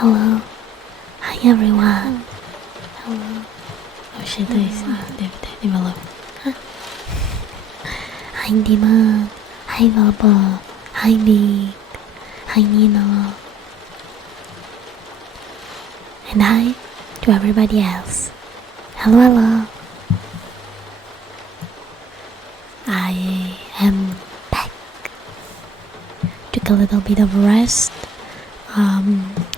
Hello. Hi everyone. Hello. Oh shit, develop. Hi Demon. Hi Lobo. Hi Nick. Hi Nino. And hi to everybody else. Hello. I am back. Took a little bit of rest.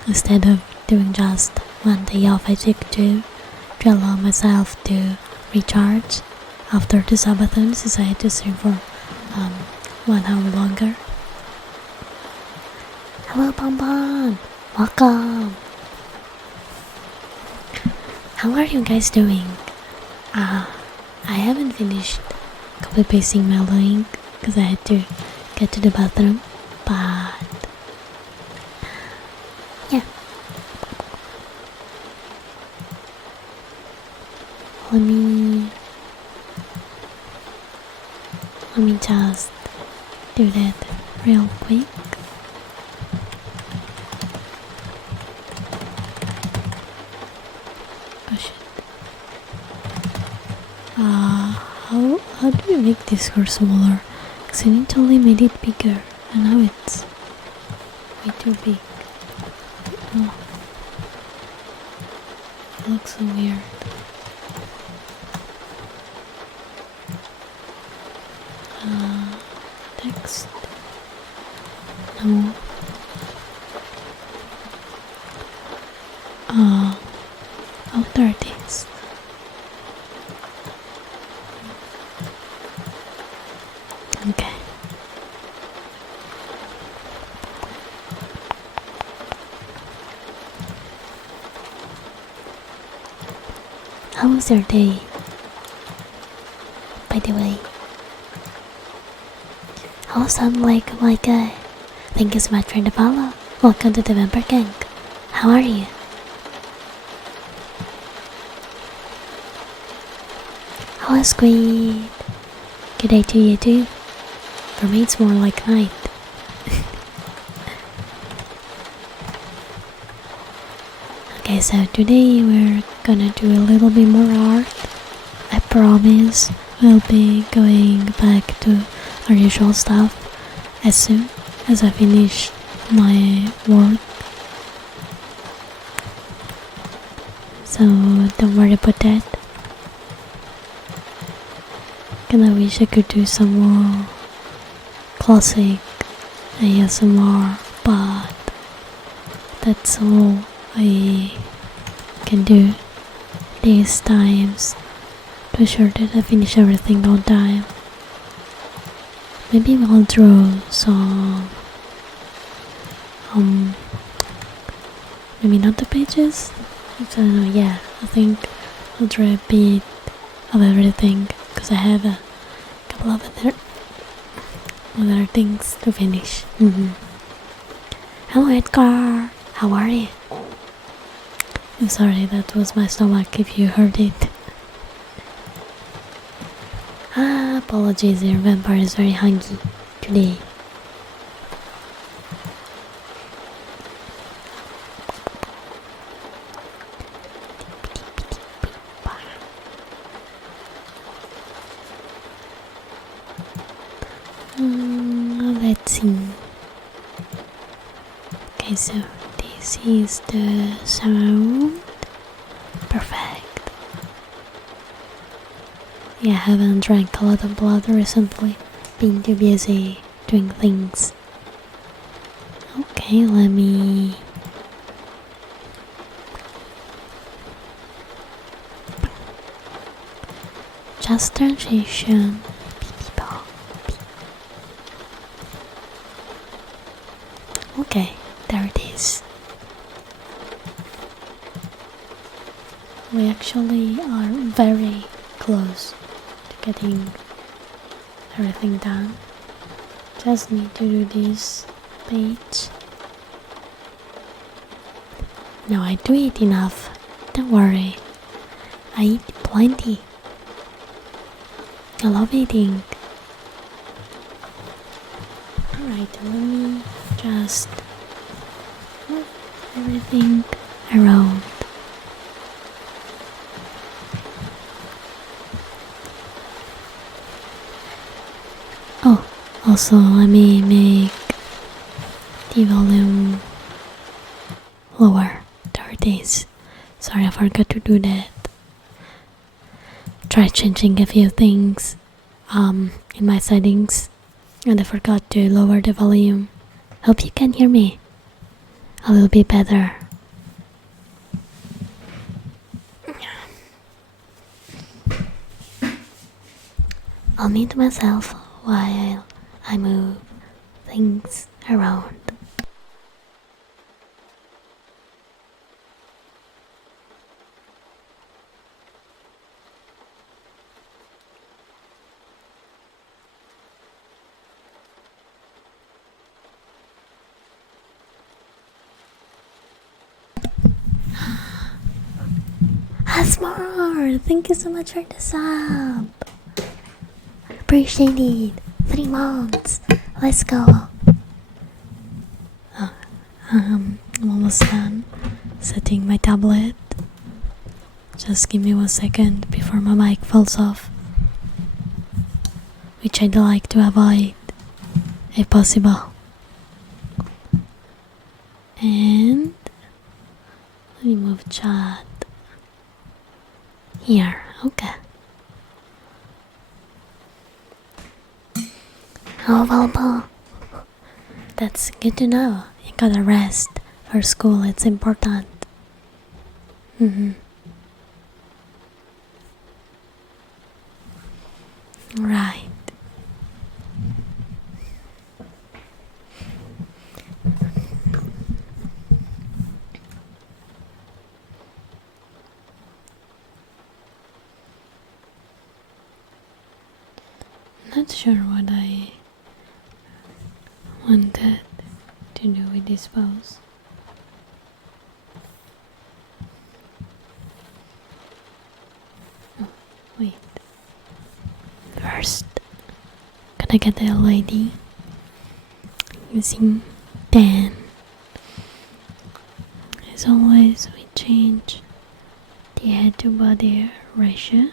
Instead of doing just one day off, I took two to allow myself to recharge after the subathon, since I had to stream for 1 hour longer. Hello, Bonbon. Welcome. How are you guys doing? I haven't finished copy pasting my link because I had to get to the bathroom, but yeah. Let me just do that real quick. Oh shit. How do you make Discord smaller? Cause I initially made it bigger and now it's way too big. Oh. It looks so weird. Text. No. Oh, there it is. Okay. How was your day? By the way, how sound like my guy? Thank you so much for the follow. Welcome to the Vampire Gang. How are you? How was Squid? Good day to you too. For me it's more like night. Okay, so today we're gonna do a little bit more art. I promise we'll be going back to our usual stuff as soon as I finish my work. So don't worry about that. And I wish I could do some more classic ASMR, but that's all I can do these times to ensure that I finish everything on time. Maybe I'll draw some maybe not the pages, I don't know. Yeah, I think I'll draw a bit of everything because I have a couple of other things to finish. Hello Edgar, how are you? I'm sorry, that was my stomach if you heard it. Apologies, your vampire is very hungry today. Let's see. Okay, so this is the sound. Perfect. Yeah, I haven't drank a lot of blood recently. Been too busy doing things. Okay, let me... Just transition. Okay, there it is. We actually are very close to getting everything done. Just need to do this page. No, I do eat enough. Don't worry. I eat plenty. I love eating. Alright, let me just everything around. Oh, also let me make the volume lower. There it is. Sorry, I forgot to do that. Try changing a few things in my settings, and I forgot to lower the volume. Hope you can hear me a little bit better. I'll mute myself while I move things around. Asmar, thank you so much for the sub. Appreciate it. 3 months. Let's go. I'm almost done setting my tablet. Just give me 1 second before my mic falls off, which I'd like to avoid if possible. And let me move chat here. Okay. Oh, well. That's good to know. You gotta rest for school, it's important. Right. Not sure what I wanted to do with this pose. Oh, wait. First, gonna get the lady using 10. As always, we change the head to body ratio.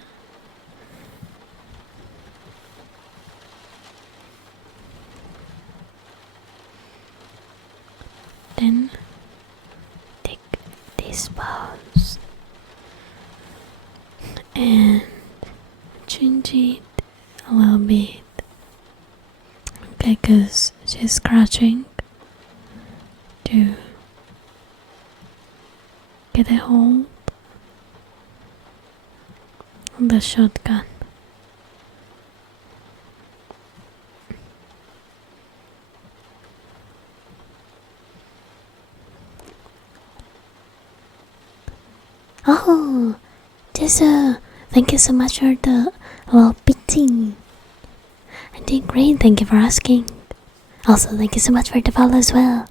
Then take this pose and change it a little bit. Okay, cause she's scratching to get a hold on the shotgun. Oh, Jessa, thank you so much for the little beating. I'm doing great, thank you for asking. Also, thank you so much for the follow as well.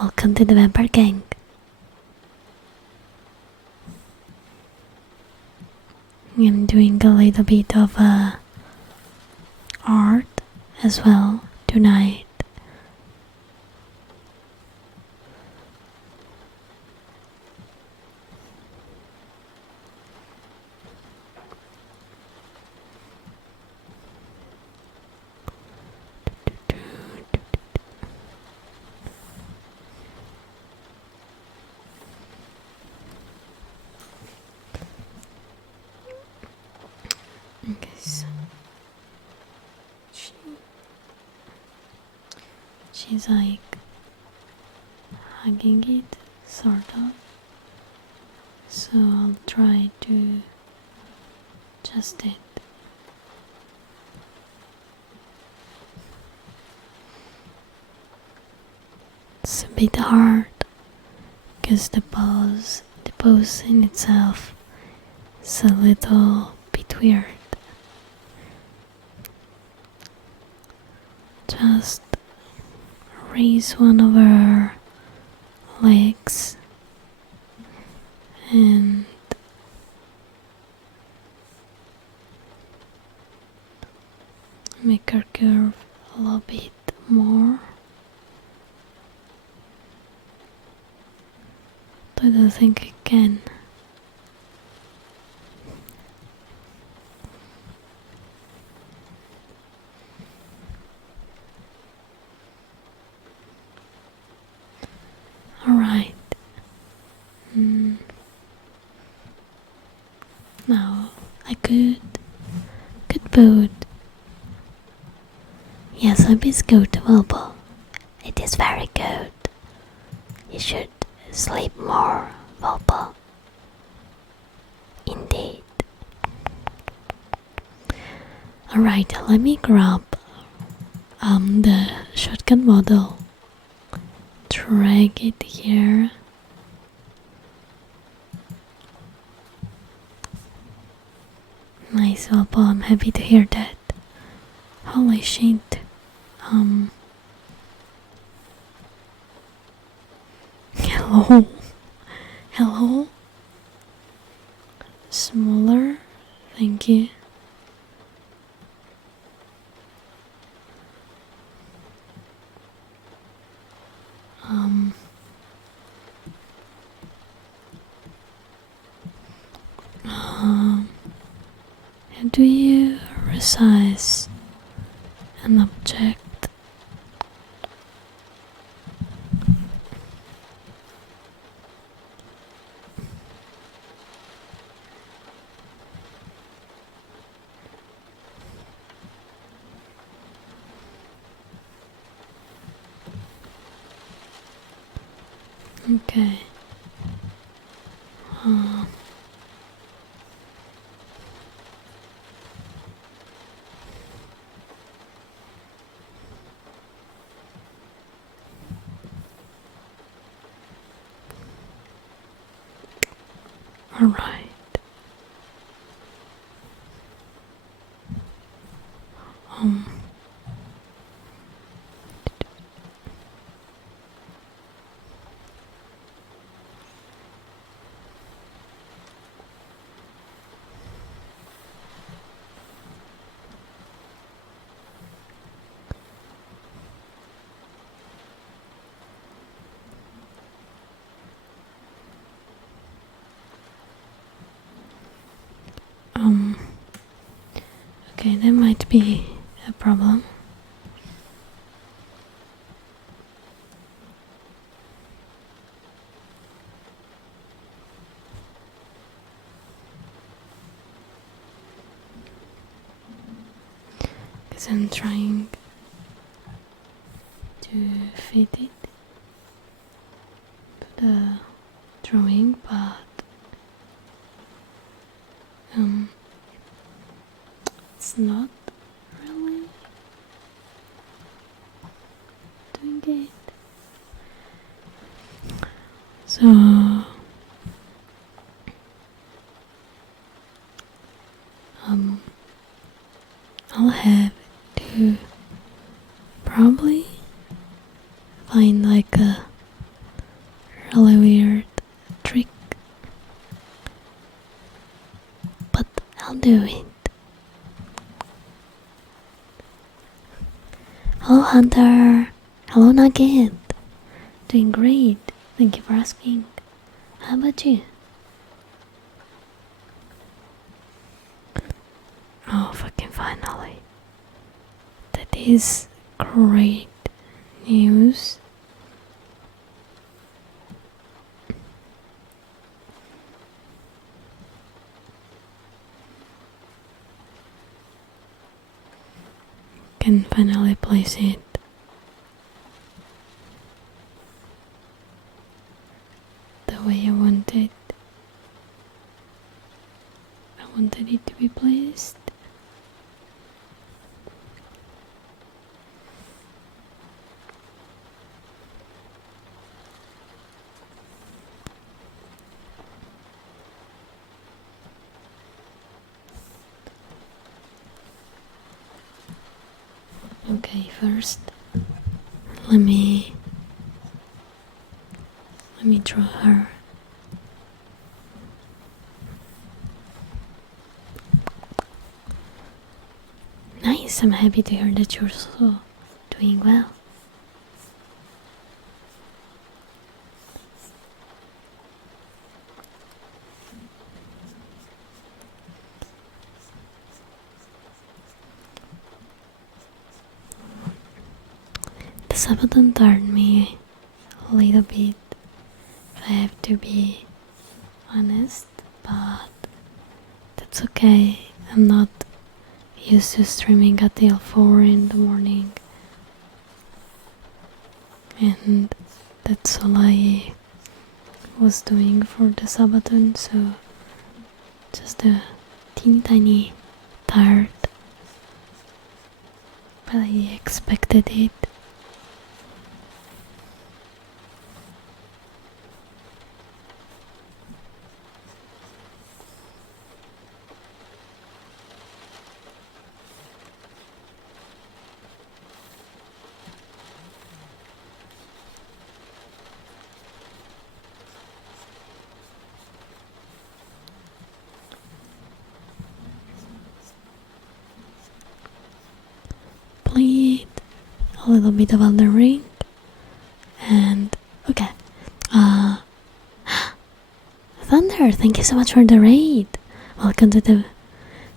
Welcome to the Vampire Gang. I'm doing a little bit of art as well tonight. Okay, so she's like hugging it, sort of. So I'll try to adjust it. It's a bit hard because the pose in itself is a little bit weird. Just raise one of her legs and make her curve a little bit more. But I don't think I can. Alright. Now I could put. Yes, sleep is good, Wilbur. It is very good. You should sleep more, Wilbur. Indeed. Alright, let me grab the shotgun model. Drag it here. Nice, Wilbur. I'm happy to hear that. Holy shit. Hello? Hello? Smaller? Thank you. How do you resize an object? Okay. Alright. Okay, that might be a problem. Because I'm trying to fit it to the drawing, but it's not really doing it. So I'll have to probably find like a really weird trick, but I'll do it. Hello Hunter, hello Nugget, doing great, thank you for asking. How about you? Oh fucking finally, that is great news. Can finally place it. The way I wanted. I wanted it to be placed. Okay, first let me draw her. Nice, I'm happy to hear that you're so doing well. Sabaton turned me a little bit, if I have to be honest, but that's okay. I'm not used to streaming until 4 in the morning, and that's all I was doing for the Sabaton, so just a teeny tiny tired, but I expected it. Played a little bit of Elden Ring, and okay. Thunder, thank you so much for the raid. Welcome to the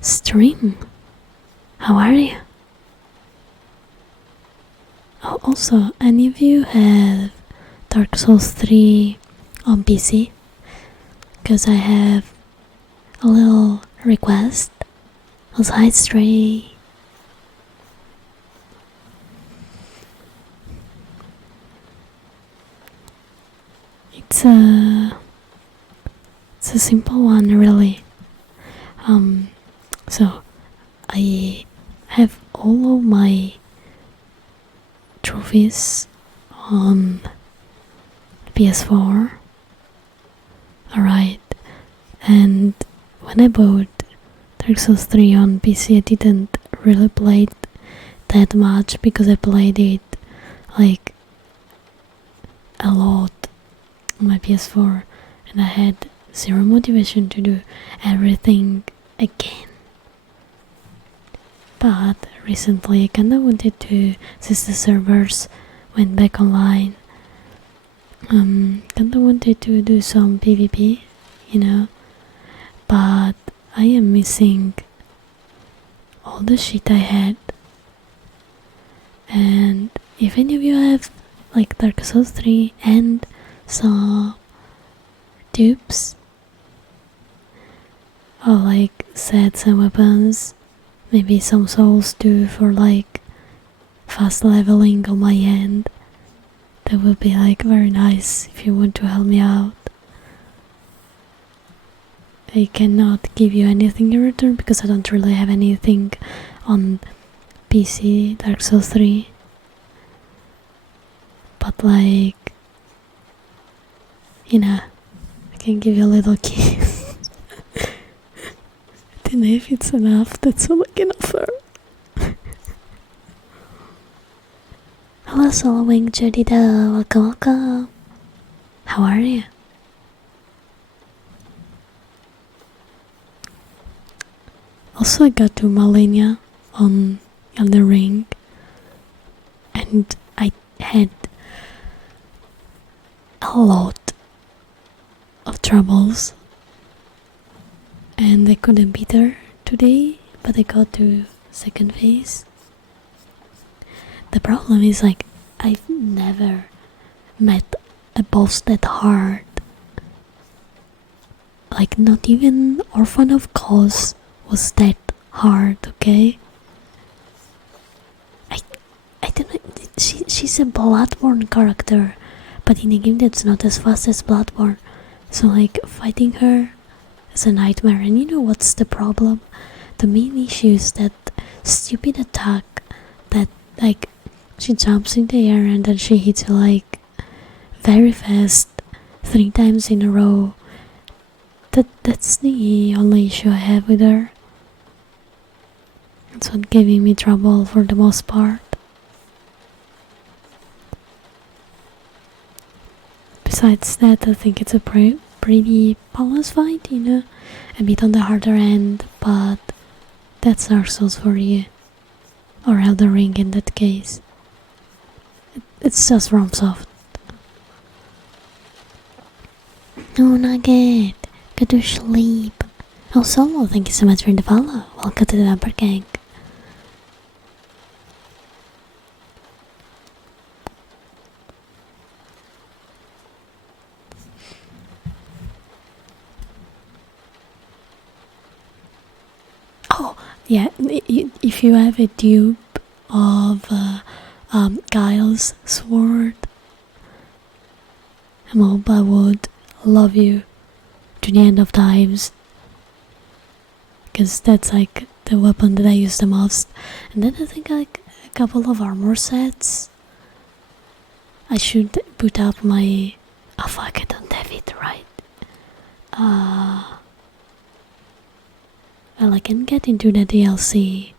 stream. How are you? Oh, also, any of you have Dark Souls 3 on PC? Because I have a little request. Was hi Stray. It's a simple one, really. So I have all of my trophies on PS4. Alright, and when I bought Dark Souls 3 on PC, I didn't really play it that much because I played it like a lot on my PS4, and I had zero motivation to do everything again. But recently I kinda wanted to, since the servers went back online, kinda wanted to do some PvP, but I am missing all the shit I had. And if any of you have like Dark Souls 3 and some dupes, or like sets and weapons, maybe some souls too for like fast leveling on my end, that would be like very nice if you want to help me out. I cannot give you anything in return because I don't really have anything on PC Dark Souls 3, but like, I can give you a little kiss. I don't know if it's enough, that's all I can offer. Hello Solowing Jodida, welcome. How are you? Also, I got to Malenia on Elden Ring, and I had a lot of troubles, and I couldn't beat her today, but I got to second phase. The problem is, like, I've never met a boss that hard. Like, not even Orphan of Cause was that hard, okay? I don't know, she's a Bloodborne character, but in a game that's not as fast as Bloodborne, so like fighting her is a nightmare. And you know what's the problem? The main issue is that stupid attack that like she jumps in the air and then she hits you like very fast 3 times in a row. That's the only issue I have with her. It's what giving me trouble for the most part. Besides that, I think it's a pretty balanced fight, a bit on the harder end, but that's Dark Souls for you, or Elden Ring in that case. It's just from soft. No Nugget, go to sleep. Oh Solo, thank you so much for the follow. Welcome to the Number Gang. Yeah, if you have a dupe of Guile's sword, I would love you to the end of times, because that's like the weapon that I use the most. And then I think like a couple of armor sets. I should put up my... Oh fuck, I don't have it, right? Well, I can get into the DLC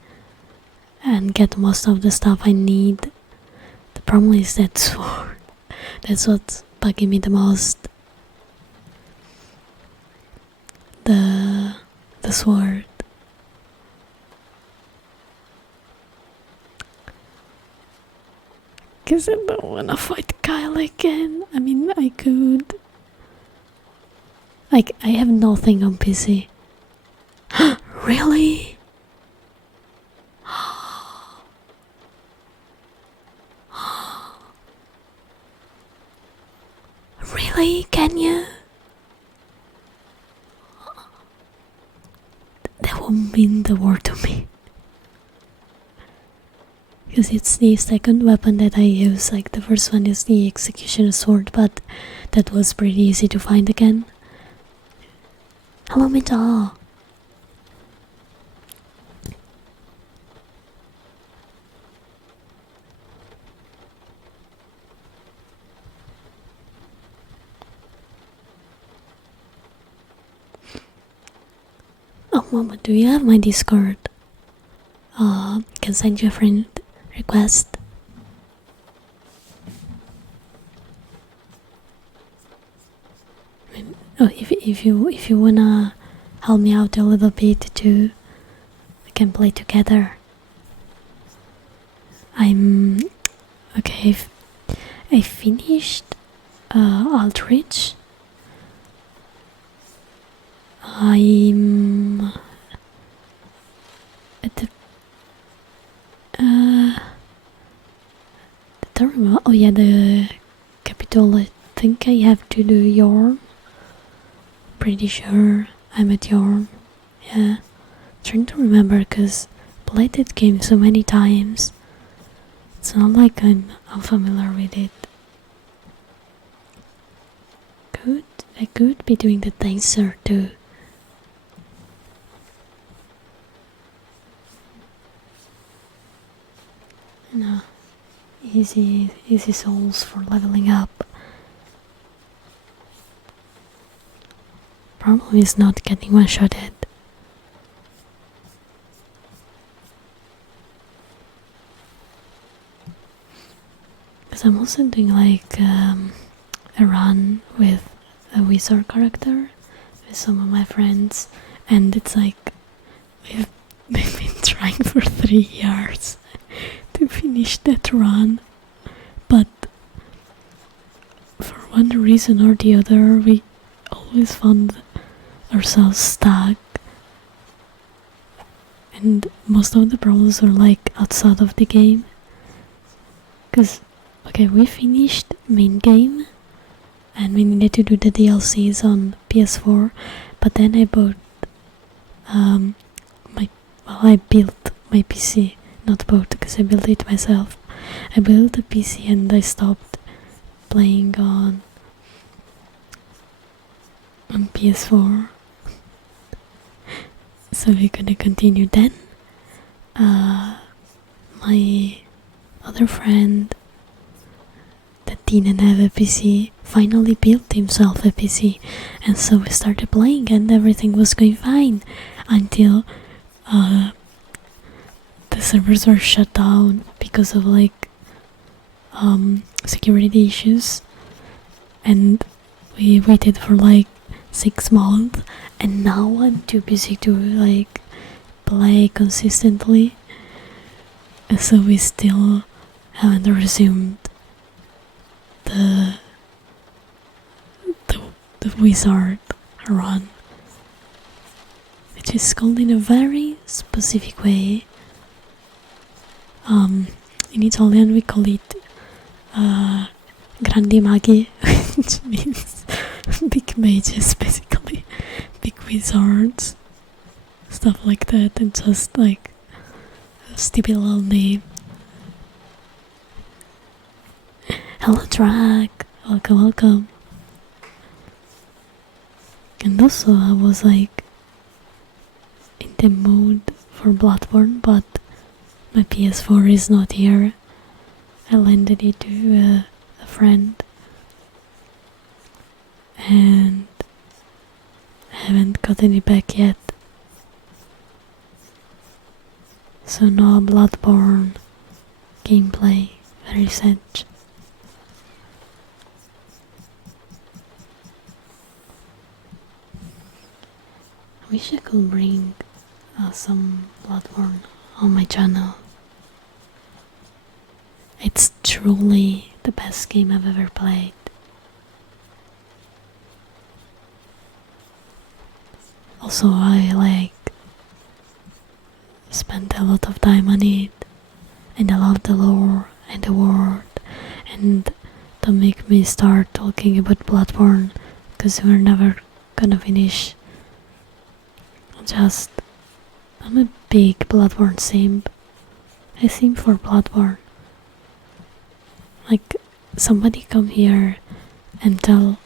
and get most of the stuff I need. The problem is that sword. That's what's bugging me the most. The sword. Cause I don't wanna fight Kyle again. I mean, I could. Like, I have nothing on PC. Really? Really? Can you? That would mean the world to me. Because it's the second weapon that I use. Like, the first one is the executioner sword, but that was pretty easy to find again. Hello, Metal. Oh, Mama, do you have my Discord? Can send you a friend request. Oh, if you wanna help me out a little bit too, we can play together. I'm okay. I finished Outreach. I'm at the I don't remember. Oh yeah, the capital. I think I have to do Yorm. Pretty sure I'm at Yorm. Yeah, trying to remember because played that game so many times. It's not like I'm unfamiliar with it. I could be doing the dancer too. No, easy souls for leveling up. Problem is not getting one-shotted. Because I'm also doing like a run with a wizard character with some of my friends, and it's like we've been trying for 3 years to finish that run, but for one reason or the other we always found ourselves stuck, and most of the problems are like outside of the game. Because okay, we finished main game and we needed to do the DLCs on PS4, but then I bought I built my PC, not bought because I built it myself. I built a PC and I stopped playing on PS4. So we're gonna continue then. My other friend that didn't have a PC finally built himself a PC, and so we started playing and everything was going fine until the servers were shut down because of like security issues, and we waited for like 6 months, and now I'm too busy to like play consistently, and so we still haven't resumed the wizard run, which is called in a very specific way. In Italian we call it grandi maghi, which means big mages, basically big wizards. stuff like that, and just like a stupid little name. Hello, Track. Welcome, welcome. And also, I was like in the mood for Bloodborne, but my PS4 is not here. I lended it to a friend, and I haven't gotten it back yet. So no Bloodborne gameplay, very sad. I wish I could bring some Bloodborne on my channel. It's truly the best game I've ever played. Also, I like spent a lot of time on it, and I love the lore and the world, and don't make me start talking about Bloodborne, because we're never gonna finish. I'm a big Bloodborne simp. I simp for Bloodborne. Like, somebody come here and tell,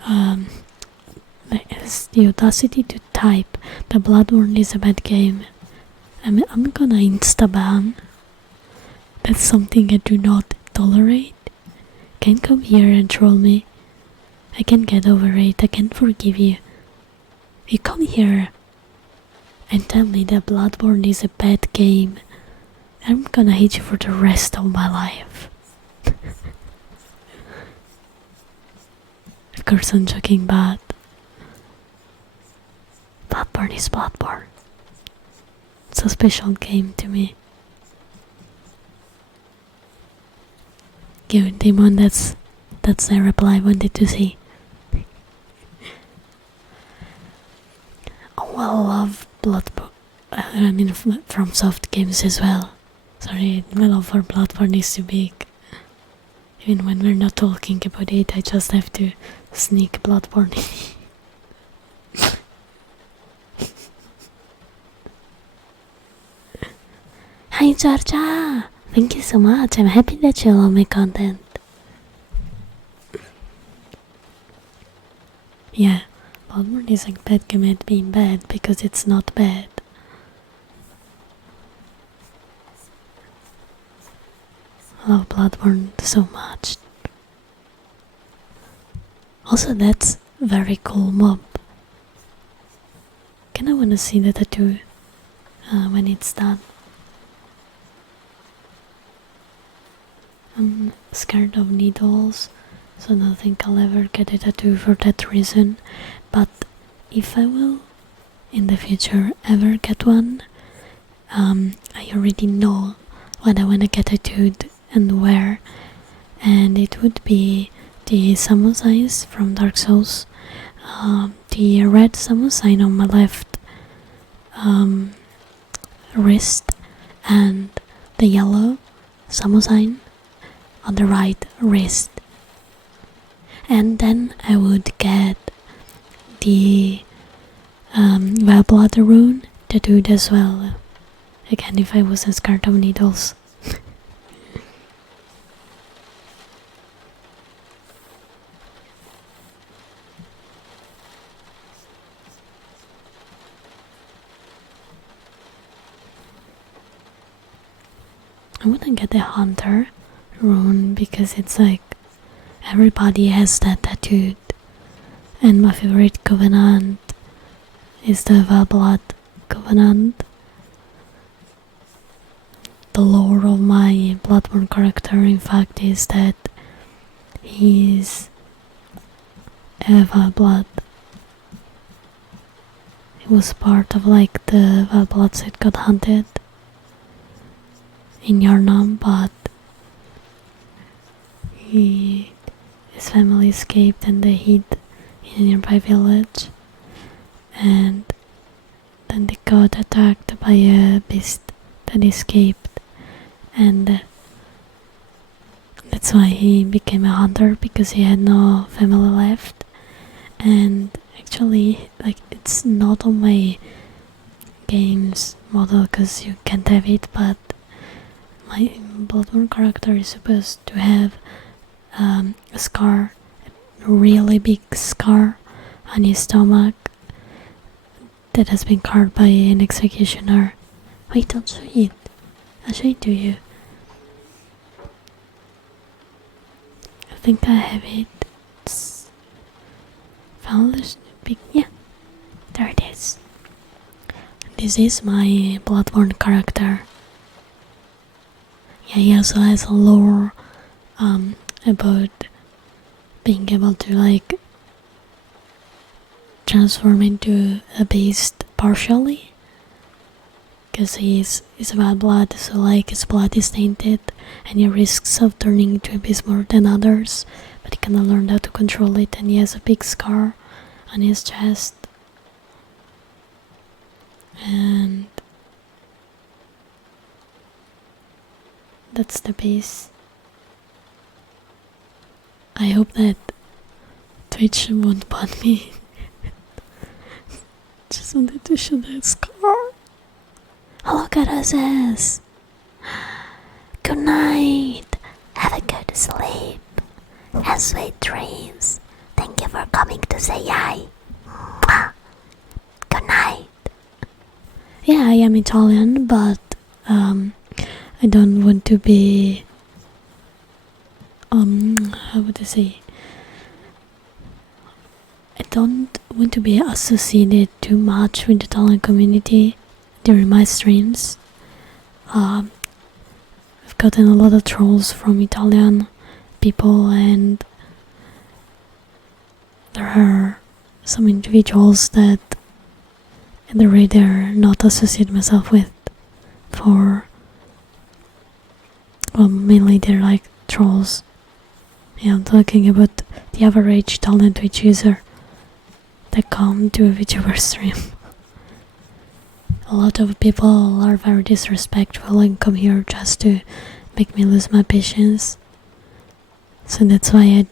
has the audacity to type that Bloodborne is a bad game. I'm gonna insta-ban. That's something I do not tolerate. Can't come here and troll me. I can get over it. I can forgive you. You come here and tell me that Bloodborne is a bad game, I'm gonna hate you for the rest of my life. Of course, I'm joking, but Bloodborne is Bloodborne. It's a special game to me. Good, Demon, that's the reply I wanted to see. Oh, I love Bloodborne. I mean, from soft games as well. Sorry, my love for Bloodborne is too big. Even when we're not talking about it, I just have to sneak Bloodborne in. Hi Georgia! Thank you so much. I'm happy that you love my content. Yeah, Bloodborne is a bad game at being bad because it's not bad. I love Bloodborne so much. Also, that's very cool mob. Kinda wanna see the tattoo when it's done. I'm scared of needles, so I don't think I'll ever get a tattoo for that reason. But if I will, in the future, ever get one, I already know what I wanna get tattooed and where, and it would be the Samus signs from Dark Souls, the red Samus sign on my left wrist, and the yellow Samus sign on the right wrist. And then I would get the Blood rune tattooed as well. Again, if I wasn't scared of needles. I wouldn't get the Hunter rune because it's like everybody has that tattooed, and my favorite covenant is the Blood covenant. The lore of my Bloodborne character, in fact, is that he's Eva Blood. He was part of like the Bloods that got hunted in Yarnam, but his family escaped and they hid in a nearby village, and then they got attacked by a beast that escaped, and that's why he became a hunter, because he had no family left. And actually, like, it's not on my games model because you can't have it, but my Bloodborne character is supposed to have a scar, a really big scar on his stomach that has been carved by an executioner. Wait, don't show it. I'll show it to you. I think I have it. It's found this big. Yeah, there it is. This is my Bloodborne character. Yeah, he also has a lore about being able to like transform into a beast partially, because he's about blood, so like his blood is tainted and he risks of turning into a beast more than others, but he kinda learned how to control it, and he has a big scar on his chest. And that's the base. I hope that Twitch won't ban me. Just wanted to show that scar. Oh, look at us. Good night. Have a good sleep and sweet dreams. Thank you for coming to say hi. Good night. Yeah, I am Italian, but I don't want to be how would I say? I don't want to be associated too much with the Italian community during my streams. I've gotten a lot of trolls from Italian people, and there are some individuals that I'd rather not associate myself with for mainly they're like trolls. Yeah, I'm talking about the average Italian Twitch user that come to a VTuber stream. A lot of people are very disrespectful and come here just to make me lose my patience. So that's why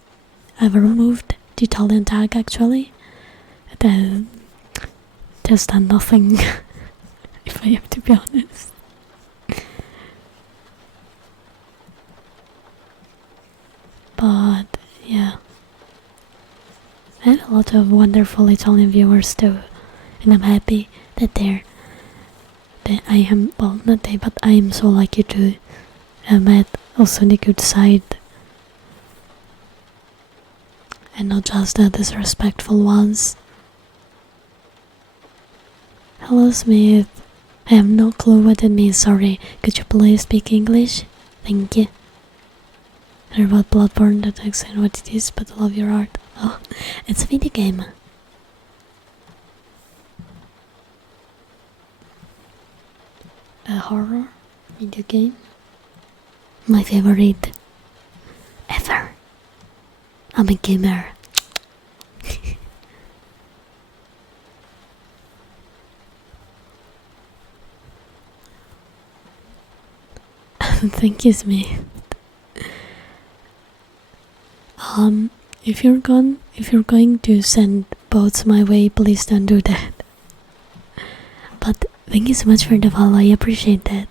I've removed the Italian tag actually. That has done nothing, if I have to be honest. But yeah, I have a lot of wonderful Italian viewers too, and I'm happy that I am, well, not they, but I am so lucky to have met also the good side and not just the disrespectful ones. Hello Smith, I have no clue what it means, sorry, could you please speak English? Thank you. I heard about Bloodborne, that explains what it is, but I love your art. Oh, it's a video game. A horror video game? My favorite ever. I'm a gamer. Thank you, Smith. If you're going to send boats my way, please don't do that. But thank you so much for the follow, I appreciate that.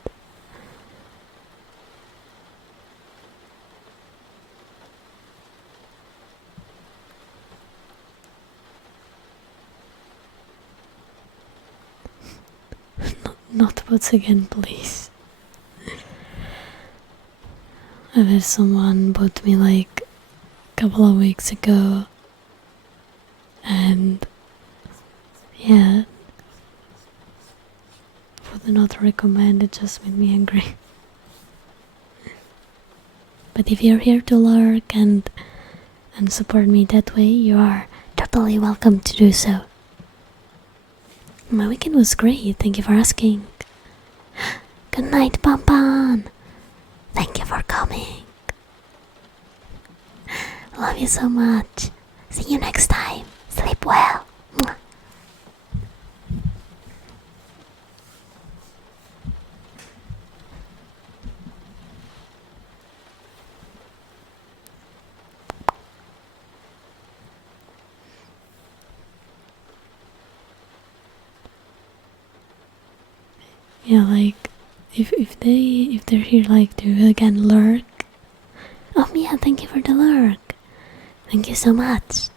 Not boats again, please. I've had someone bought me like a couple of weeks ago, and yeah, would not recommend, it just made me angry. But if you're here to lurk and support me that way, you are totally welcome to do so. My weekend was great, thank you for asking. Good night, Pampan. Thank you for coming. Love you so much. See you next time. Sleep well. Yeah, like if they're here like to again lurk. Oh Mia, thank you for the lurk. Thank you so much.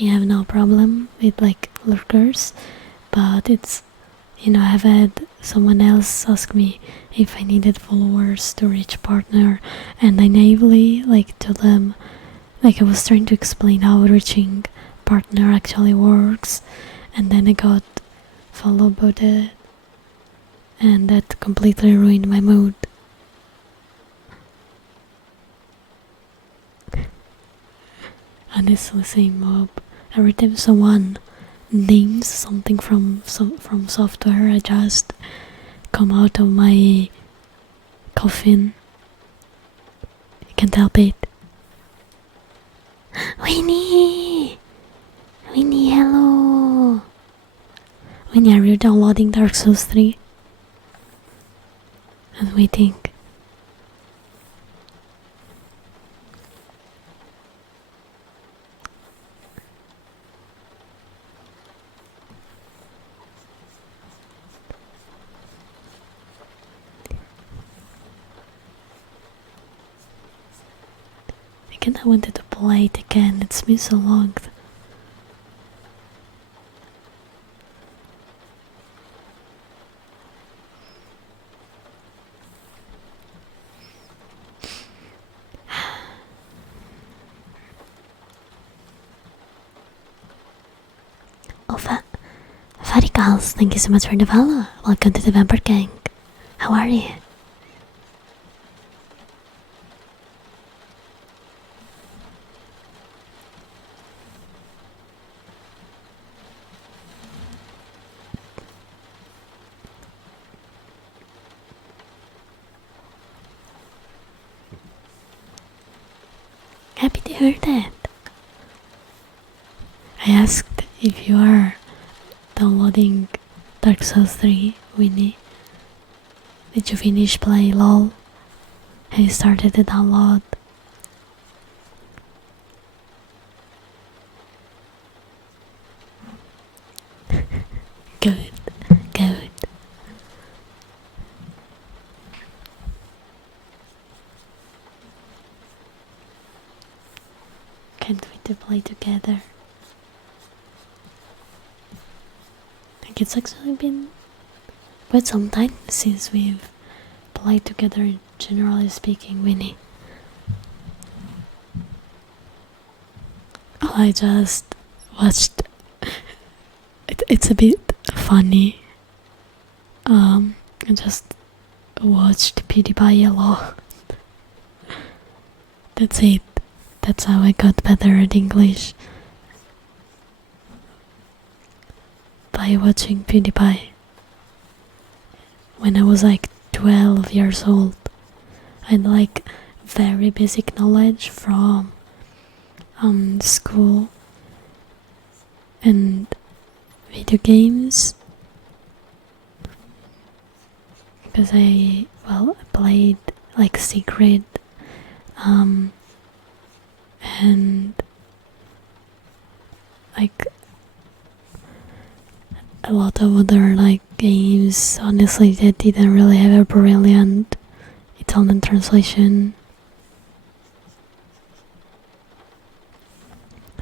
I have no problem with like lurkers, but it's, I've had someone else ask me if I needed followers to reach partner, and I naively like told them, like I was trying to explain how reaching partner actually works, and then I got follow booted, and that completely ruined my mood. Honestly, same mob. Every time someone names something from software, I just come out of my coffin. I can't help it. Winnie! Winnie, hello! Winnie, are you downloading Dark Souls 3? I'm waiting. I wanted to play it again, it's been so long. Oh, Faricals, thank you so much for the follow. Welcome to the Vampire Gang. How are you? Happy to hear that. I asked if you are downloading Dark Souls 3, Winnie. Did you finish play LOL? Have you started the download? Good, good. Can't wait to play together. Like it's actually been quite some time since we've played together, generally speaking, Winnie. I just watched. It's a bit funny. I just watched PewDiePie a lot. That's it. That's how I got better at English. By watching PewDiePie. When I was like 12 years old, I had like very basic knowledge from school and video games, because I played like Secret and like a lot of other like games, honestly, that didn't really have a brilliant Italian translation,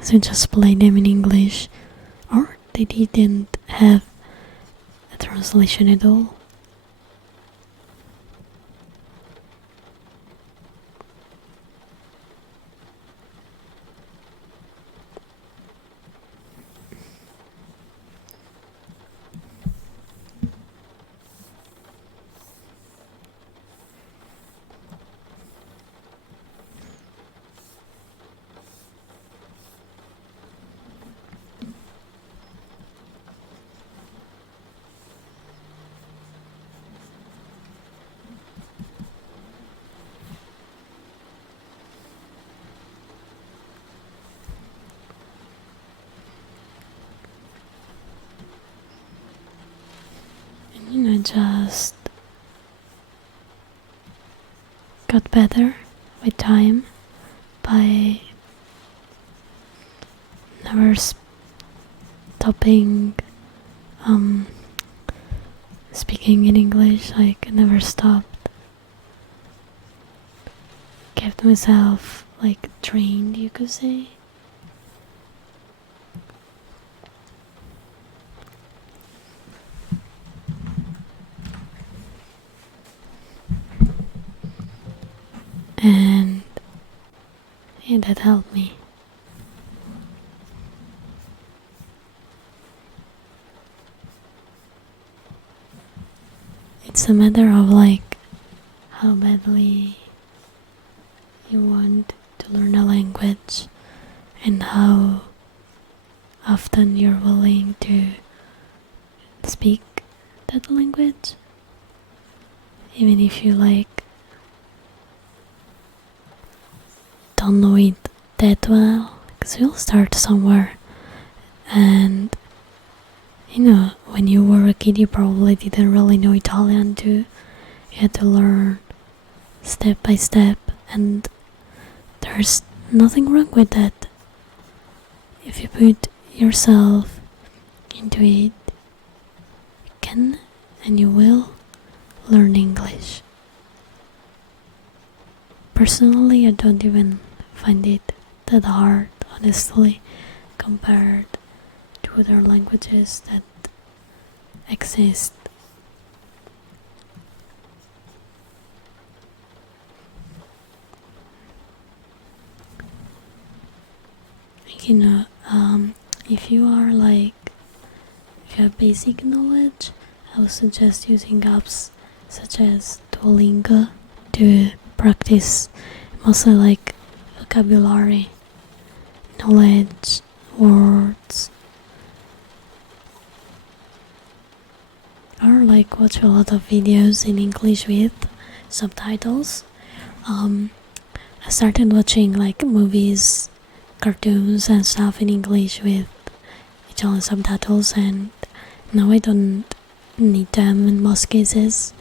so I just played them in English, or they didn't have a translation at all. And I just got better with time by never stopping speaking in English, like I never stopped. Kept myself like trained, you could say. And yeah, that helped me. It's a matter of like how badly you want to learn a language and how often you're willing to speak that language, even if you like don't know it that well, because you'll start somewhere. And you know, when you were a kid, you probably didn't really know Italian too. You had to learn step by step, and there's nothing wrong with that. If you put yourself into it, you can and you will learn English. Personally, I don't even find it that hard, honestly, compared to other languages that exist. You know, if you are like, if you have basic knowledge, I would suggest using apps such as Duolingo to practice mostly like vocabulary, knowledge, words, or like watch a lot of videos in English with subtitles. I started watching like movies, cartoons and stuff in English with Italian subtitles, and now I don't need them in most cases,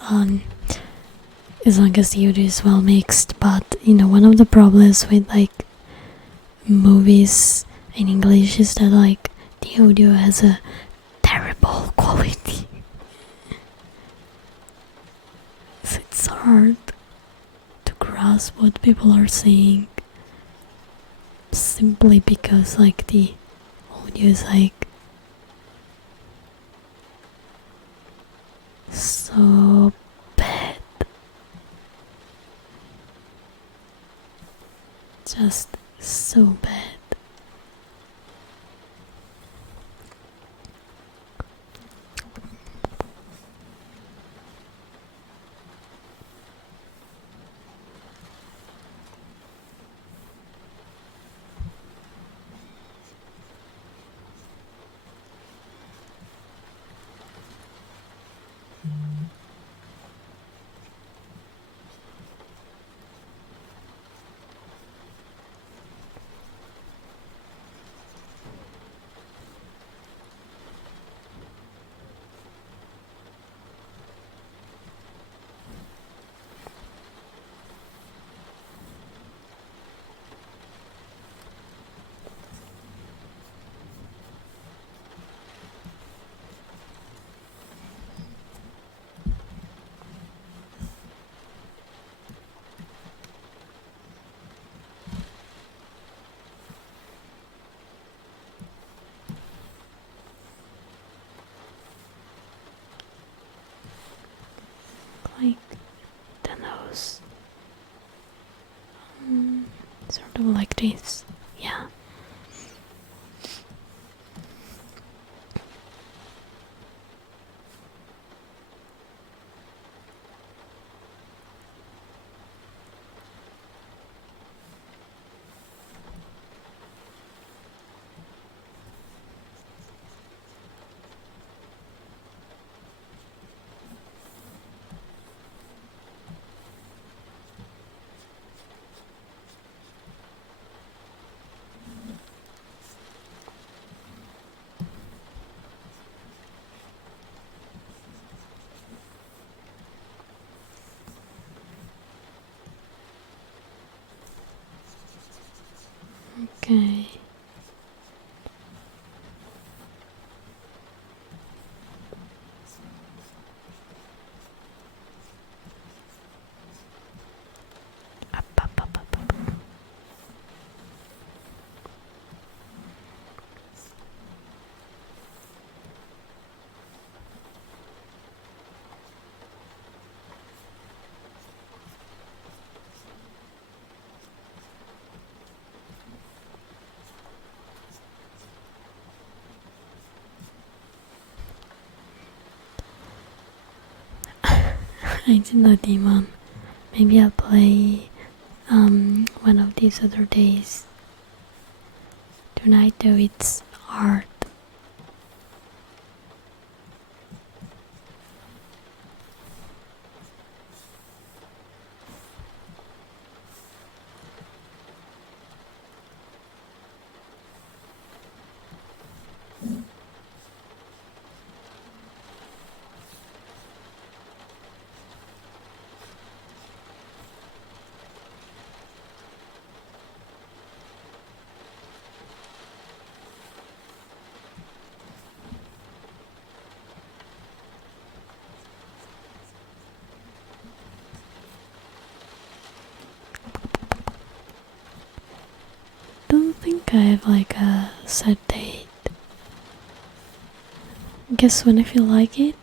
as long as the audio is well mixed. But you know, one of the problems with like movies in English is that like the audio has a terrible quality. So it's hard to grasp what people are saying simply because like the audio is like so bad. Just so bad. Like the nose. Sort of like this. Yeah. Okay. I did not demon. Maybe I'll play one of these other days. Tonight though it's hard. Don't think I have like a set date. Guess when I feel like it.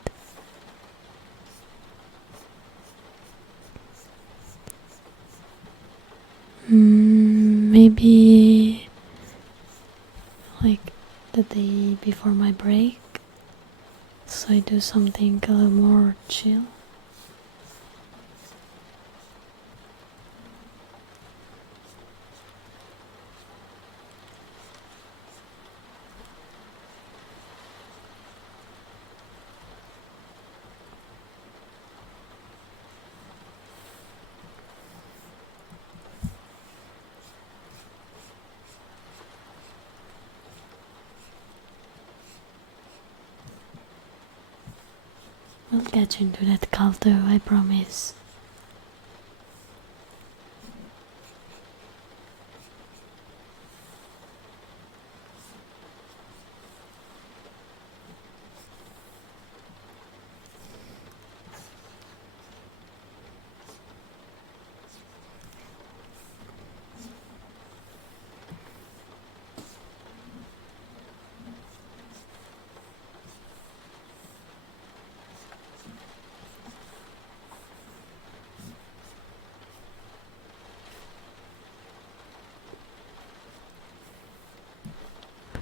Maybe like the day before my break, so I do something a little more chill. We'll get you into that cult though, I promise.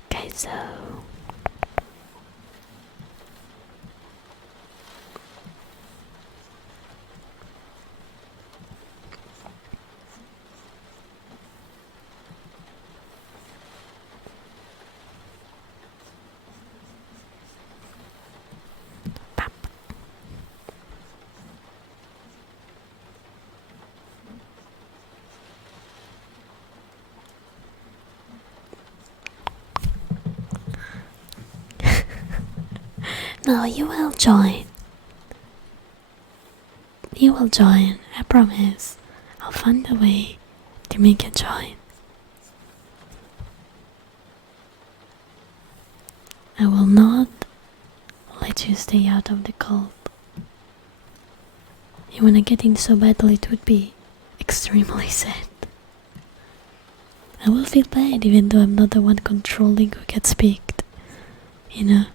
Okay, so no, you will join. You will join, I promise. I'll find a way to make you join. I will not let you stay out of the cult. You wanna get in so badly, it would be extremely sad. I will feel bad even though I'm not the one controlling who gets picked, you know?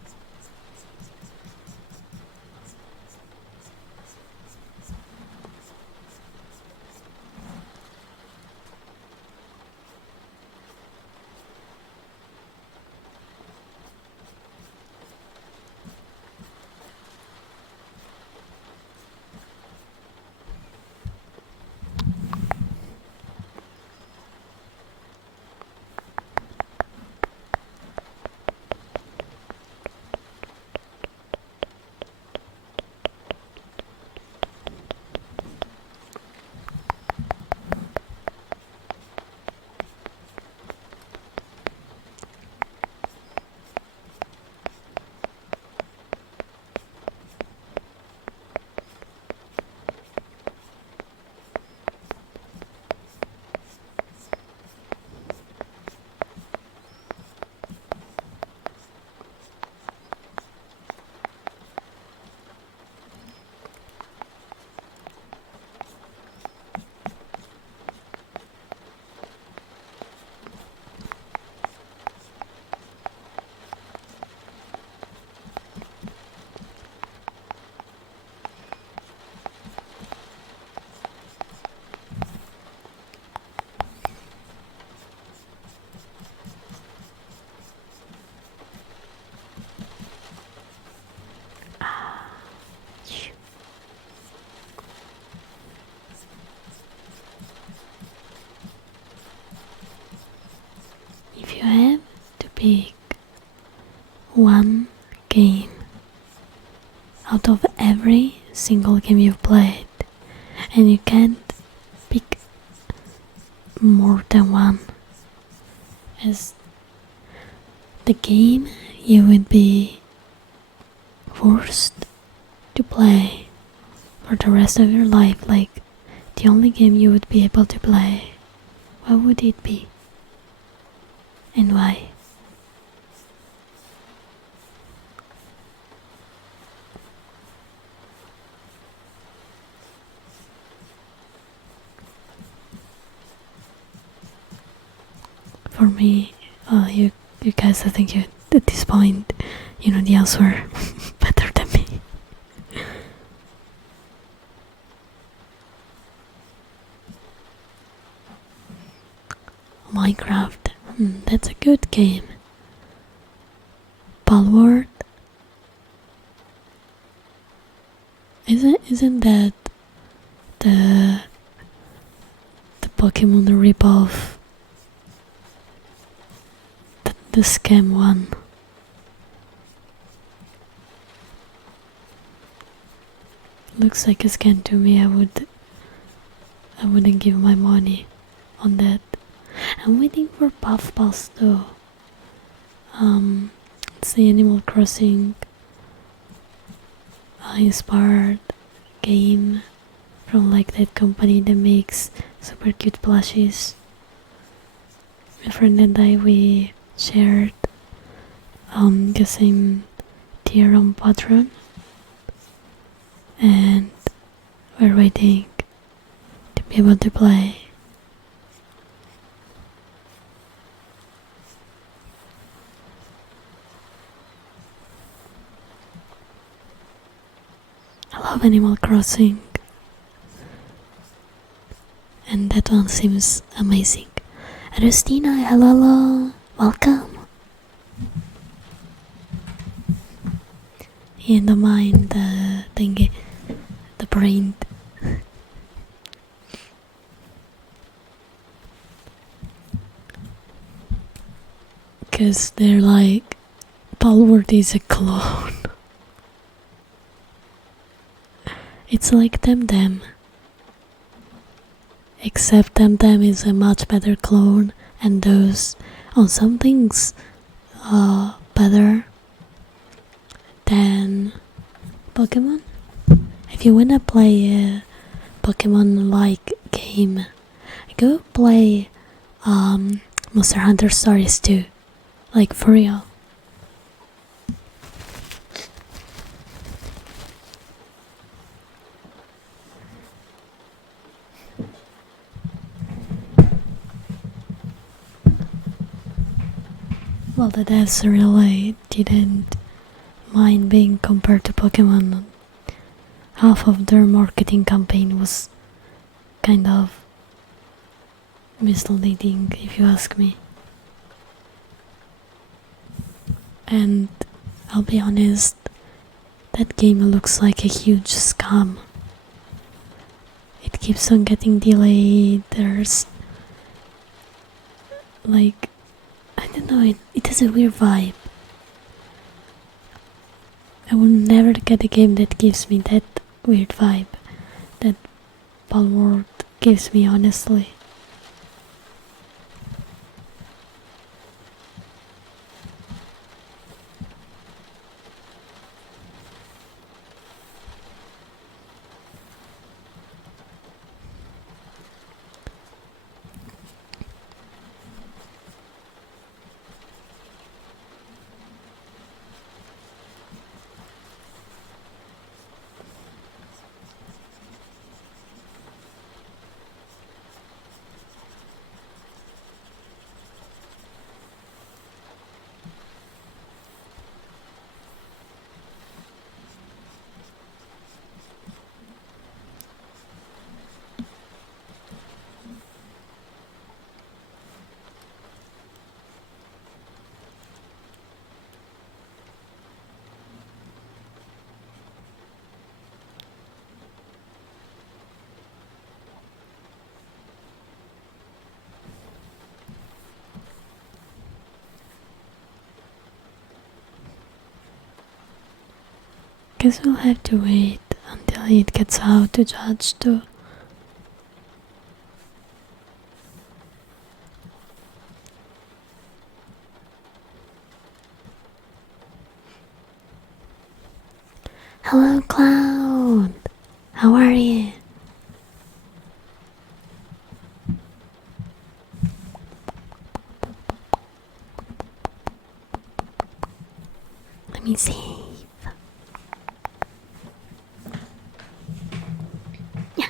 pick one game out of every single game you've played, and you can't pick more than one, as the game you would be forced to play for the rest of your life, like the only game you would be able to play, what would it be? And why? For me, you guys, I think you at this point, you know the answer better than me. Minecraft, that's a good game. Palworld, isn't that the Pokemon ripoff? The scam one. Looks like a scam to me. I wouldn't give my money on that. I'm waiting for Puffballs though. It's the Animal Crossing inspired game from like that company that makes super cute plushies. My friend and I, we shared the same tier on Patreon, and we're waiting to be able to play. I love Animal Crossing, and that one seems amazing. Rustina, hello, welcome. In the mind, the thingy, the brain. Because they're like, Palworld is a clone. It's like Temtem. Except Temtem is a much better clone, and those on some things better than Pokemon. If you wanna play a Pokemon-like game, go play Monster Hunter Stories 2, like for real. Well, the devs really didn't mind being compared to Pokemon. Half of their marketing campaign was kind of misleading, if you ask me. And I'll be honest, that game looks like a huge scam. It keeps on getting delayed. There's like, I don't know, it has a weird vibe. I will never get a game that gives me that weird vibe that Palworld gives me, honestly. Guess we'll have to wait until it gets out to judge too. Hello, Cloud! How are you? Let me see. Yeah.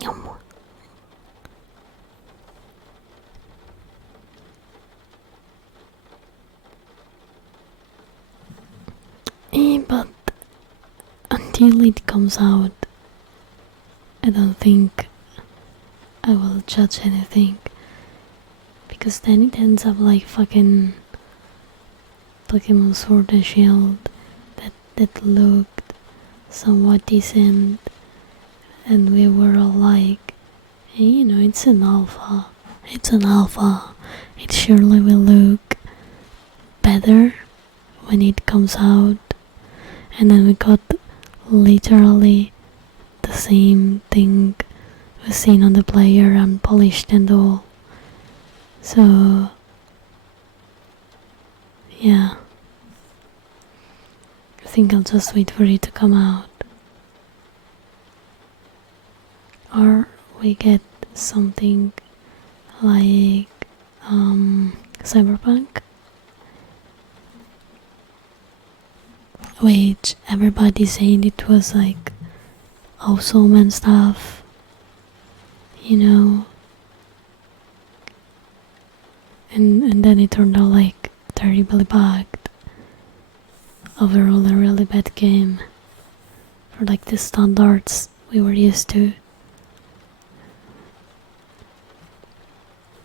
Yum. But until it comes out, I don't think I will judge anything. Because then it ends up like fucking Pokemon Sword and Shield that looked somewhat decent, and we were all like, hey, you know, it's an alpha. It's an alpha. It surely will look better when it comes out. And then we got literally the same thing we've seen on the player, unpolished and all. So yeah, I think I'll just wait for it to come out. Or we get something like Cyberpunk, which everybody saying it was like awesome and stuff, you know, and then it turned out like terribly bugged. Overall, a really bad game for like the standards we were used to.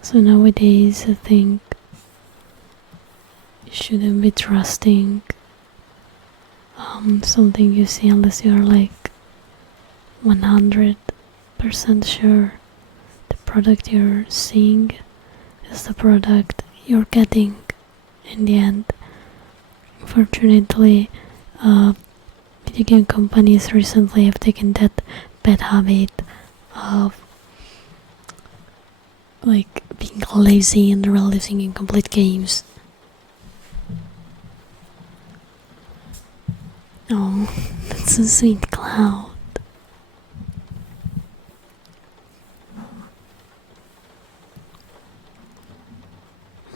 So nowadays, I think you shouldn't be trusting something you see unless you are like 100% sure the product you're seeing is the product you're getting in the end. Fortunately, video game companies recently have taken that bad habit of like being lazy and releasing incomplete games. Oh, that's a sweet Cloud.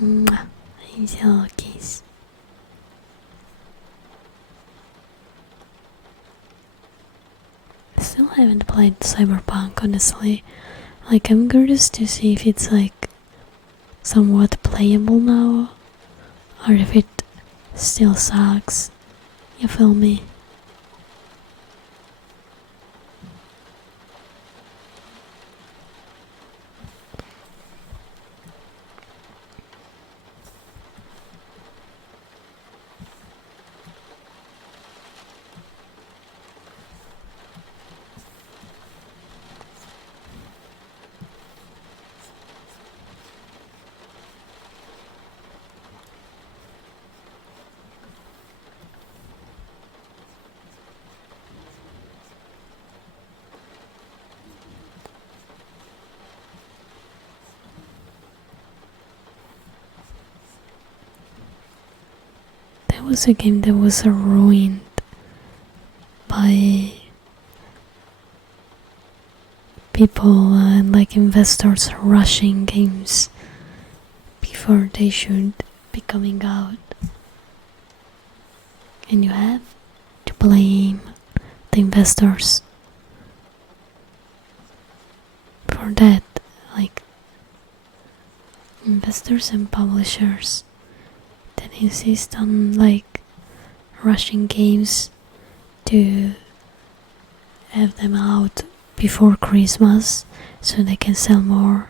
Mwah. Here's your kiss. Still haven't played Cyberpunk, honestly. Like, I'm curious to see if it's like somewhat playable now, or if it still sucks. You feel me? That was a game that was ruined by people and like investors rushing games before they should be coming out. And you have to blame the investors for that. Like, investors and publishers that insist on like rushing games to have them out before Christmas so they can sell more.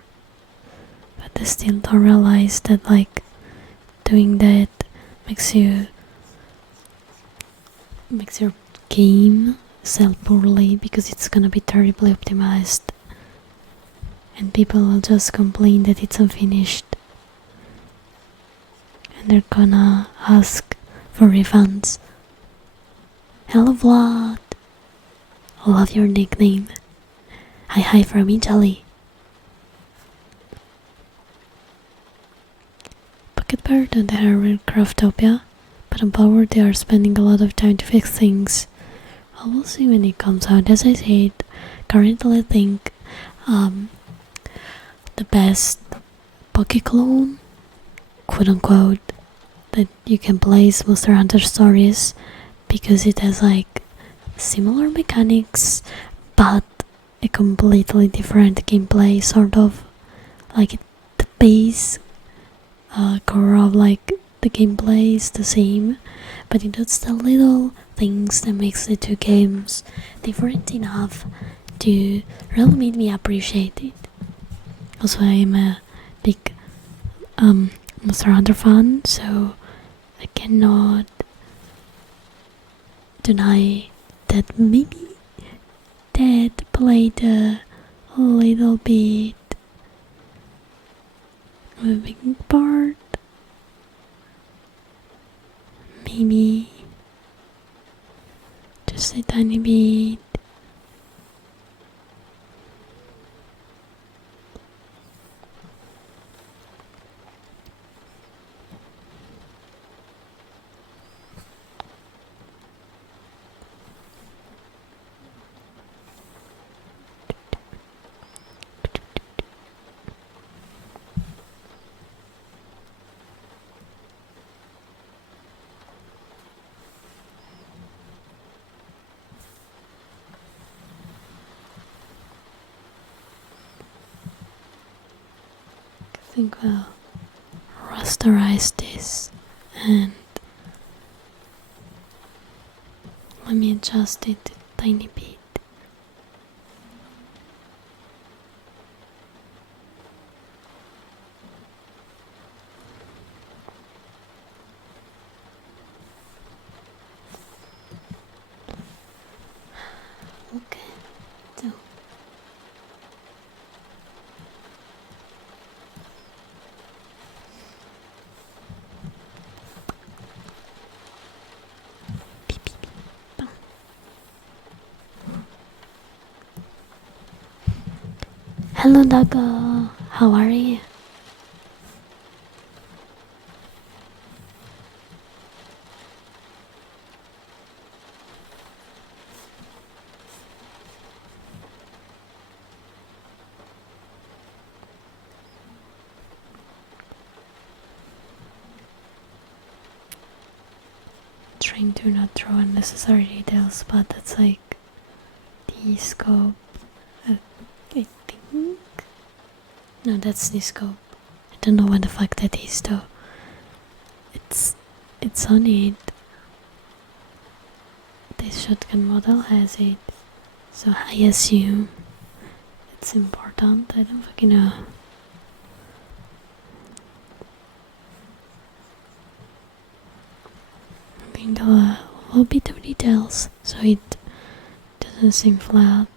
But they still don't realize that like doing that makes you makes your game sell poorly because it's gonna be terribly optimized and people will just complain that it's unfinished and they're gonna ask for refunds. Hello Vlad, I love your nickname. Hi from Italy. Pocket Bird and the Harvard Craftopia, but on Power they are spending a lot of time to fix things. I will see when it comes out. As I said, currently I think the best Poké clone, quote unquote, that you can play is Monster Hunter Stories because it has like similar mechanics but a completely different gameplay, sort of like the base core of like the gameplay is the same, but it does the little things that makes the two games different enough to really make me appreciate it. Also, I am a big Monster Hunter fan, so I cannot deny that maybe that played a little bit of a big part. Maybe just a tiny bit. I think we'll rasterize this and let me adjust it a tiny bit. Okay, so hello Dago, how are you? Trying to not throw unnecessary details, but that's like the scope. I think. No, that's the scope. I don't know what the fuck that is though. It's on it. This shotgun model has it, so I assume it's important. I don't fucking know. I think a little bit of details so it doesn't seem flat.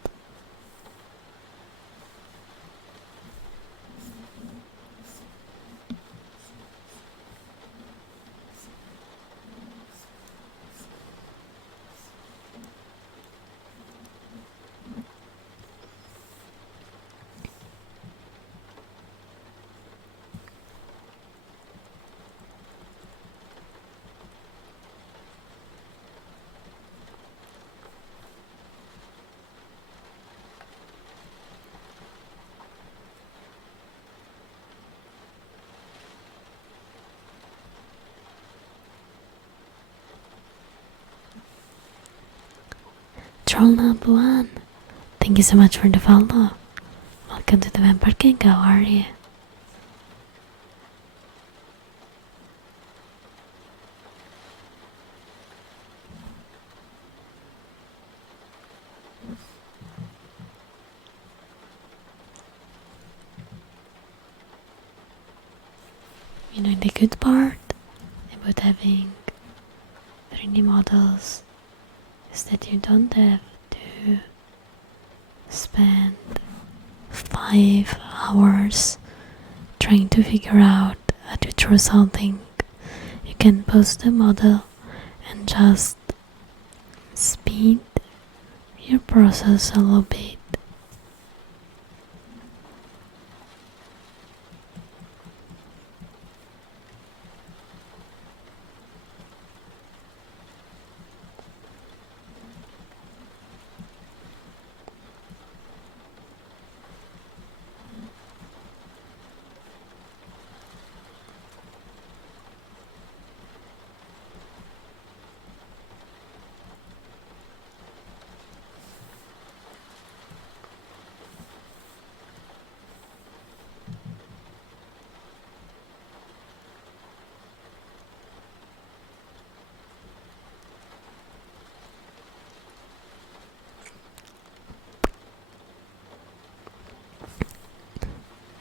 Troll number one. Thank you so much for the follow. Welcome to the Vampire King. How are you? mean, the good part about having 3D models is that you don't have to spend 5 hours trying to figure out how to draw something. You can pose the model and just speed your process a little bit.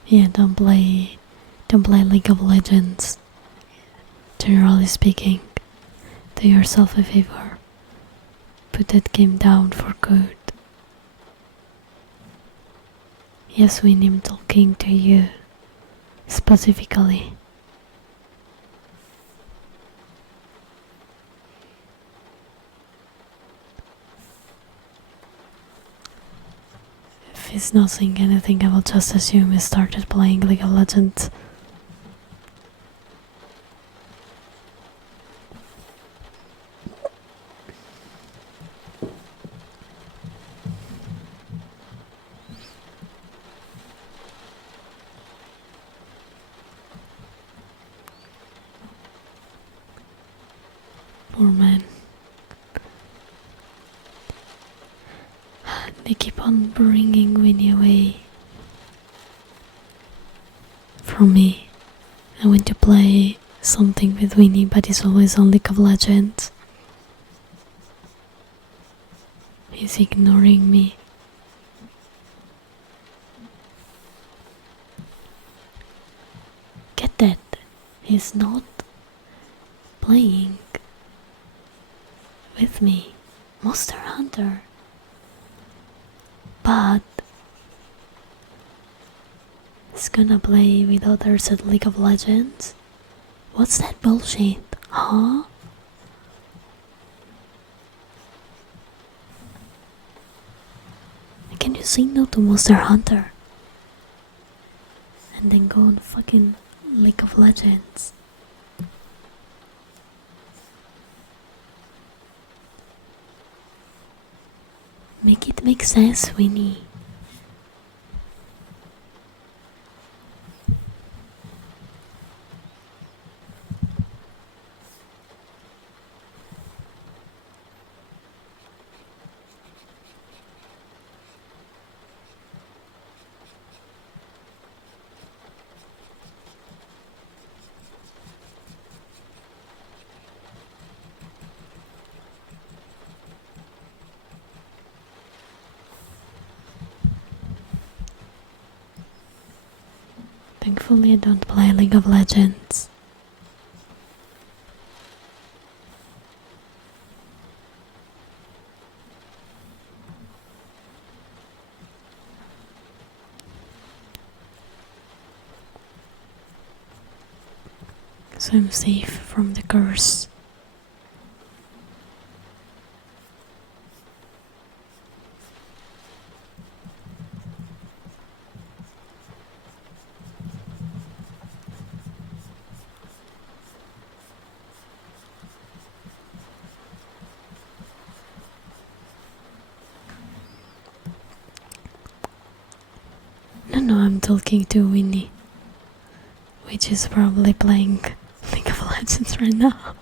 Yeah, don't play League of Legends. Generally speaking, do yourself a favor. Put that game down for good. Yes, Winnie, I'm talking to you specifically. If he's not saying anything, I will just assume he started playing League of Legends. Poor man. They keep on bringing Winnie away from me. I want to play something with Winnie, but it's always on League of Legends. He's ignoring me. Get that? He's not playing with me. Monster Hunter. But he's gonna play with others at League of Legends? What's that bullshit? Huh? Can you say no to Monster Hunter? And then go on fucking League of Legends? Make it make sense, Winnie. Thankfully, I don't play League of Legends. So I'm safe from the curse. No, I'm talking to Winnie, which is probably playing League of Legends right now.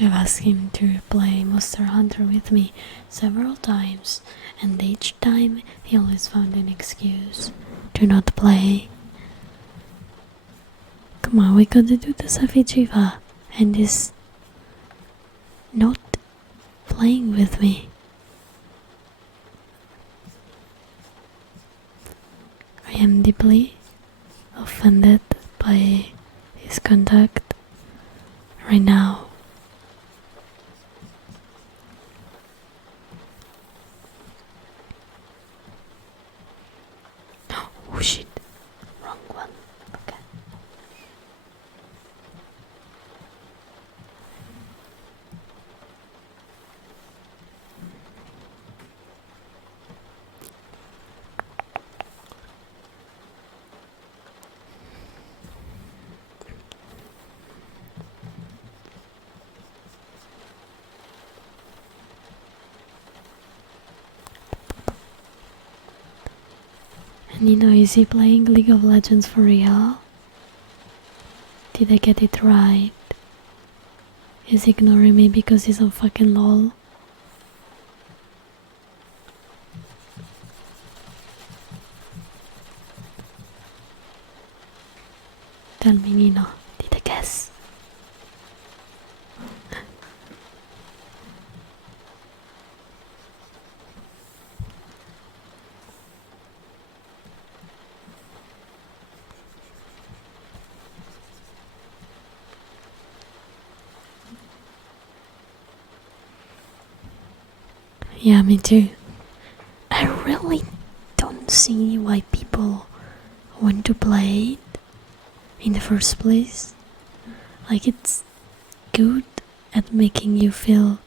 I've asked him to play Monster Hunter with me several times, and each time he always found an excuse to not play. Come on, we gotta do this VTuber, and he's not playing with me. I am deeply offended by his conduct right now. Oh shit, wrong one. Okay. And is he playing League of Legends for real? Did I get it right? Is he ignoring me because he's on fucking LOL? Tell me, Nino, did I guess? Yeah, me too. I really don't see why people want to play it in the first place. Like, it's good at making you feel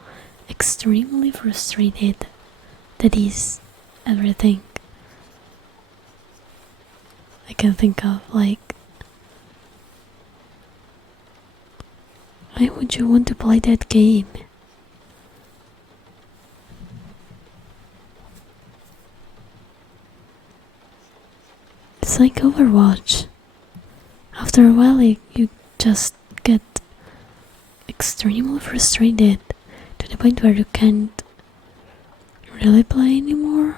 extremely frustrated. That is everything I can think of. Like, why would you want to play that game? It's like Overwatch. After a while, you just get extremely frustrated to the point where you can't really play anymore.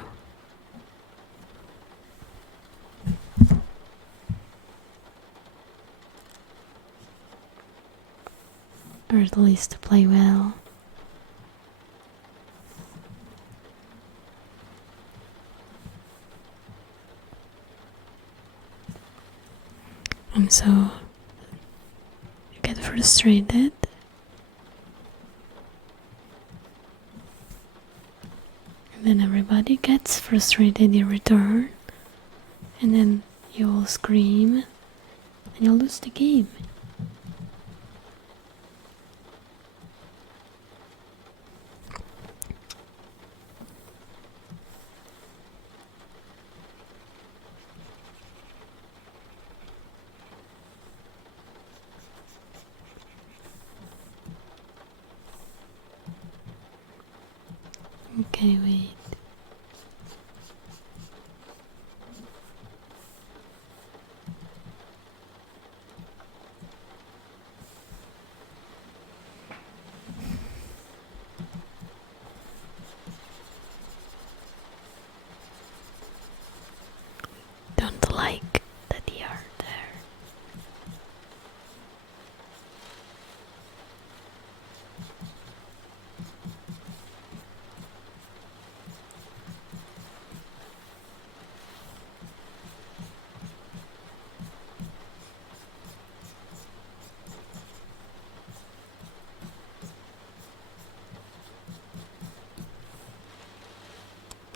Or at least to play well. And so you get frustrated, and then everybody gets frustrated in return, and then you all scream and you lose the game. Okay, wait. Don't like that you are there.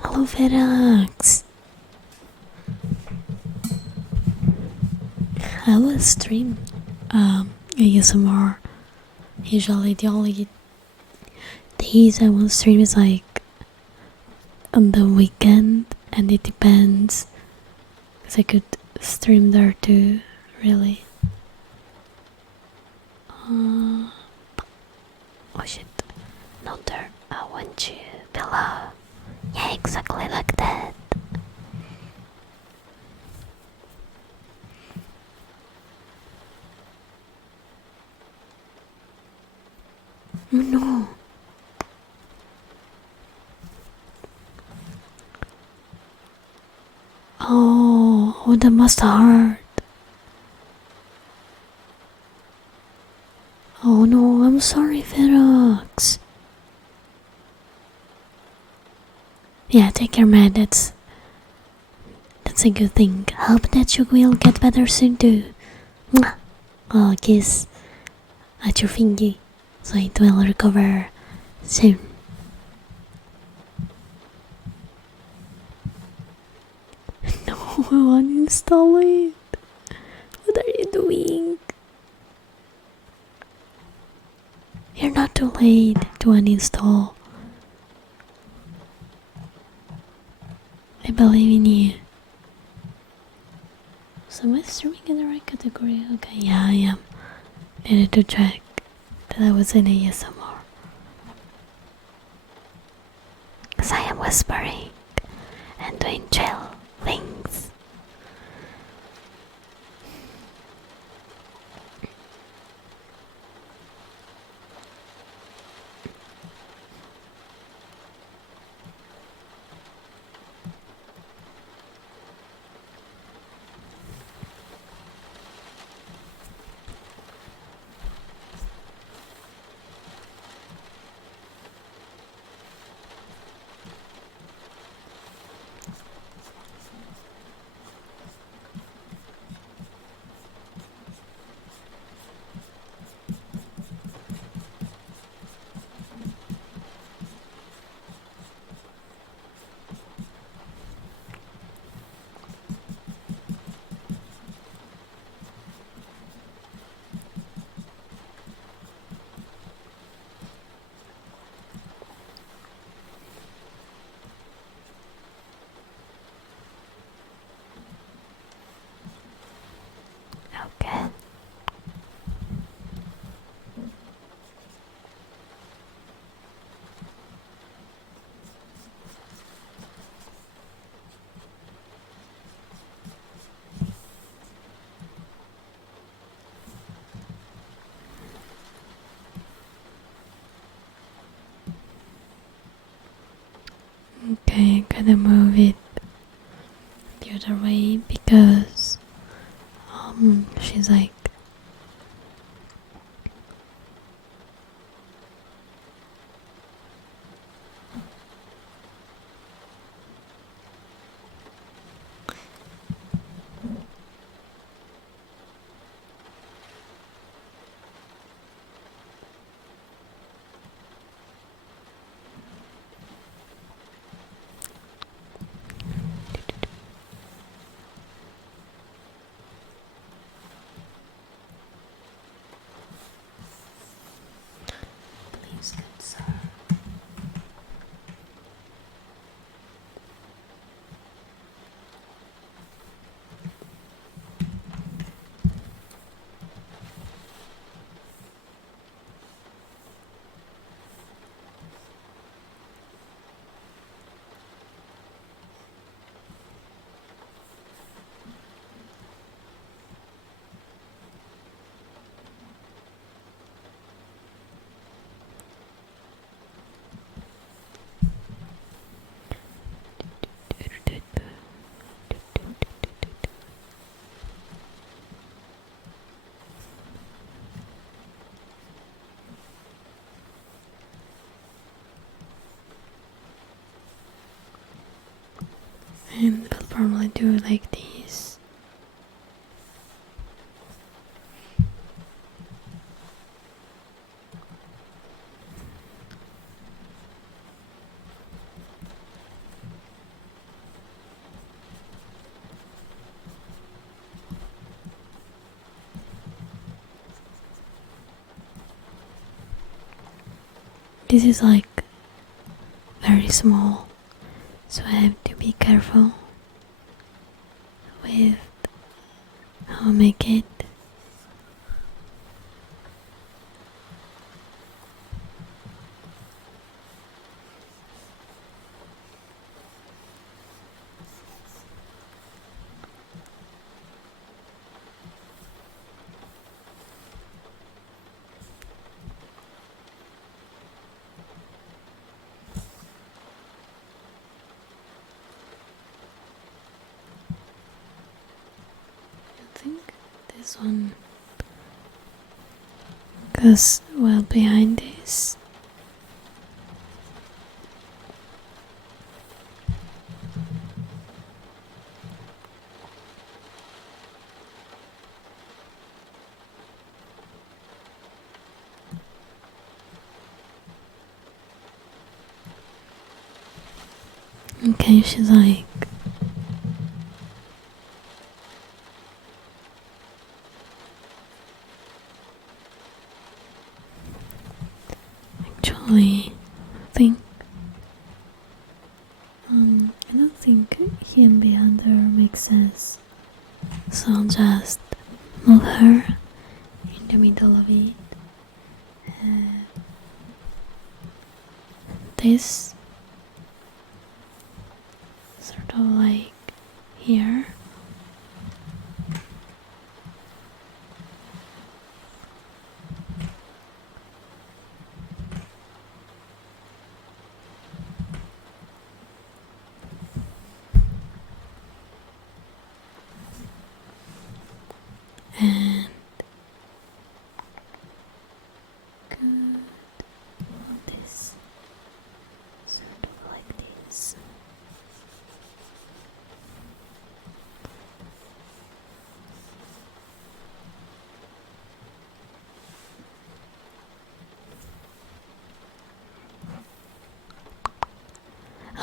Hello, Verax. I will stream ASMR. Usually the only days I will stream is like on the weekend, and it depends, because I could stream there too, really. Oh shit, not there. I want you below. Yeah, exactly like that. Oh no. that must hurt. Oh no, I'm sorry, Ferox. Yeah, take your med. That's a good thing. Hope that you will get better soon too. Mwah. Oh, kiss at your fingy, so it will recover soon. No, uninstall it. What are you doing? You're not too late to uninstall. I believe in you. So am I streaming in the right category? Okay, yeah, I am. Needed to check that I was in ASMR. Because I am whispering and doing chill things. Okay. Okay, I'm gonna move it the other way because she's like please good sir. And I'll probably do it like this. This is like very small, so I have to be careful with how I make it. this one. Because, well, behind this, okay, she's like, actually, I don't think him behind her makes sense. So I'll just move her in the middle of it. This sort of like here. And good. This sort of like this.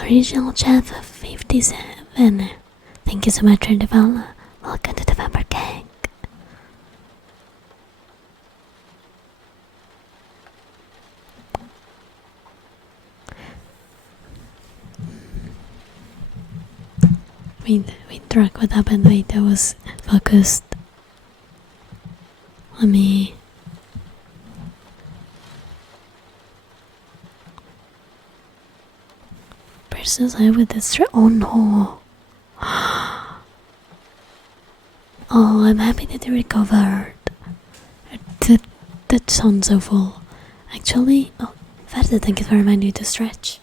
Original chat of 57. Thank you so much for the follow. Welcome to the Vampire Gang. Wait, track what happened. Wait, I was focused. Let me. Person's eye with this. Oh no. Oh, I'm happy that you recovered. That sounds so full. Actually, oh, Ferda, thank you for reminding you to stretch.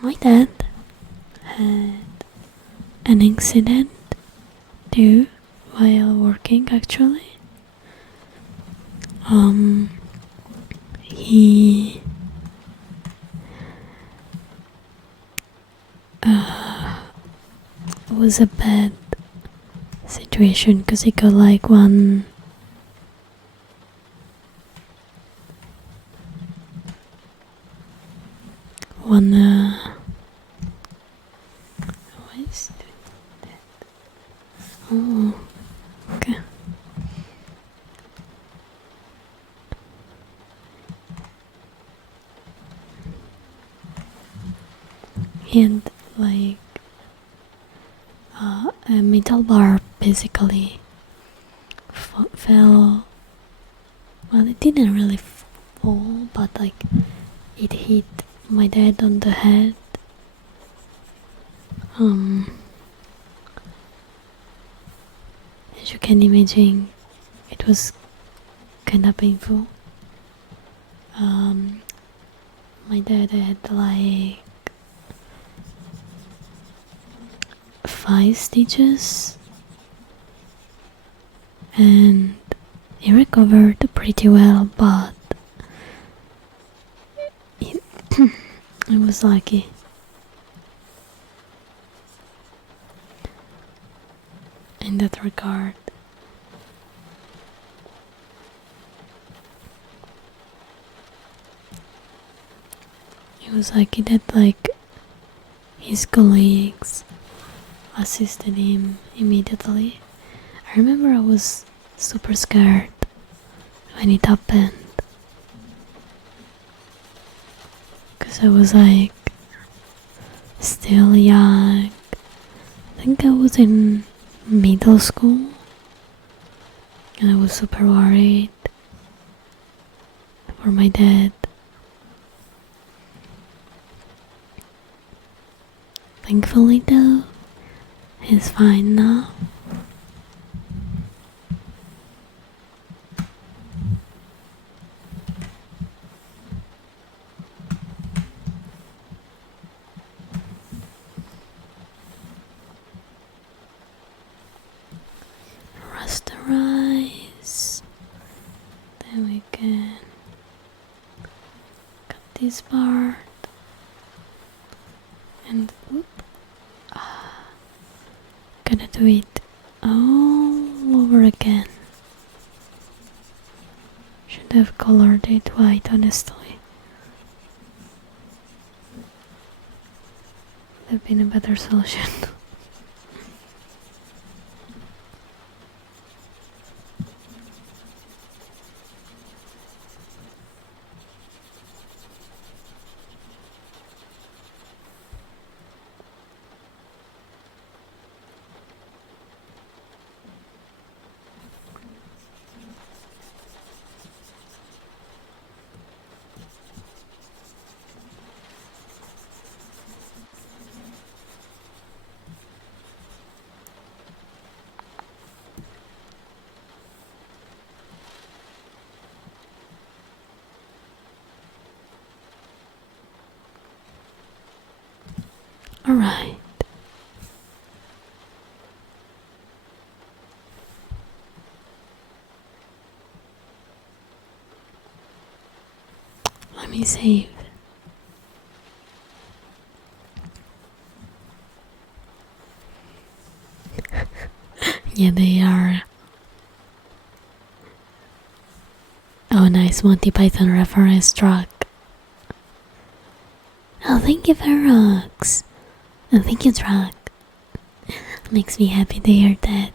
My dad had an incident too while working actually. He it was a bad situation because he got like one why is it doing that? Oh, okay. He had like a metal bar basically fell. Well, it didn't really fall, but like it hit my dad on the head. As you can imagine, it was kinda painful. My dad had like 5 stitches and he recovered pretty well, but I was lucky. In that regard. He was lucky that like his colleagues assisted him immediately. I remember I was super scared when it happened. Because I was like still young. I think I was in middle school and I was super worried for my dad. Thankfully though, he's fine now. this part and gonna do it all over again. Should have colored it white, honestly. Would have been a better solution. Alright. Let me save. Yeah, they are. Oh, nice Monty Python reference track. Oh, thank you, Ferox. Oh, thank you, Track. Makes me happy to hear that.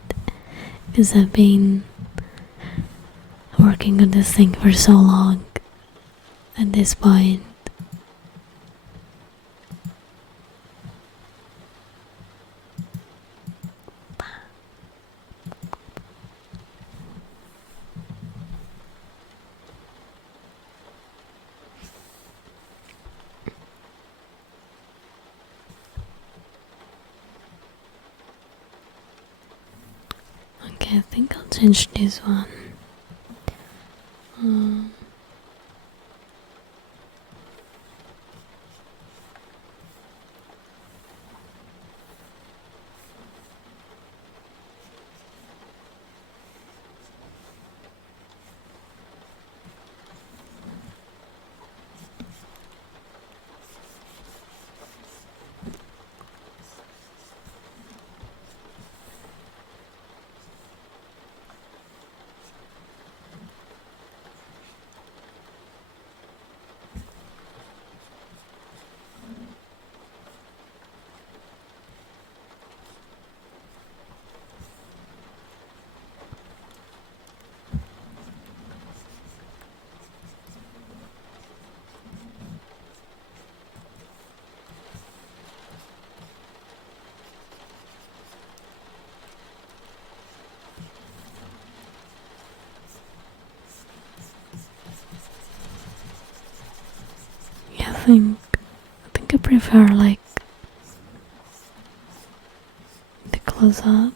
Because I've been working on this thing for so long. At this point. Okay, I think I'll change this one. Yeah, I think I prefer like the close up.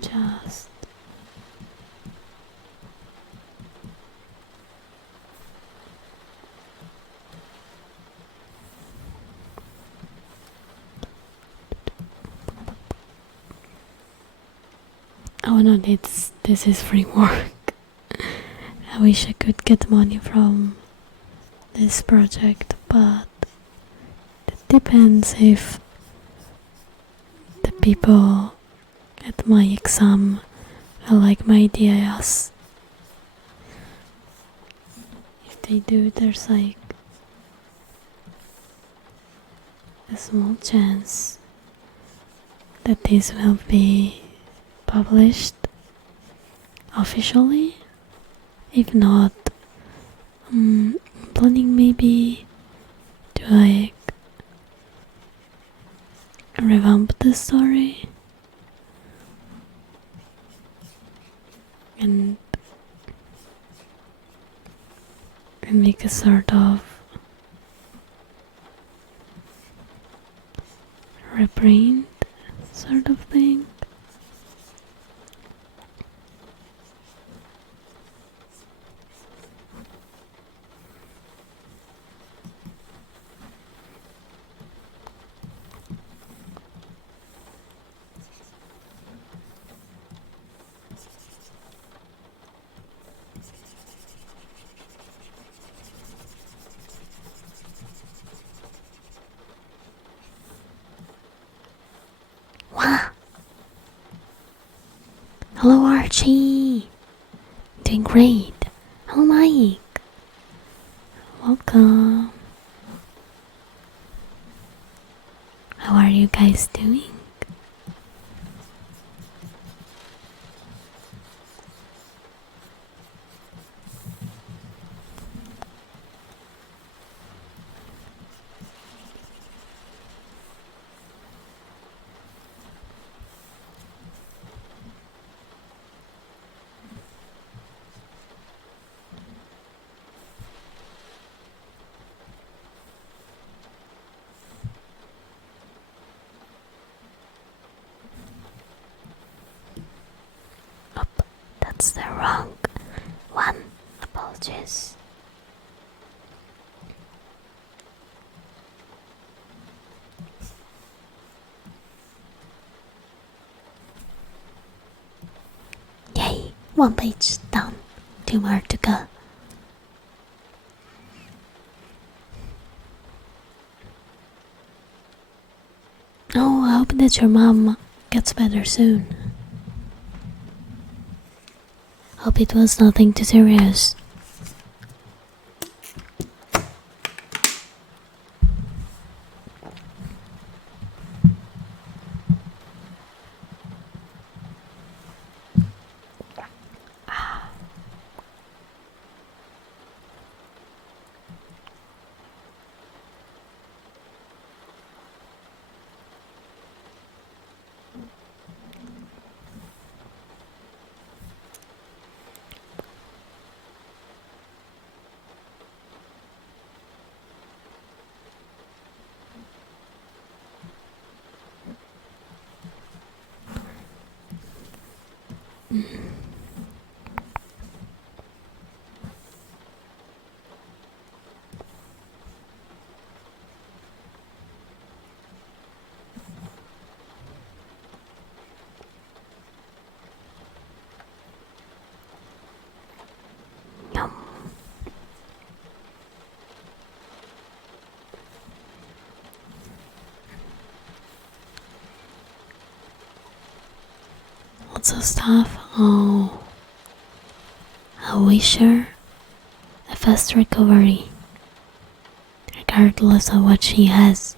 Just oh no, this is free work. I wish I could get money from this project, but it depends if the people at my exam will like my ideas. If they do, there's like a small chance that this will be published officially. If not, I'm planning maybe to like revamp the story and make a sort of reprint sort of thing. Wow. Hello Archie. Doing great. Hello Mike. Welcome. How are you guys doing? That's the wrong one. Apologies. Yay! One page done. 2 more to go. Oh, I hope that your mom gets better soon. Hope it was nothing too serious. Yum. Lots of stuff. Oh, I wish her a fast recovery, regardless of what she has.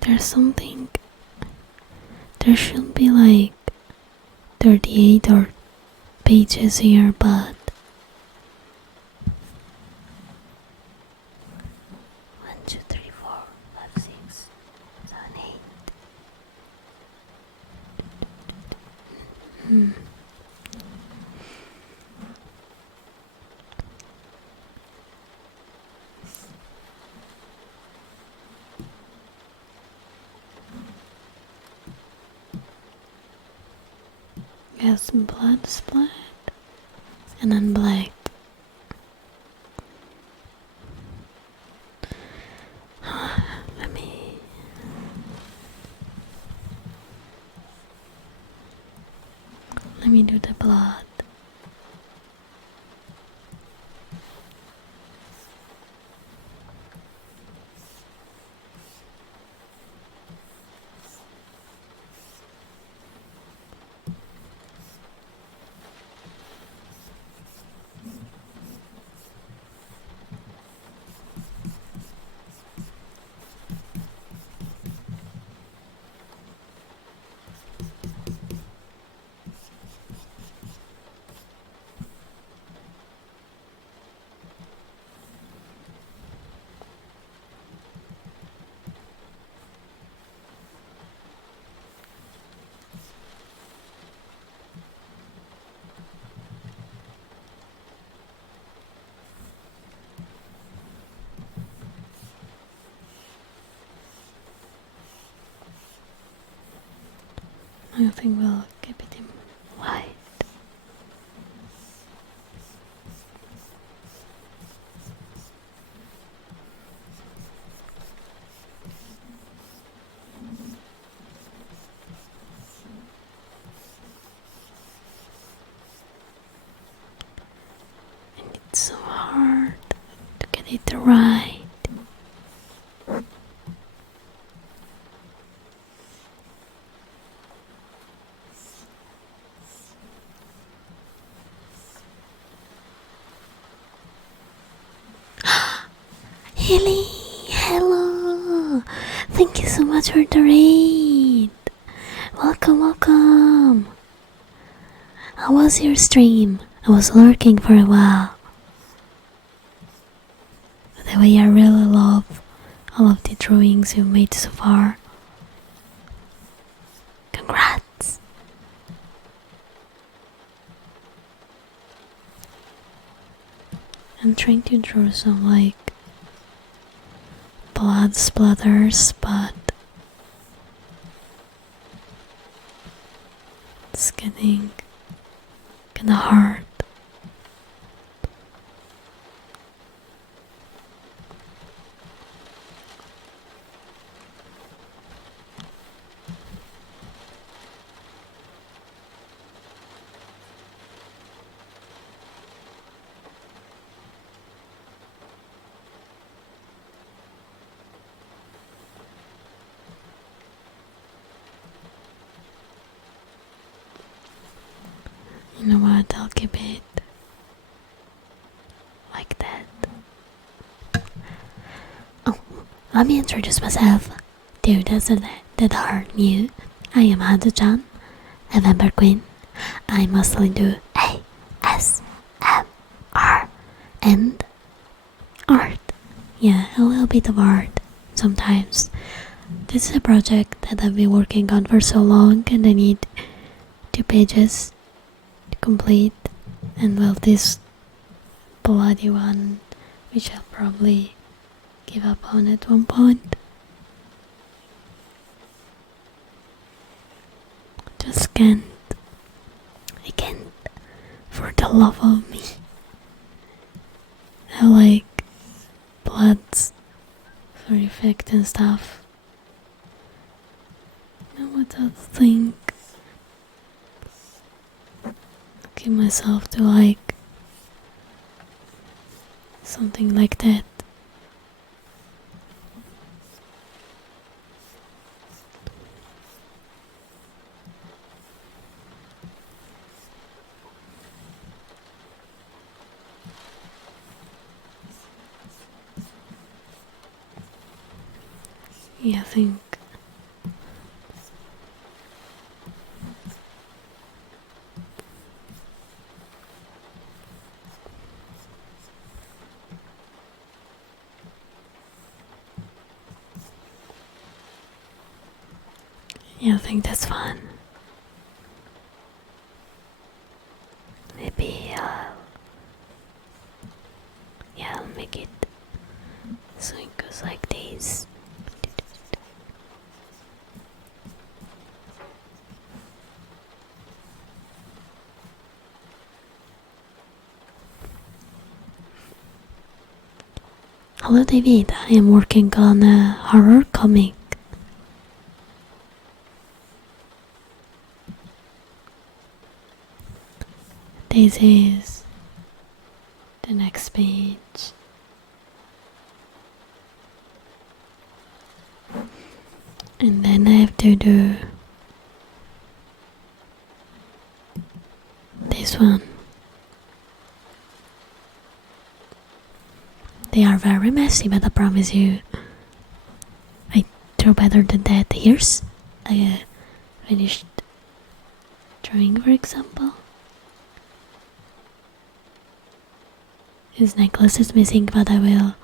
There's something. There should be like 38 or pages here, but 1, 2, 3, 4, 5, 6, 7, 8. Yes, blood splat and then black. I think we'll keep it in white. And it's so hard to get it right. Haley, hello! Thank you so much for the raid! Welcome, welcome! How was your stream? I was lurking for a while. By the way, I really love all of the drawings you've made so far. Congrats! I'm trying to draw some like blood splatters, but it's getting kinda hard. You know what, I'll keep it like that. Oh, let me introduce myself. To those that are new, I am Hanzo-Chan, a vampire queen. I mostly do ASMR and art. Yeah, a little bit of art sometimes. This is a project that I've been working on for so long and I need 2 pages to complete, and well, this bloody one which I'll probably give up on at one point. Just can't. I can't for the love of me. I like bloods for effect and stuff. You know what I think? Give myself to like something like that. Yeah, I think that's fun. Maybe I'll make it so it goes like this. Hello David, I am working on a horror comic. This is the next page. And then I have to do this one. They are very messy, but I promise you I draw better than that. Here's a finished drawing, for example. His necklace is missing, but I will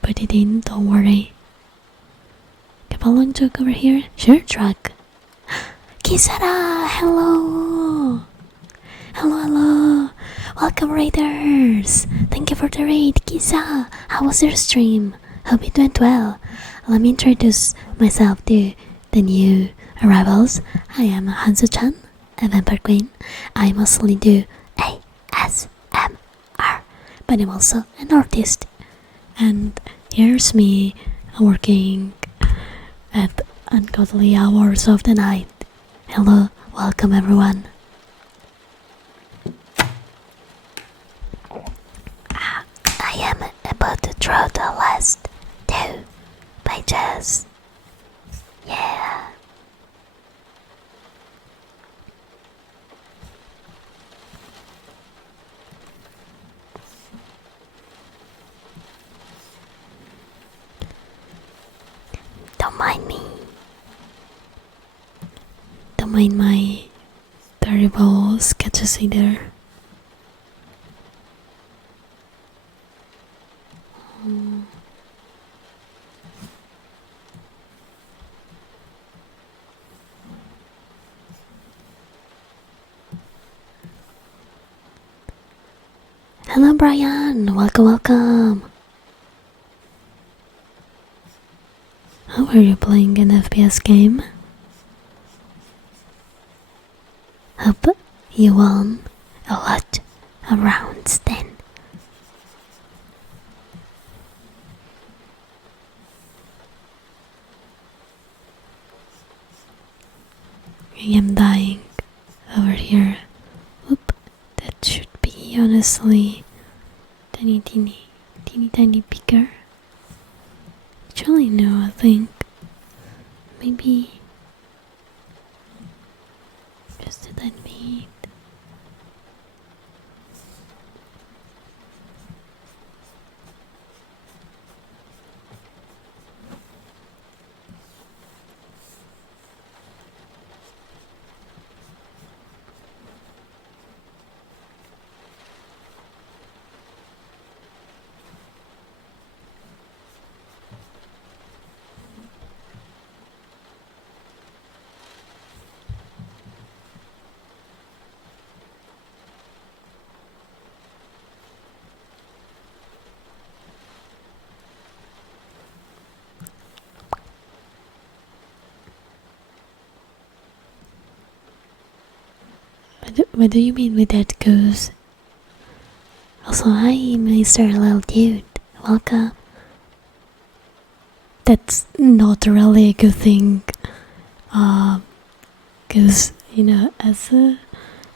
put it in, don't worry. Have a long joke over here? Sure, truck. Kisara, hello! Hello, hello! Welcome, raiders! Thank you for the raid, Kisa! How was your stream? Hope it went well. Let me introduce myself to the new arrivals. I am Hanzo-Chan, a vampire queen. I mostly do ASMR, but I'm also an artist. And here's me working at ungodly hours of the night. Hello, welcome everyone. I am about to draw the last 2 pages. Yeah. Don't mind me. Don't mind my terrible sketches either. Hello Brian, welcome. How are you playing an FPS game? Hope you won a lot of rounds then. I am dying over here. Oop, that should be honestly teeny tiny bigger. Actually no, I think maybe just a tiny bit. What do you mean with that, Goose? Also, hi, Mr. Little Dude. Welcome. That's not really a good thing. Cause, as a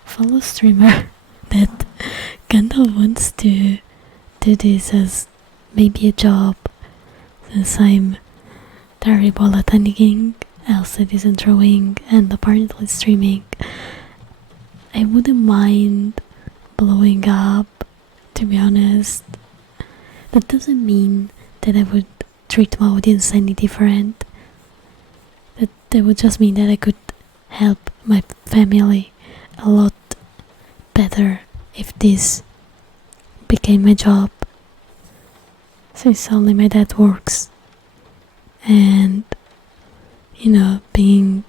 fellow streamer that kind of wants to do this as maybe a job, since I'm terrible at anything else that isn't drawing and apparently streaming, I wouldn't mind blowing up, to be honest. That doesn't mean that I would treat my audience any different. That would just mean that I could help my family a lot better if this became my job, since only my dad works. And, being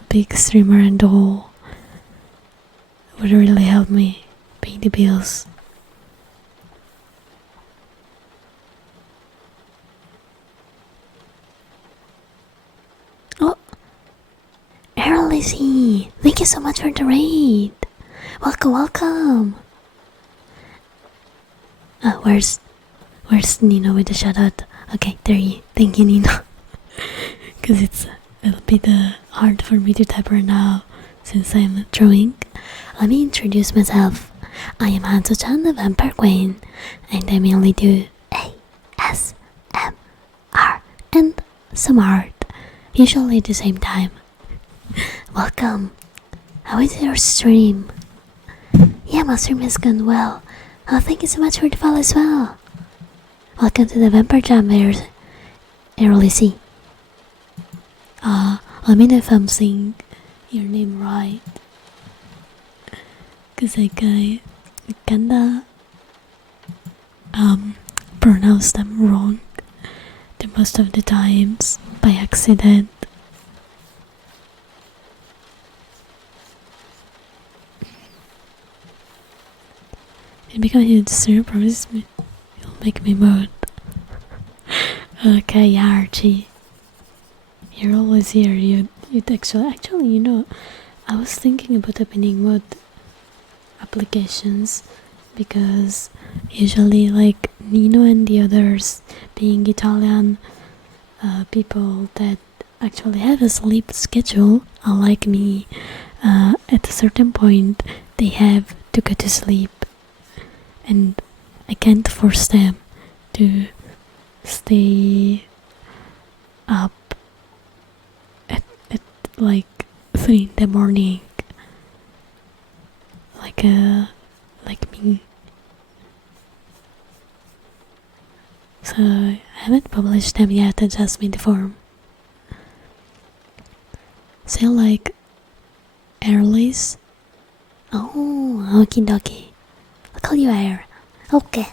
a big streamer and all would really help me pay the bills. Oh, Lizzie, thank you so much for the raid. Welcome. Where's Nino with the shout out? Okay, there you. Thank you, Nino. Cause it's a little bit hard for me to type right now since I'm drawing. Let me introduce myself. I am Hanzo-Chan, the vampire queen, and I mainly do ASMR and some art, usually at the same time. Welcome. How is your stream? Yeah, my stream has gone well. Oh, thank you so much for the follow as well. Welcome to the Vampire Jam, Early C. Let me know if I'm saying your name right, cause I kinda pronounce them wrong the most of the times by accident. And because it's super promise me, you'll make me mood. Okay, Archie. You're always here. It actually, I was thinking about opening mod applications because usually, like Nino and the others, being Italian people that actually have a sleep schedule, unlike me, at a certain point they have to go to sleep, and I can't force them to stay up at like 3 in the morning, like me. So I haven't published them yet. I just made the form. So like Airless. Oh, okie dokie. I'll call you Air. Okay.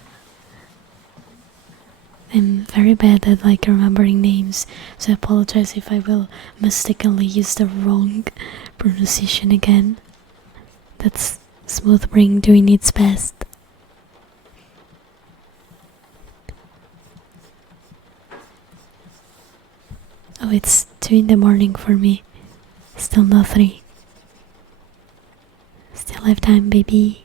I'm very bad at like remembering names, so I apologize if I will mistakenly use the wrong pronunciation again. That's smooth brain doing its best. Oh, it's 2 in the morning for me. Still not 3. Still have time, baby.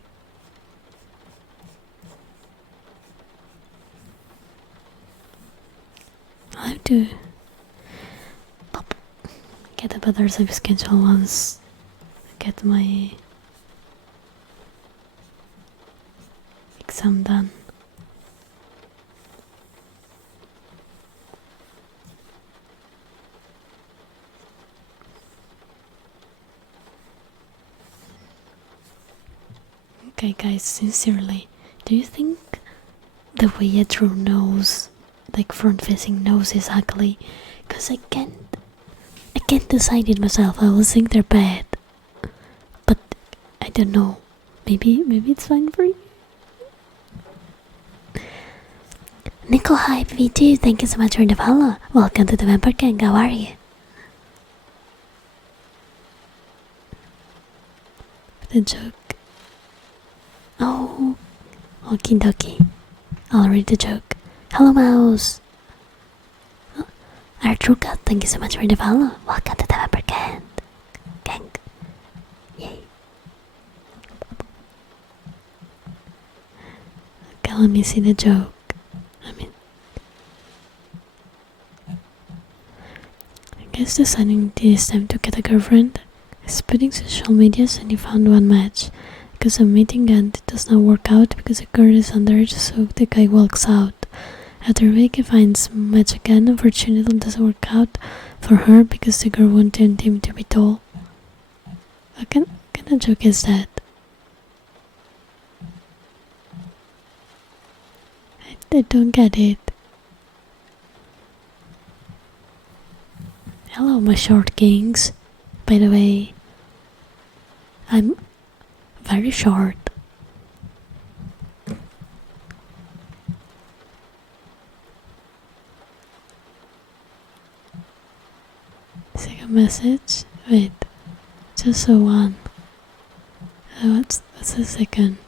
I'll have to get a better sleep schedule once I get my exam done. Okay guys, sincerely, do you think the way I drew nose, like front facing nose, is ugly? Cause I can't decide it myself. I always think they're bad, but I don't know. Maybe it's fine for you. Nickel Hype V2, thank you so much for the follow. Welcome to the member gang. How are you? The joke. Oh, okie dokie. I'll read the joke. Hello, mouse. Oh, Artruka, thank you so much for the follow. Welcome to the member gang. Yay. Okay, let me see the joke. I guess deciding this time to get a girlfriend is putting social medias and he found one match. Because I'm meeting and it does not work out because the girl is underage, so the guy walks out. After a week he finds match again. Unfortunately it doesn't work out for her because the girl wanted him to be tall. What kind of joke is that? I don't get it. Hello my short kings. By the way, I'm very short. Second message? Wait, just so one. What's the second?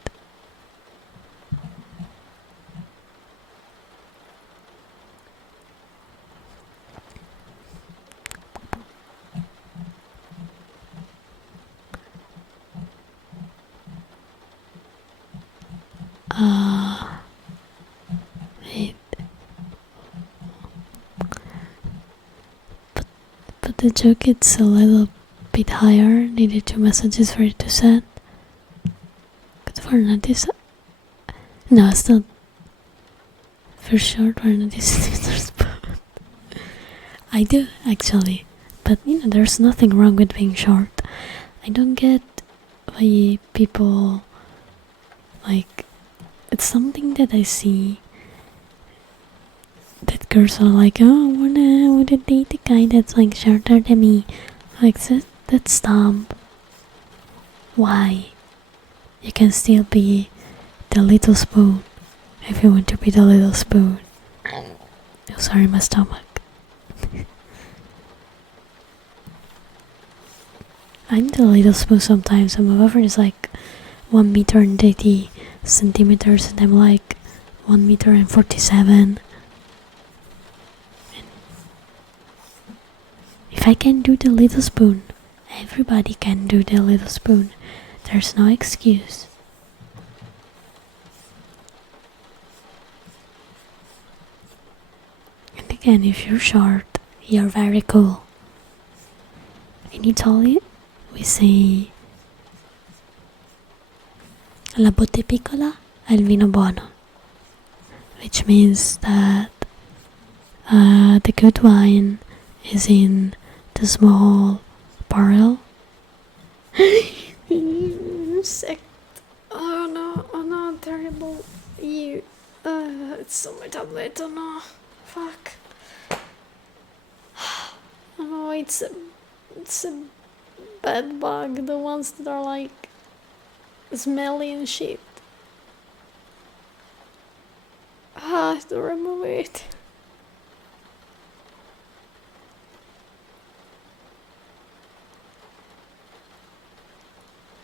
Wait. But the joke is a little bit higher. Needed 2 messages for it to send. Good for notice. No, still for short for notice. I do actually, but there's nothing wrong with being short. I don't get why people like. It's something that I see that girls are like, oh, I wanna date a guy that's like shorter than me. Like that's dumb. Why? You can still be the little spoon if you want to be the little spoon. Oh, sorry, my stomach. I'm the little spoon sometimes, and my boyfriend is like 1 meter and 80 centimeters, and I'm like 1 meter and 47. And If I can do the little spoon, everybody can do the little spoon. There's no excuse. And again, if you're short, you're very cool. In Italy, we say la botte piccola è il vino buono, which means that the good wine is in the small barrel. Insect. Oh no, terrible. You. It's on my tablet. Oh no. Fuck. Oh, it's a bed bug. The ones that are like smelly and shit. I have to remove it.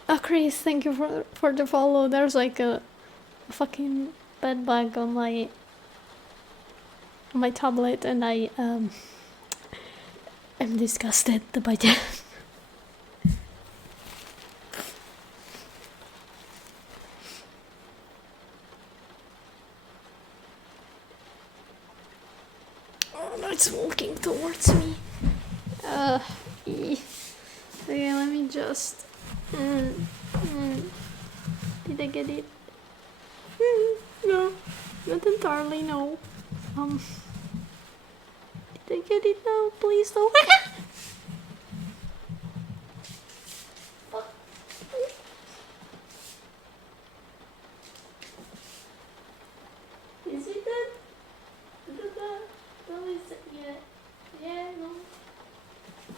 Oh, Chris, thank you for the follow. There's like a fucking bed bug on my tablet, and I'm disgusted by that. Oh no, it's walking towards me. Okay, let me just. Did I get it? No, not entirely. No. Did I get it now? Please no. Is it dead? No, is it? Yeah, no.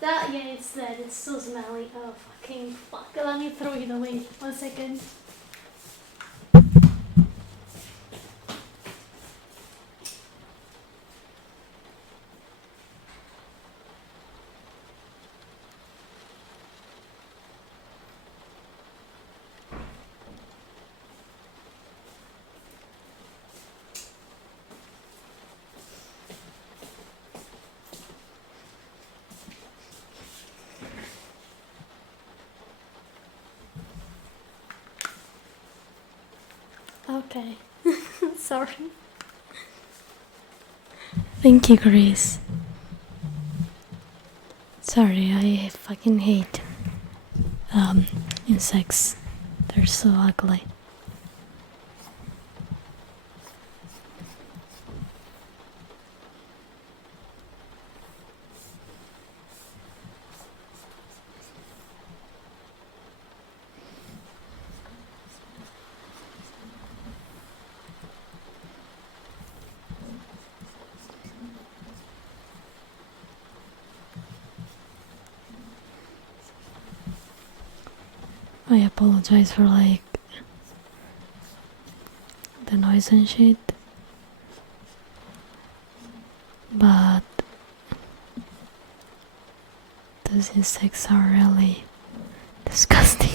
That, yeah, it's dead. It's so smelly. Oh, fucking fuck. Let me throw it away. 1 second. Okay. Sorry. Thank you, Chris. Sorry, I fucking hate insects. They're so ugly. I apologize for like the noise and shit, but those insects are really disgusting.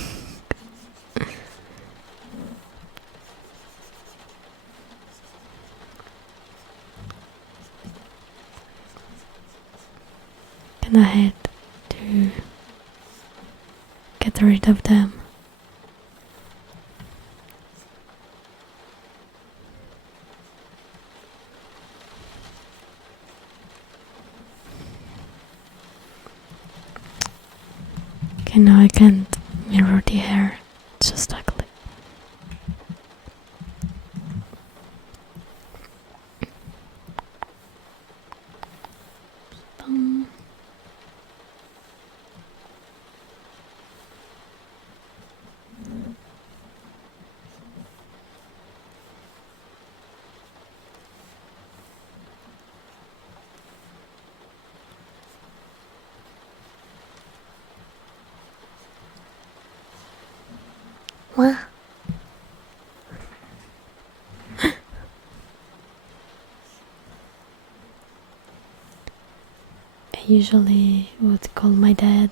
And I had to get rid of them. Okay, now I can't mirror the hair, it's just ugly. What? I usually would call my dad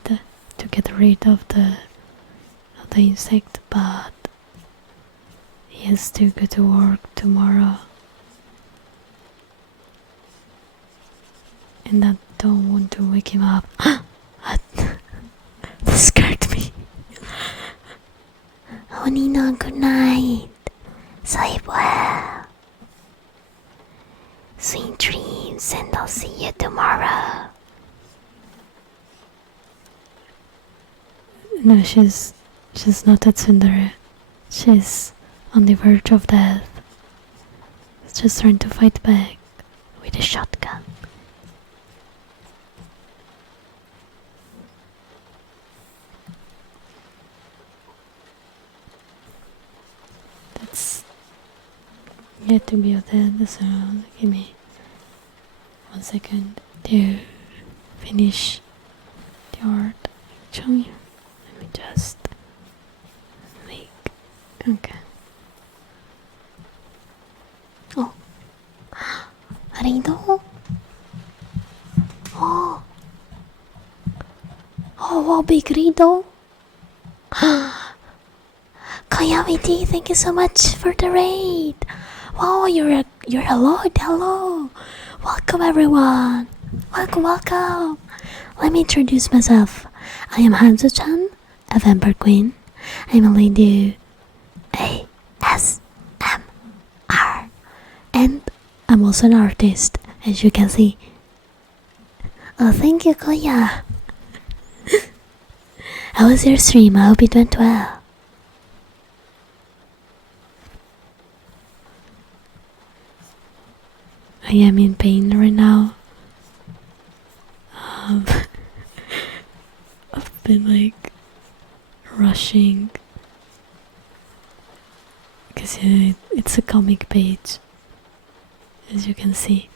to get rid of the insect, but he has to go to work tomorrow, and that don't want to wake him up. What? That scared me. Oh, Nina, good night. Sleep well. Sweet dreams, and I'll see you tomorrow. No, she's not a tsundere. She's on the verge of death. She's just trying to fight back with a shotgun. That's yet to be dead, so give me 1 second to finish the art. Actually, let me just make. Okay. Oh, Rido. Oh, wow, big Rido. Coyote, thank you so much for the raid. Wow, you're a lord. Hello, welcome everyone. Welcome. Let me introduce myself. I am Hanzo-Chan, a vampire queen. I'm a lady ASMR, and I'm also an artist, as you can see. Oh, thank you, Koya. How was your stream? I hope it went well. I am in pain right now. I've been like rushing because it's a comic page, as you can see,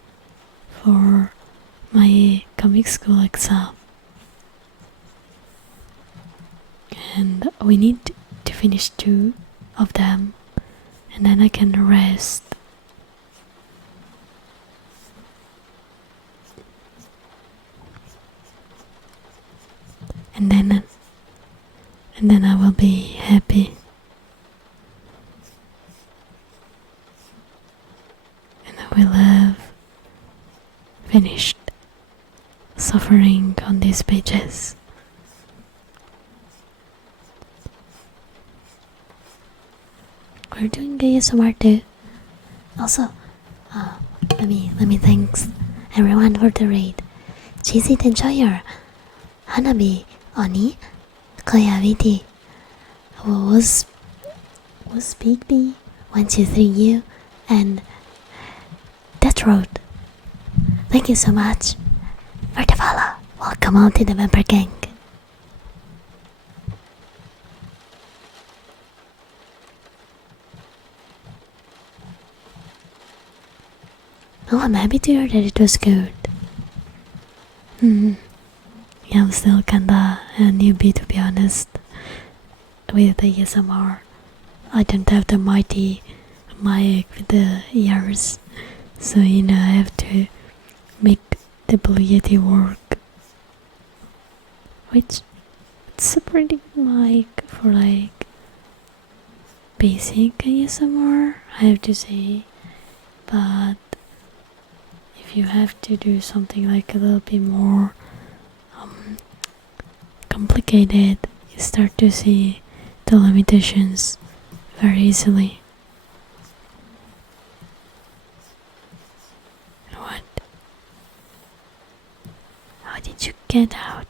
for my comic school exam, and we need to finish 2 of them, and then I can rest. And then I will be happy. And I will have finished suffering on these pages. We're doing ASMR too. Also, let me thanks everyone for the raid. Cheesy, enjoy your Hanabi, Oni, Koya VT, was Big B, 123U, and Death Road. Thank you so much for the follow. Welcome on to the member gang. Oh, I'm happy to hear that it was good. Yeah, I'm still kinda a newbie, to be honest, with the ASMR. I don't have the mighty mic with the ears, so I have to make the Blue Yeti work, which it's a pretty good mic for like basic ASMR, I have to say, but if you have to do something like a little bit more complicated, you start to see the limitations very easily. What? How did you get out?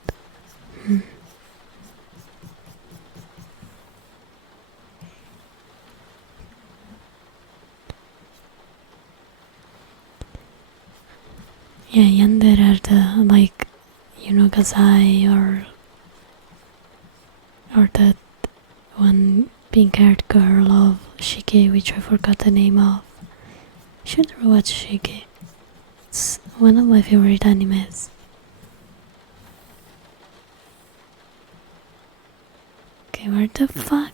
Yeah, yonder are the, like, Gazai or that one pink-haired girl of Shiki, which I forgot the name of. Should rewatch Shiki. It's one of my favorite animes. Okay, where the fuck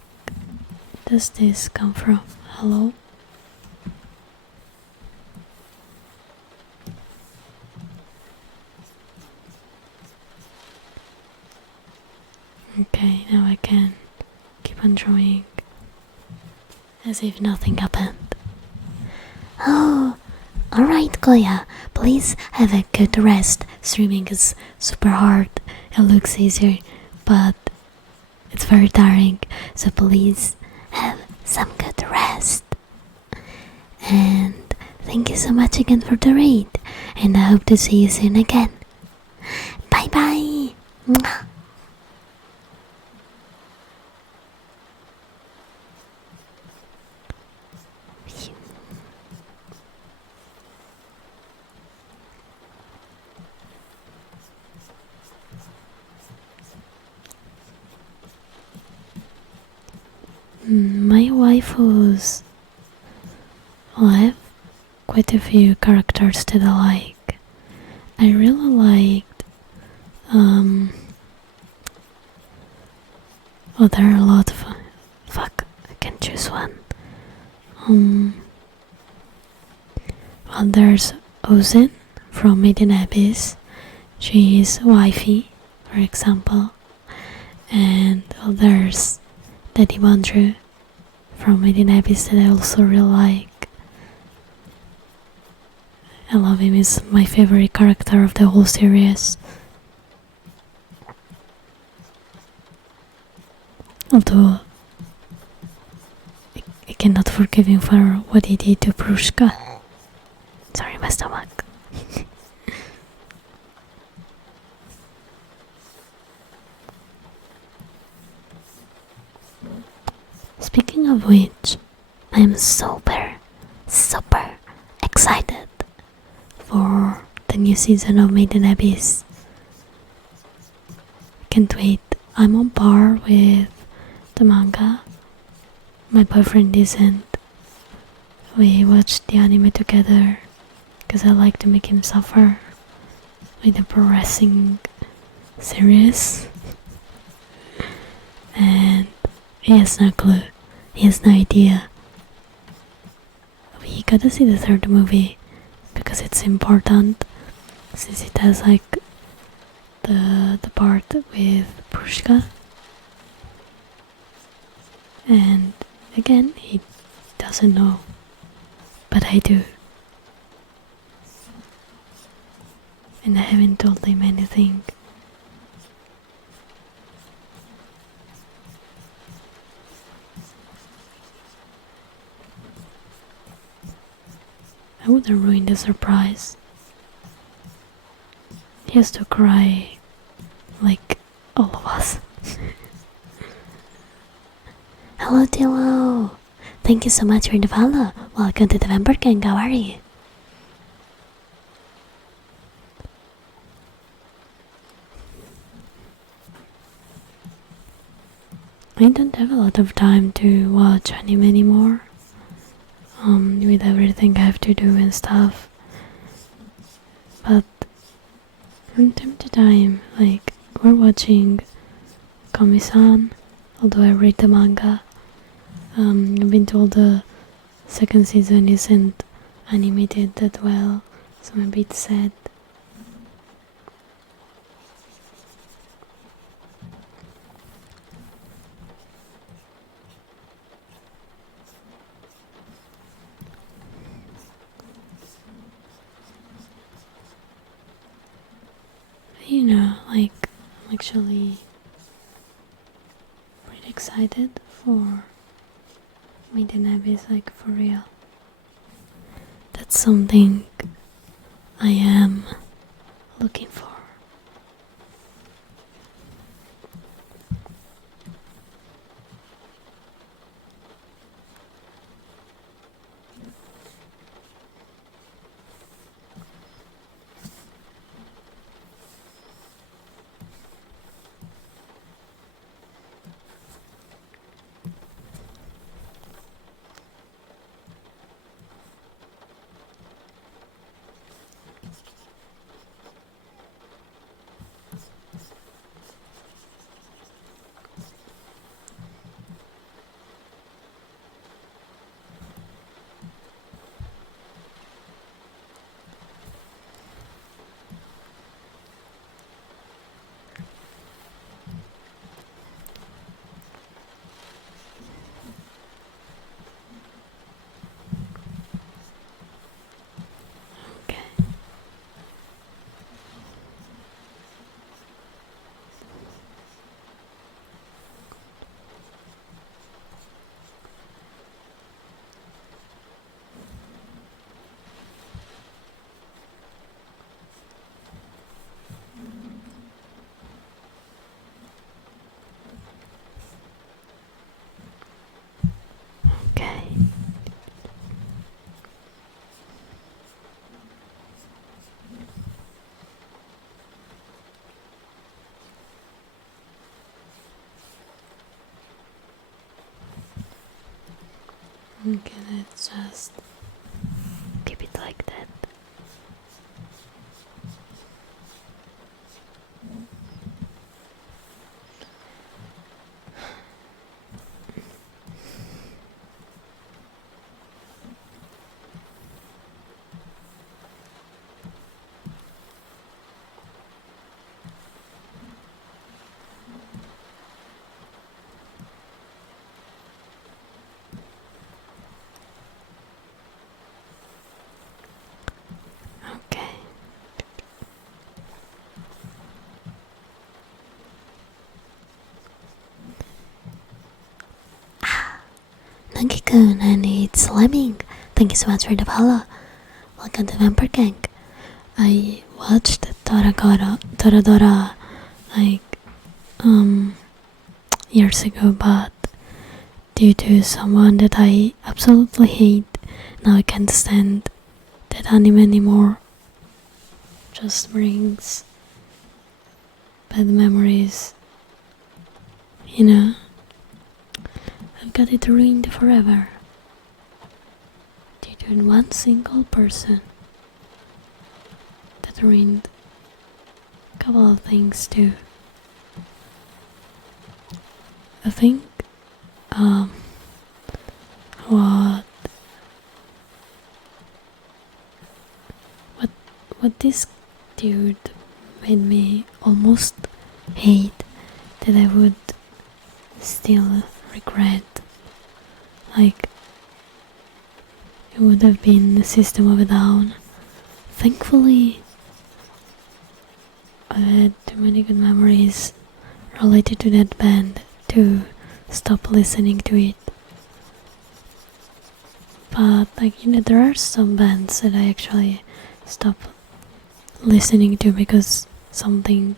does this come from? Hello? Okay, now I can keep on drawing as if nothing happened. Oh, Alright, Koya, please have a good rest. Streaming is super hard. It looks easier, but it's very tiring. So please have some good rest. And thank you so much again for the raid. And I hope to see you soon again. Bye bye. Mwah. My waifus. Well, I have quite a few characters that I like. I really liked. Oh, there are a lot of. Fuck, I can choose one. Well, there's Ozen from Made in Abyss. She is wifey, for example. And well, there's Daddy Bandru from Made in Abyss that I also really like. I love him, he's my favorite character of the whole series. Although I cannot forgive him for what he did to Prushka. Sorry, my stomach. Speaking of which, I am super excited for the new season of Made in Abyss. Can't wait. I'm on par with the manga. My boyfriend isn't. We watched the anime together because I like to make him suffer with the progressing series. And he has no clue. He has no idea. We gotta see the third movie because it's important, since it has like the part with Prushka. And again, he doesn't know, but I do. And I haven't told him anything. I wouldn't ruin the surprise. He has to cry like all of us. Hello Tilo! Thank you so much for the follow. Welcome to the Vampire Gang, how are you? I don't have a lot of time to watch anime anymore. With everything I have to do and stuff. But from time to time, like, we're watching Kami-san, although I read the manga. I've been told the second season isn't animated that well, so I'm a bit sad. You know, like, I'm actually pretty excited for Made in Abyss, like, for real. That's something I am looking for. Okay, let's just keep it like that. Okay. Nagi-kun, and it's Lemming. Thank you so much for the follow. Welcome to Vampire Gang. I watched Toradora like years ago, but due to someone that I absolutely hate, now I can't stand that anime anymore. Just brings bad memories. You know, I've got it ruined forever due to one single person that ruined a couple of things too. I think what what this dude made me almost hate, that I would still regret, like it would have been the System of a Down. Thankfully I had too many good memories related to that band to stop listening to it. But like, you know, there are some bands that I actually stop listening to because something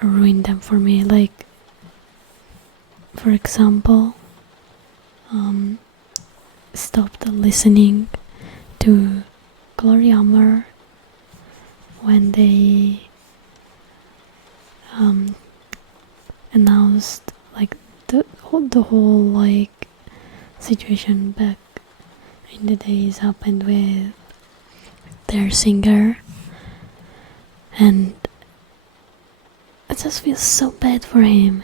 ruined them for me. Like, for example, stopped listening to Glory Hammer when they announced like the whole like situation back in the days happened with their singer, and I just feel so bad for him.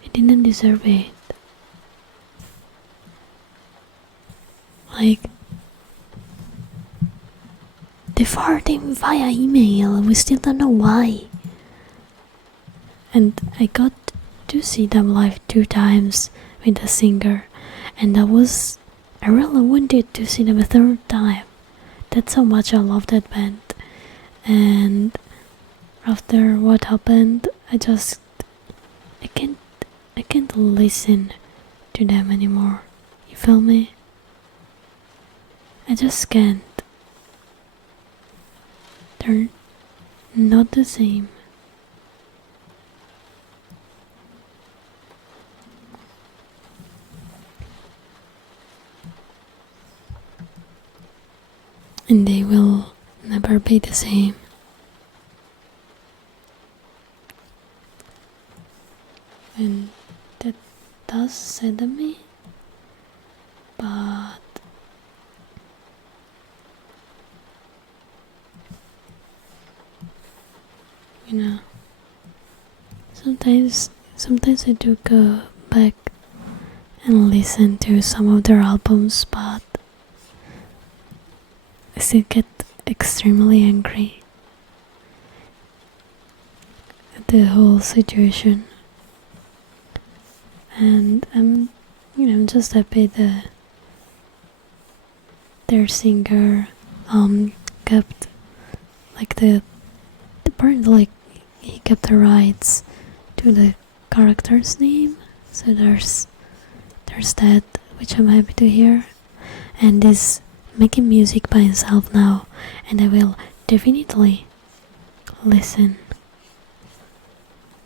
He didn't deserve it. Like, they fired him via email. We still don't know why. And I got to see them live 2 times with the singer, and I really wanted to see them a 3rd time. That's how much I love that band. And after what happened, I can't listen to them anymore. You feel me? I just can't. They're not the same. And they will never be the same. And that does sadden me, but you know, sometimes I do go back and listen to some of their albums, but I still get extremely angry at the whole situation. And I'm just happy that their singer kept like the part, like he kept the rights to the character's name, so there's that, which I'm happy to hear, and is making music by himself now, and I will definitely listen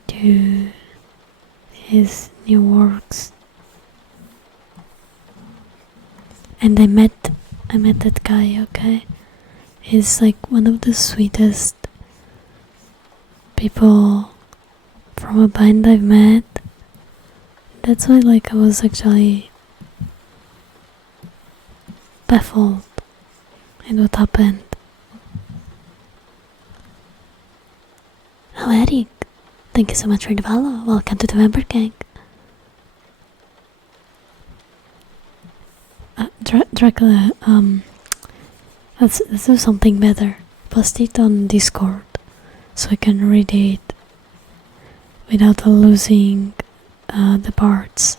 to his new works. And I met that guy, okay? He's like one of the sweetest people from a band I've met. That's why like I was actually baffled at what happened. Oh, Eric, thank you so much for the follow. Welcome to the member gang. Dracula, let's do something better. Post it on Discord so I can read it without losing the parts.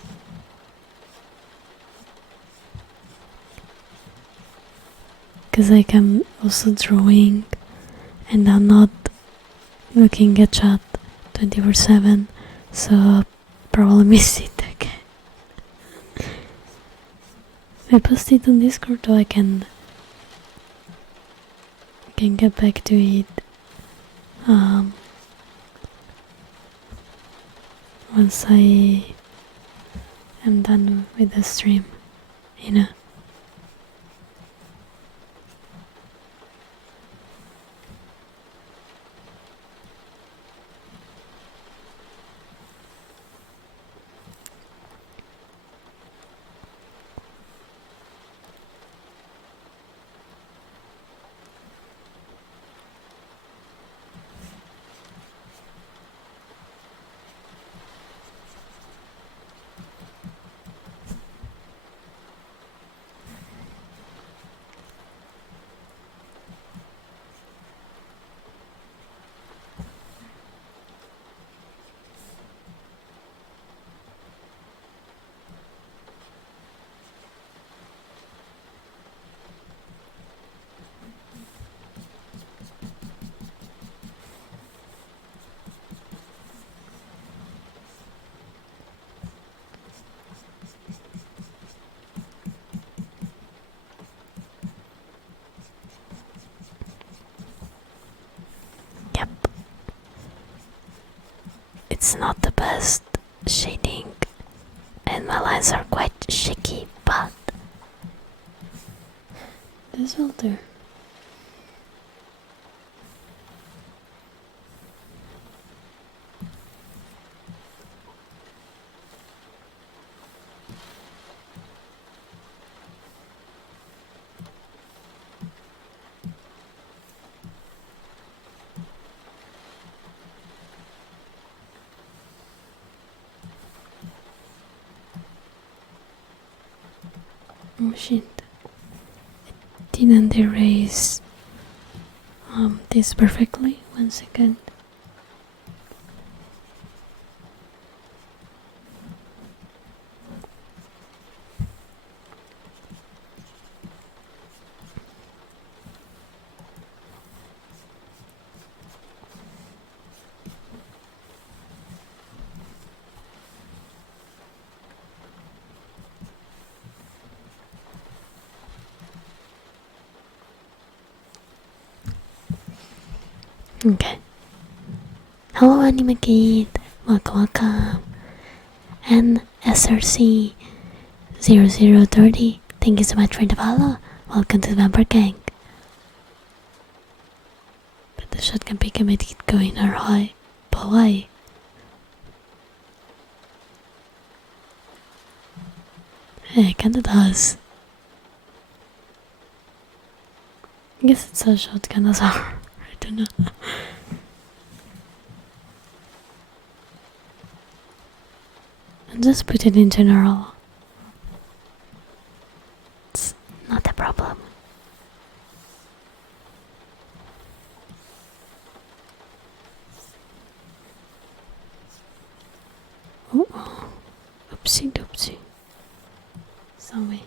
Because like I'm also drawing and I'm not looking at chat 24/7, so I'll probably miss it again. I post it on Discord so I can get back to it once I am done with the stream, you know. Yep. It's not the best shading and my lines are quite shaky, but this will do. Oh shit. It didn't erase this perfectly. 1 second. Okay. Hello Anime Kid, welcome. And SRC 0030, thank you so much for the follow. Welcome to the member gang. But the shotgun pick and made it go in our high. But why? It kinda does. I guess it's a shotgun as well. I don't know. And just put it in general. It's not a problem. Oh, oopsie doopsie. Sorry.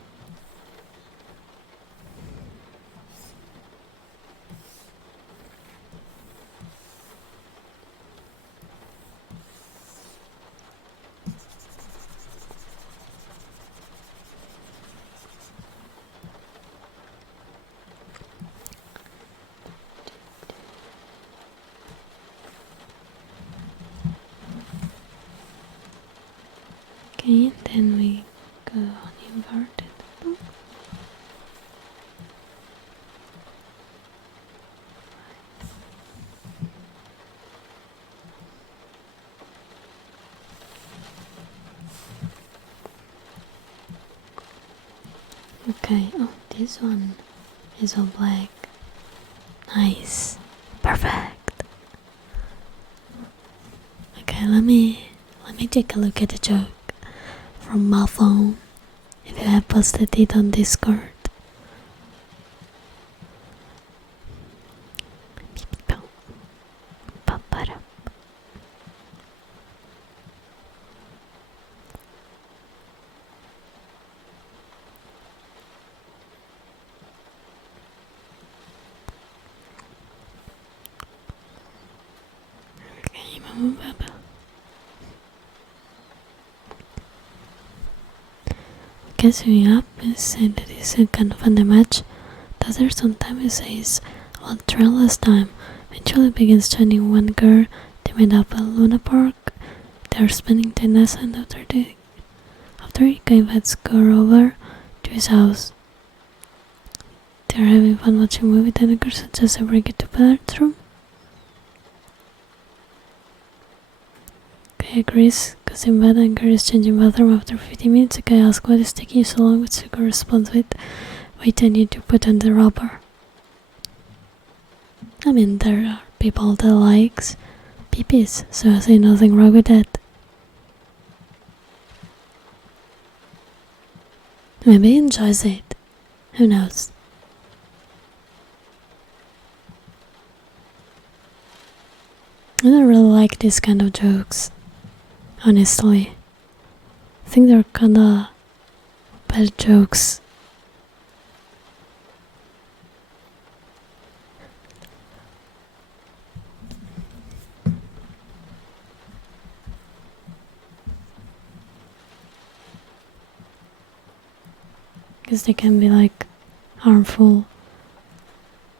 Okay, then we go on inverted. Okay, oh, This one is all black. Nice. Perfect. Okay, let me take a look at the joke from my phone. If you have posted it on Discord. Okay, summing up is saying that it's a kind of a match. The other sometimes says a trail last time. Eventually begins chatting one girl. They met up at Luna Park. They are spending the night and after he invites girl over to his house. They are having fun watching a movie, then the girl suggests they break it to the bathroom. Guy agrees, cause in bed and girl is changing bathroom after 15 minutes. The guy asks what is taking you so long, which the girl responds with, wait, I need to put on the rubber. I mean, there are people that likes peepees, so I see nothing wrong with that. Maybe he enjoys it. Who knows? I don't really like these kind of jokes. Honestly, I think they're kinda bad jokes. Because they can be like harmful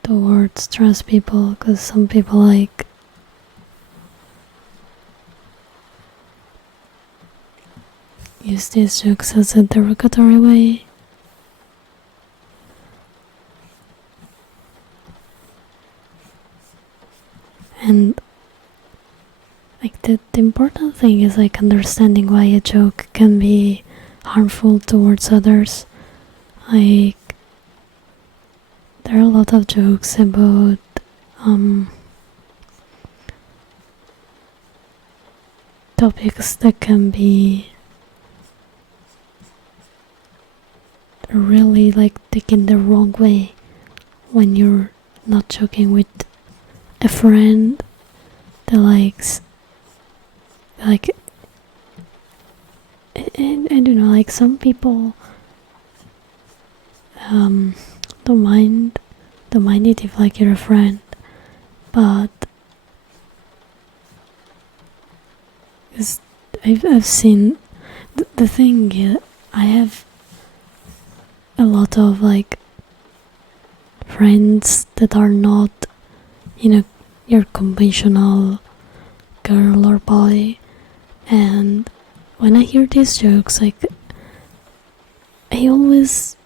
towards trans people, because some people like use these jokes as a derogatory way. And like the important thing is like understanding why a joke can be harmful towards others. Like there are a lot of jokes about topics that can be really like taken the wrong way when you're not joking with a friend that likes like I don't know, like some people don't mind it if like you're a friend, but I've seen the thing is, I have a lot of like friends that are not, you know, your conventional girl or boy, and when I hear these jokes, like I always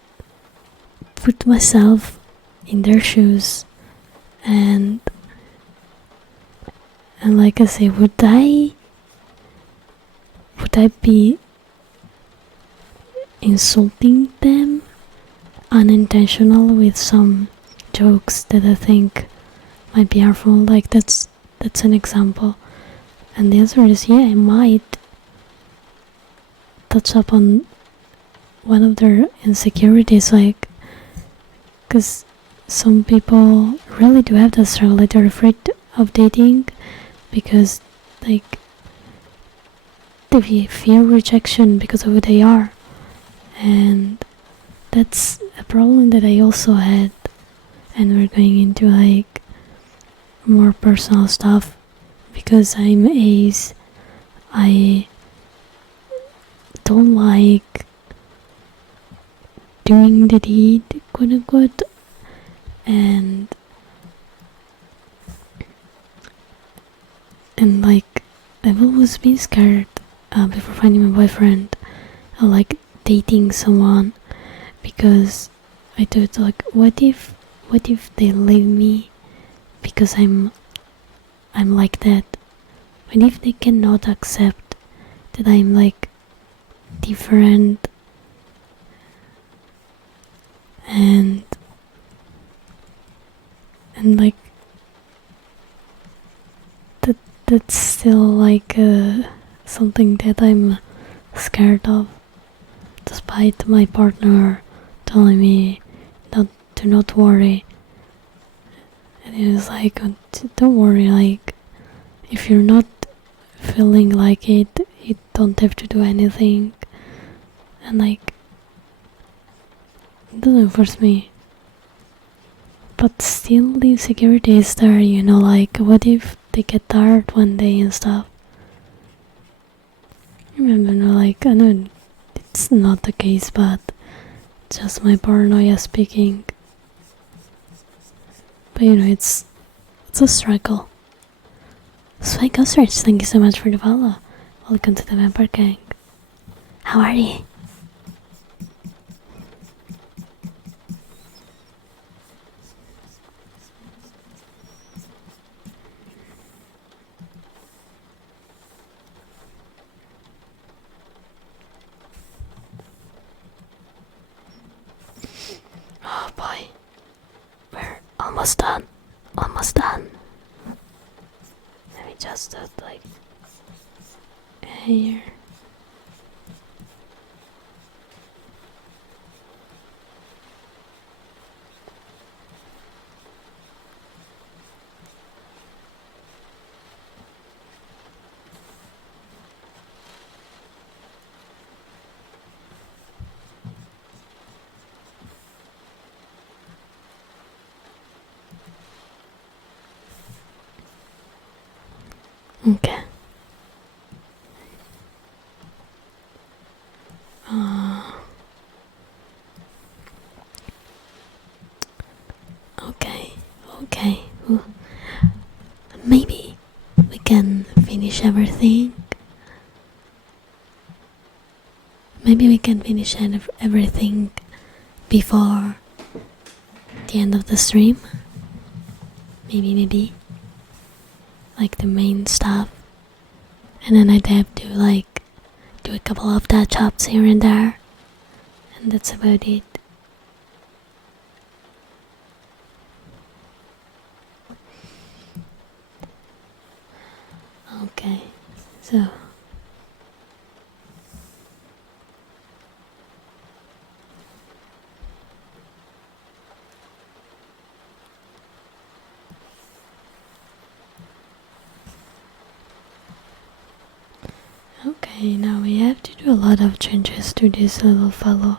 put myself in their shoes, and like I say, would I be insulting them unintentional with some jokes that I think might be harmful? Like that's an example, and the answer is yeah, I might touch up on one of their insecurities, like because some people really do have that struggle, like they're afraid of dating because like they fear rejection because of who they are, and that's a problem that I also had. And we're going into like more personal stuff because I'm ace. I don't like doing the deed, quote unquote, and like I've always been scared before finding my boyfriend, like dating someone, because I thought like what if they leave me because I'm like that? What if they cannot accept that I'm like different and like that's still like something that I'm scared of, despite my partner telling me not to not worry. And it was like, don't worry, like if you're not feeling like it, you don't have to do anything. And like, it doesn't force me. But still, the insecurity is there, you know, like, what if they get tired one day and stuff? I remember, no, like, I know it's not the case, but just my paranoia speaking. But you know, it's a struggle. Swag Ostrich, thank you so much for the follow. Welcome to the Vampire Gang. How are you? Oh boy, we're almost done. Almost done. Let me just do it like here. Okay. Okay. Okay. Maybe we can finish everything. Maybe we can finish everything before the end of the stream. Maybe. Like the main stuff. And then I'd have to like do a couple of touch-ups here and there. And that's about it. Okay, so okay, now we have to do a lot of changes to this little fellow.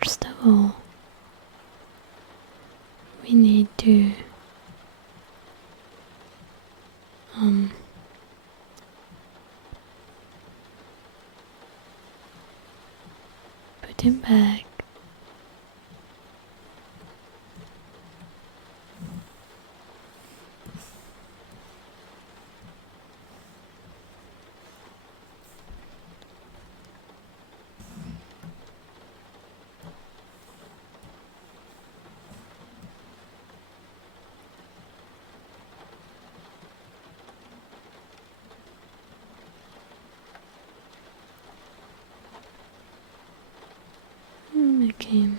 First of all, we need to put him back. Make him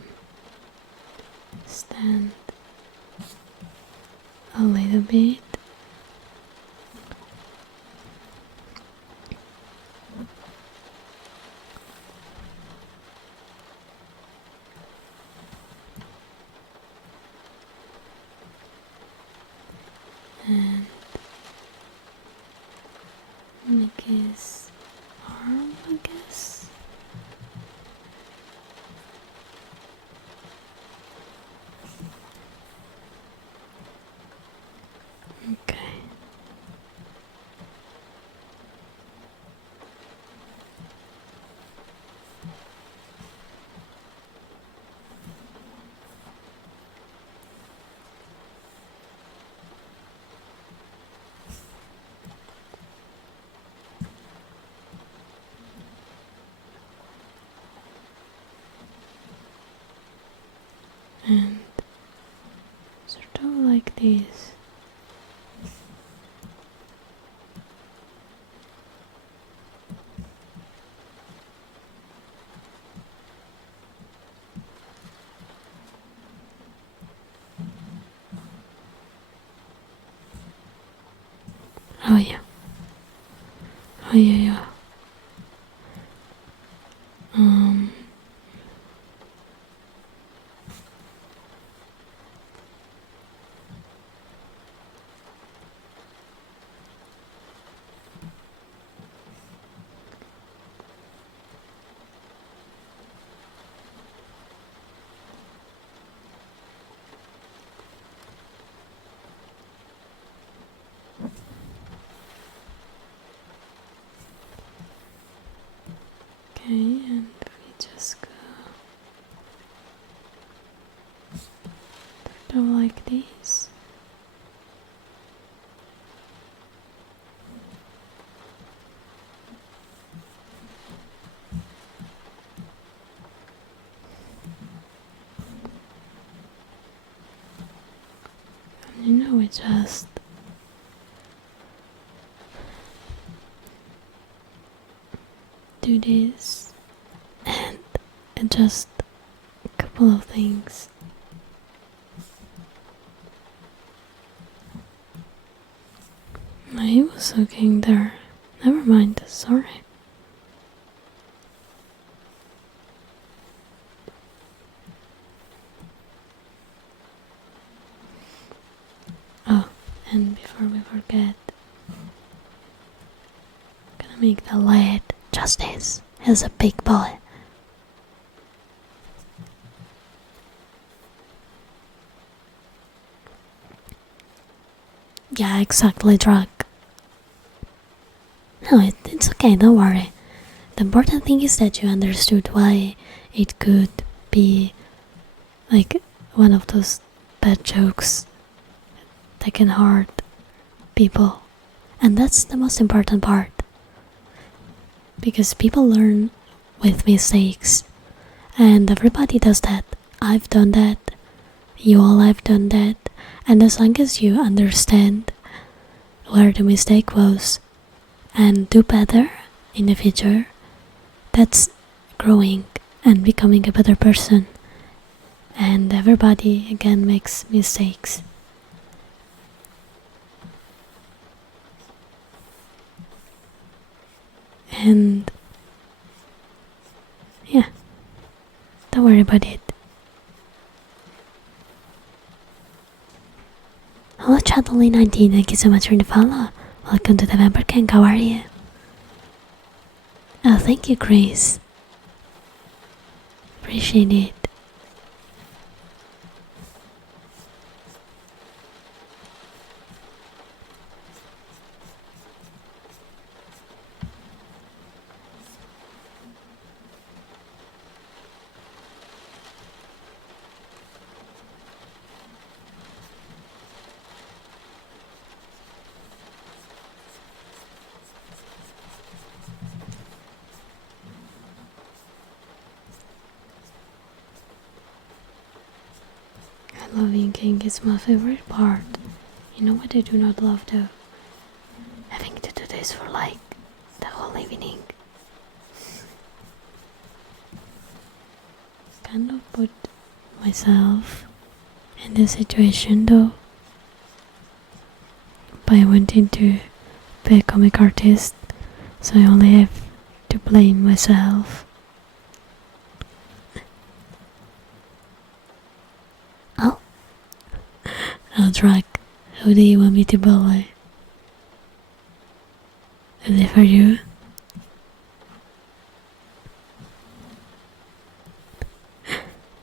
stand a little bit. And make his arm, I guess. Okay. And sort of like this. Oh yeah. Oh yeah. Um. Okay, and we just go down like this. And we just do this and adjust a couple of things. I was looking there. Never mind, sorry. Oh, and before we forget, I'm gonna make the lad justice as a big boy. Yeah, exactly, drug. No, it's okay, don't worry. The important thing is that you understood why it could be like one of those bad jokes that can hurt people. And that's the most important part. Because people learn with mistakes. And everybody does that. I've done that. You all have done that. And as long as you understand where the mistake was and do better in the future, that's growing and becoming a better person. And everybody again makes mistakes. And yeah, don't worry about it. Hello Chatterley19, thank you so much for the follow. Welcome to the Vampire Gang, how are you? Oh, thank you, Grace. Appreciate it. Loving King is my favorite part. You know what I do not love though? Having to do this for like the whole evening. Kind of put myself in this situation though, by wanting to be a comic artist, so I only have to blame myself. Oh, I'll drag. Who do you want me to bully? Is it for you?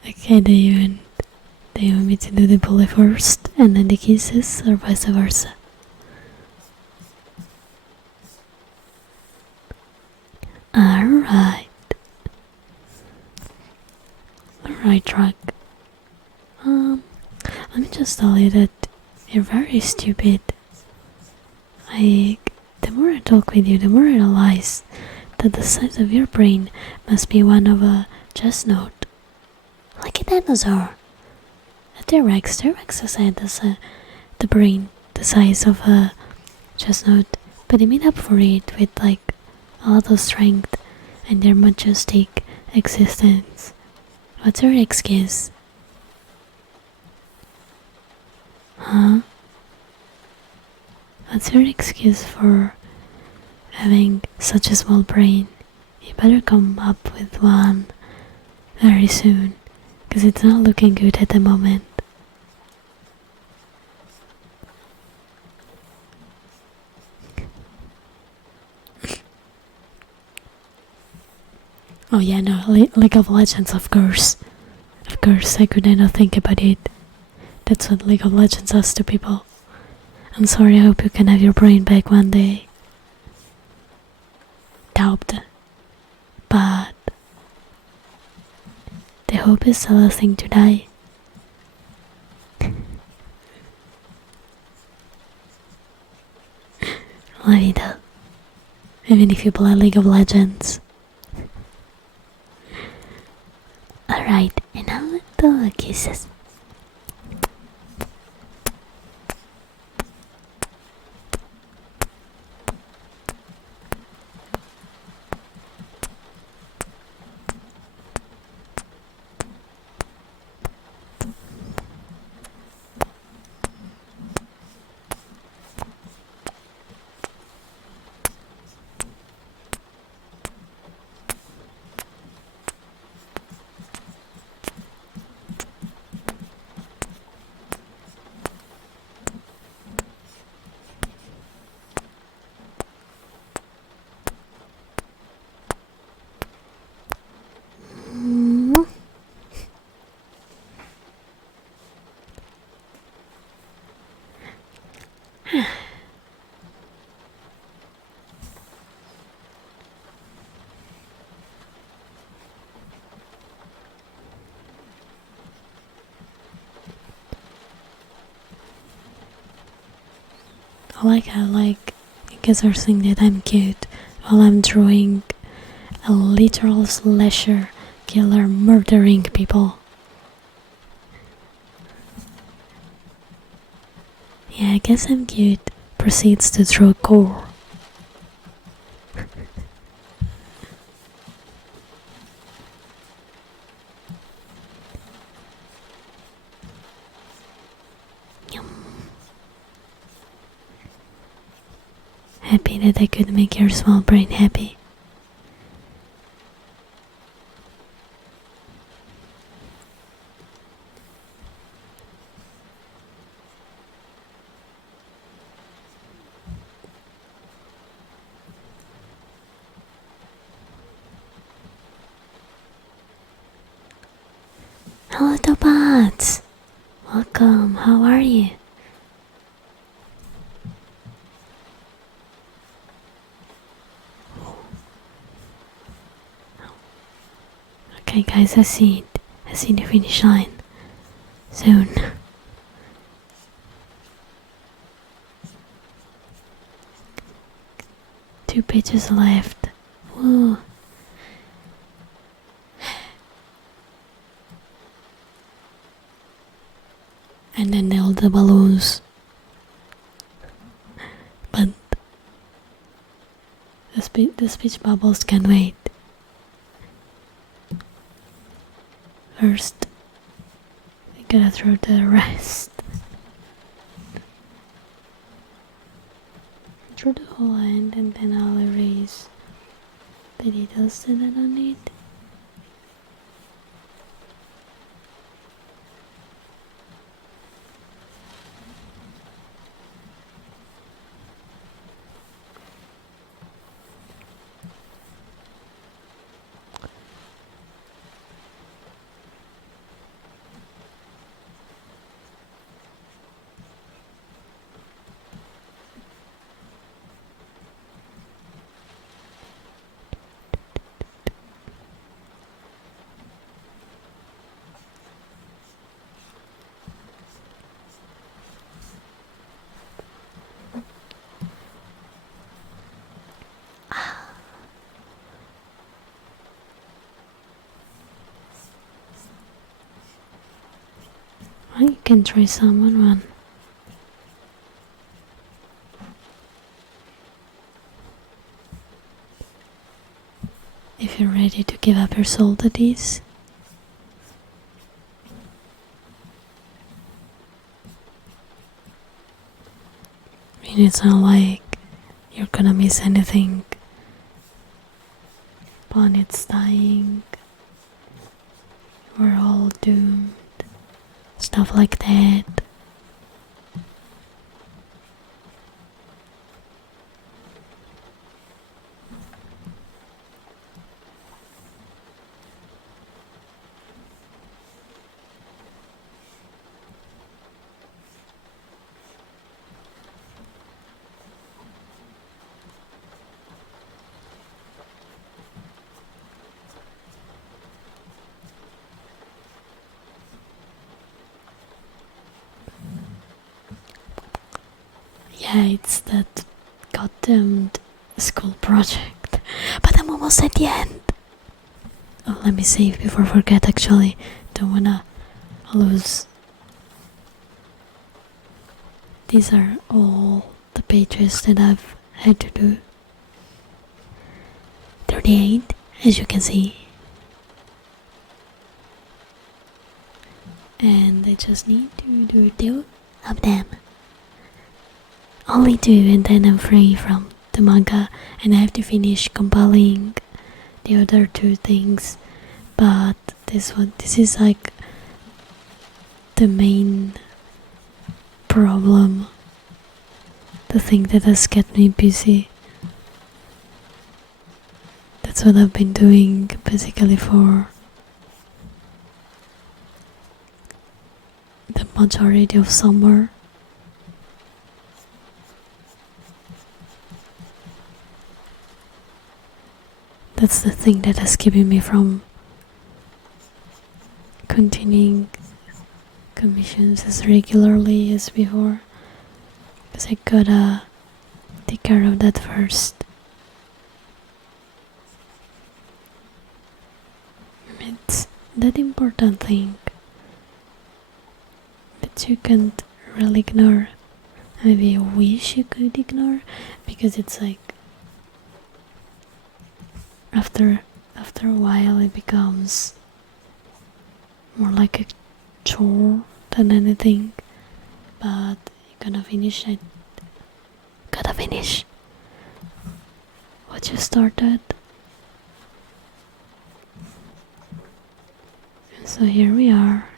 Okay, do you want me to do the bully first and then the kisses, or vice versa? Alright. Alright, drag. Let me just tell you that you're very stupid. The more I talk with you, the more I realize that the size of your brain must be one of a chestnut. Like a dinosaur. A T-Rex. T-Rex has had the brain the size of a chestnut, but they made up for it with like a lot of strength and their majestic existence. What's your excuse? Huh? What's your excuse for having such a small brain? You better come up with one very soon, because it's not looking good at the moment. Oh yeah, no, League of Legends, of course. Of course, I couldn't not think about it. That's what League of Legends does to people. I'm sorry, I hope you can have your brain back one day. Doubt. But the hope is the last thing to die. La vida. Even if you play League of Legends. Alright, and now the kisses. I like you guys are saying that I'm cute while I'm drawing a literal slasher killer murdering people. Yeah, I guess I'm cute. Proceeds to draw gore. Happy that I could make your small brain happy. Hello, Tobots! Welcome, how are you? Okay, guys, I see it. I see the finish line. Soon. 2 pages left. Whoa. And then all the balloons. But the speech bubbles can wait. First, we gotta throw the rest. Through the whole end, and then I'll erase the details that I don't need. Well, you can try salmon one. If you're ready to give up your soul to these. And it's not like you're gonna miss anything. Planets dying, we're all doomed, stuff like that. Yeah, it's that goddamned school project. But I'm almost at the end. Oh, let me save before I forget actually. Don't wanna lose. These are all the pages that I've had to do. 38, as you can see. And I just need to do 2 of them. Only 2 and then I'm free from the manga and I have to finish compiling the other 2 things. But this is like the main problem, the thing that has kept me busy. That's what I've been doing basically for the majority of summer. That's the thing that is keeping me from continuing commissions as regularly as before, because I gotta take care of that first. It's that important thing that you can't really ignore. Maybe you wish you could ignore, because it's like after a while it becomes more like a chore than anything. But you gotta finish it. Gotta finish what you started. And so here we are.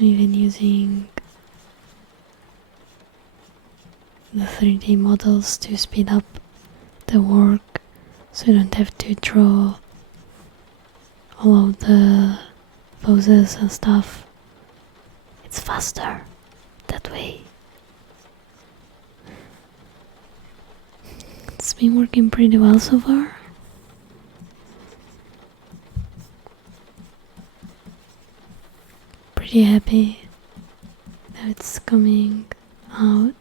I'm even using the 3D models to speed up the work, so you don't have to draw all of the poses and stuff. It's faster that way. It's been working pretty well so far. Pretty happy that it's coming out.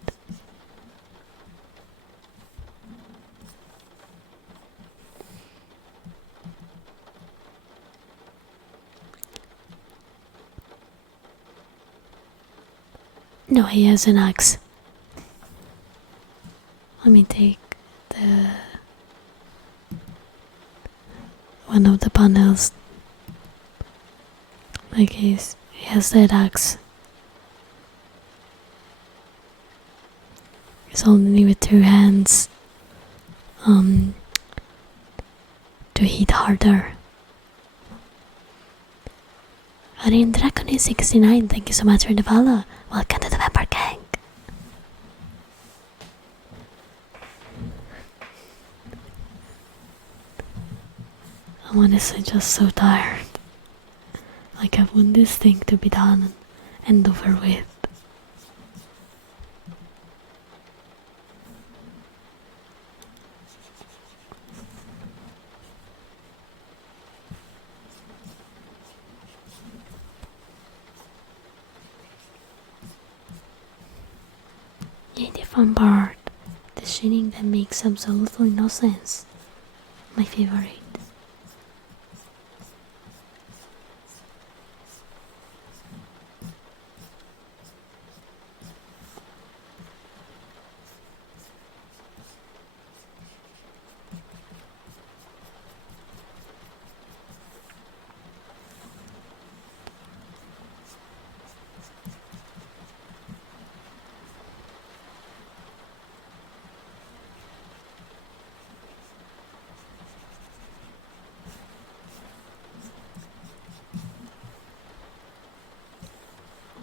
No, he has an axe. Let me take the one of the panels. Like he has that axe. It's only with 2 hands to hit harder. Arin Draconi 69, thank you so much for the follow. Welcome to the Vampire Gang. I'm honestly just so tired. Like I want this thing to be done and over with. Yeah, the fun part, the shading that makes absolutely no sense. My favorite.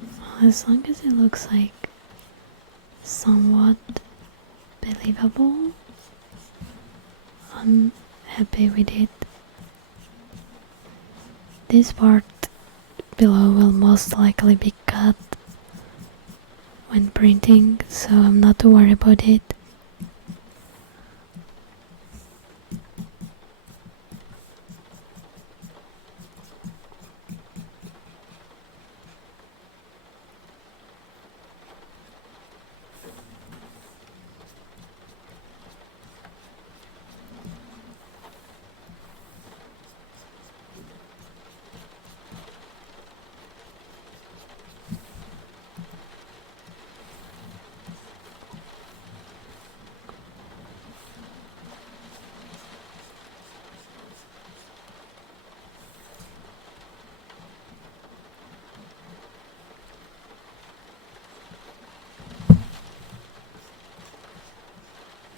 Well, as long as it looks like somewhat believable, I'm happy with it. This part below will most likely be cut when printing, so I'm not too worried about it.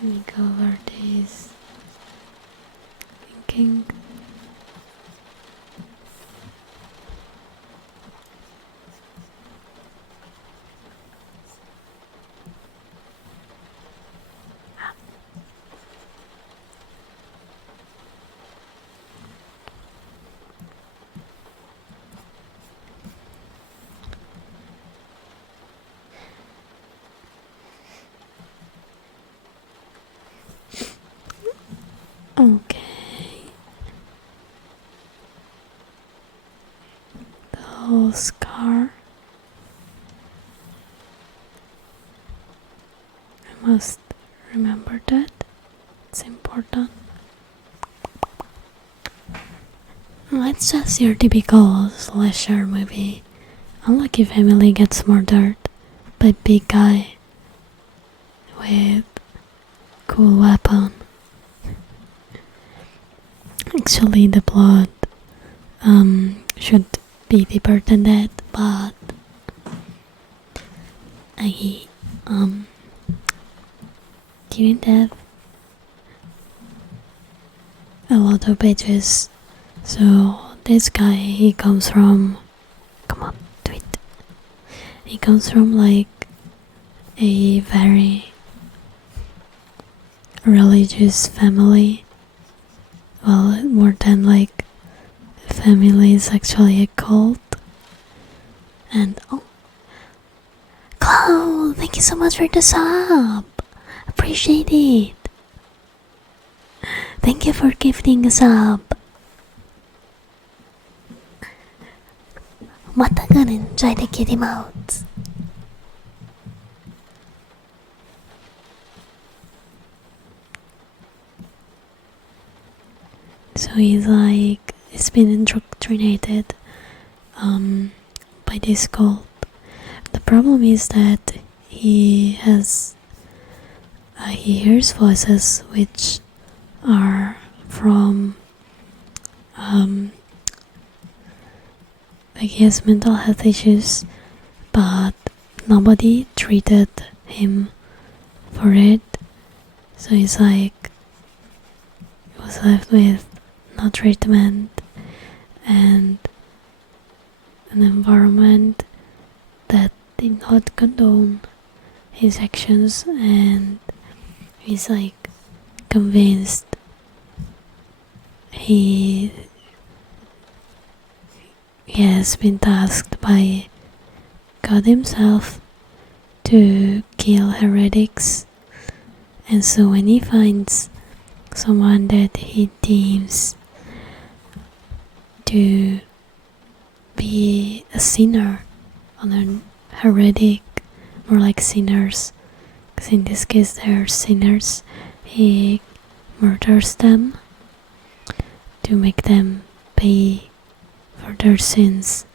Let me go over this thinking. Okay. The whole scar. I must remember that. It's important. It's just your typical slasher movie. Unlucky family gets murdered by big guy with cool weapon. Actually, the plot should be deeper than that, but I didn't have a lot of pages. So this guy, he comes from, come on, tweet. He comes from like a very religious family. Well, more than like a family, is actually a cult. And oh, Cloud, thank you so much for the sub. Appreciate it. Thank you for gifting a sub. mata가는 try to get him out. So he's been indoctrinated by this cult. The problem is that he hears voices which are from like he has mental health issues, but nobody treated him for it. So he's like was left with no treatment and an environment that did not condone his actions, and he's like convinced he has been tasked by God himself to kill heretics. And so when he finds someone that he deems to be a sinner or a heretic, more like sinners, because in this case they are sinners, he murders them to make them pay for their sins.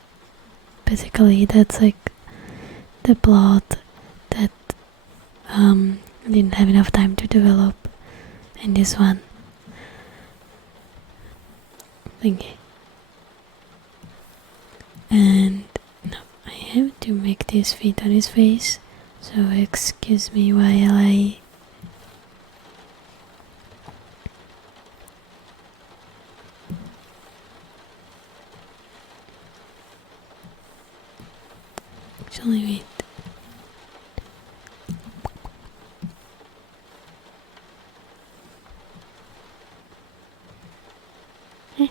Basically, that's like the plot that I didn't have enough time to develop in this one. Thingy. And no, I have to make this fit on his face, so excuse me while I Actually, wait. Eh.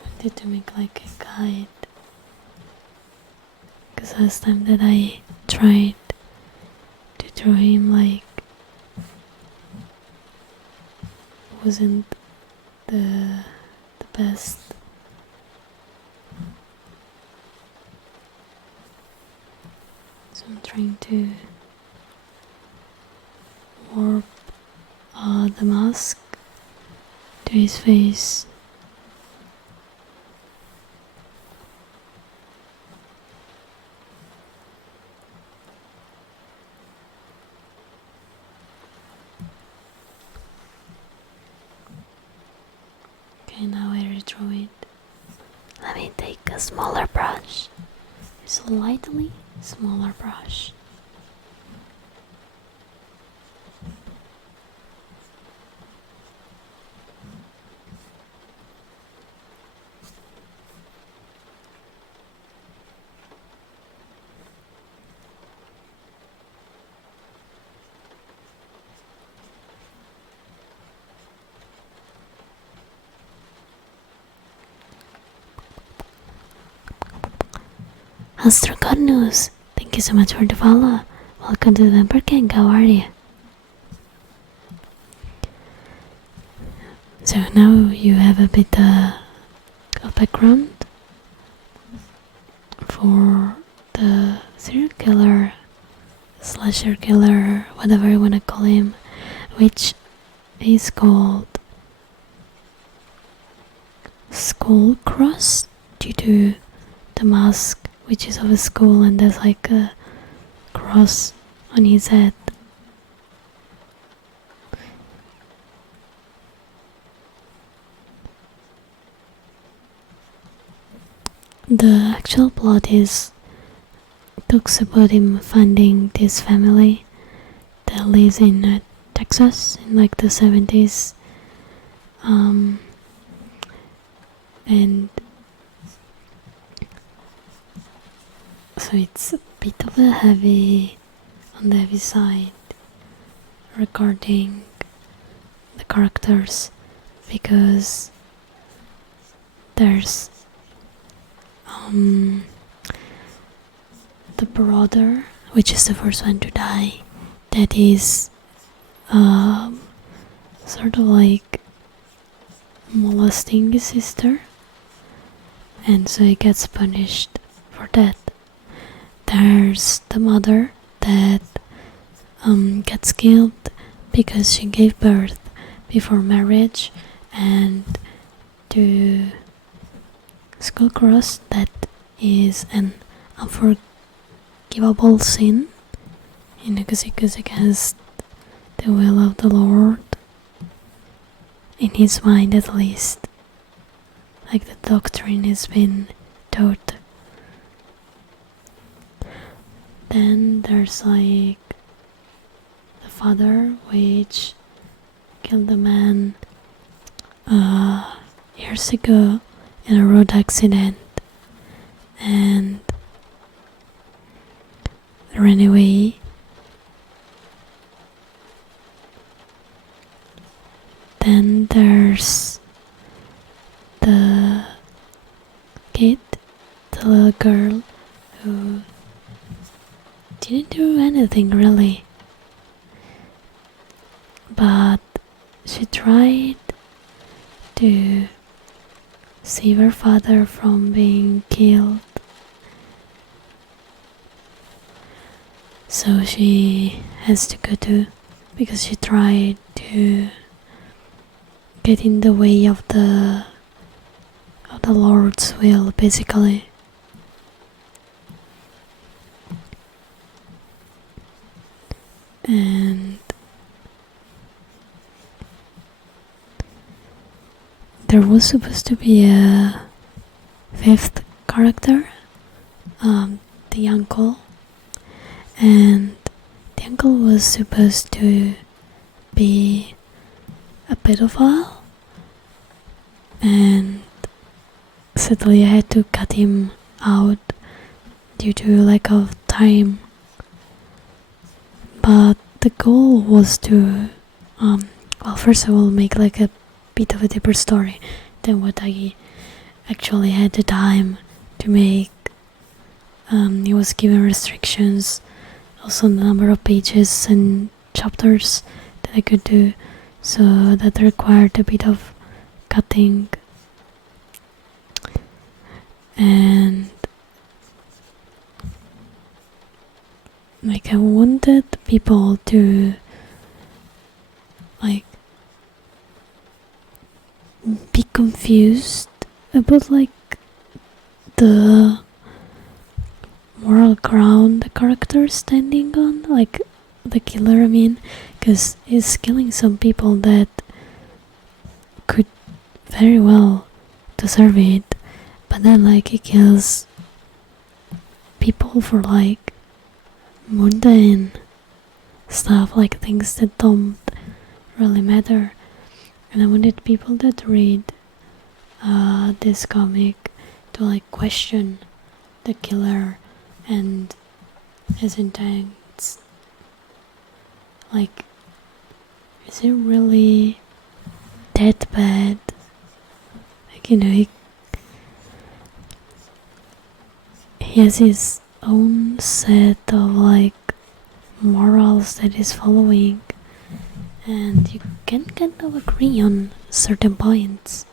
I wanted to make like a guide, because last time that I tried to draw him, like, wasn't the best. So I'm trying to warp the mask to his face. Okay, now I redraw it. Let me take a smaller brush. A slightly smaller brush. Astro God News, thank you so much for the follow. Welcome to the Emperor King, how are you? So now you have a bit of background for the serial killer, slasher killer, whatever you wanna call him, which is called Skull Cross due to the mask, which is of a skull, and there's like a cross on his head. The actual plot talks about him finding this family that lives in Texas in like the 70s, and so it's a bit of a on the heavy side regarding the characters, because there's the brother, which is the first one to die, that is sort of like molesting his sister, and so he gets punished for that. There's the mother that gets killed because she gave birth before marriage, and the Skull Cross, that is an unforgivable sin, because it goes against the will of the Lord, in his mind at least, like the doctrine has been taught. Then there's like the father, which killed a man years ago in a road accident and ran away. Then there's the kid, the little girl who didn't do anything really, but she tried to save her father from being killed. So she has to go to, because she tried to get in the way of the Lord's will, basically. And there was supposed to be a fifth character, the uncle, and the uncle was supposed to be a pedophile, and sadly I had to cut him out due to lack of time. But the goal was to, well, first of all, make like a bit of a deeper story than what I actually had the time to make. It was given restrictions, also the number of pages and chapters that I could do, so that required a bit of cutting. And like I wanted people to like be confused about like the moral ground the character is standing on, like the killer, I mean, because he's killing some people that could very well deserve it, but then like he kills people for like mundane stuff, like things that don't really matter. And I wanted people that read this comic to like question the killer and his intents. Like, is it really that bad? Like, you know, he has his own set of like morals that he's following, and you can kind of agree on certain points.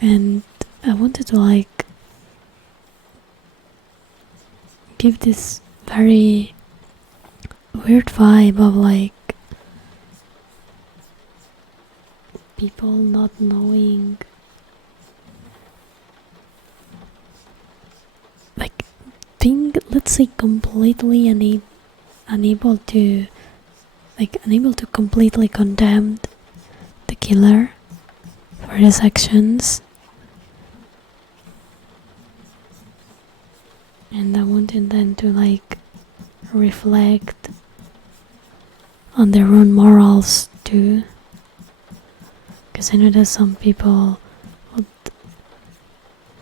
And I wanted to like give this very weird vibe of like people not knowing, like being, let's say, completely unable to completely condemn the killer for his actions. And I wanted them to like reflect on their own morals too, because I know that some people would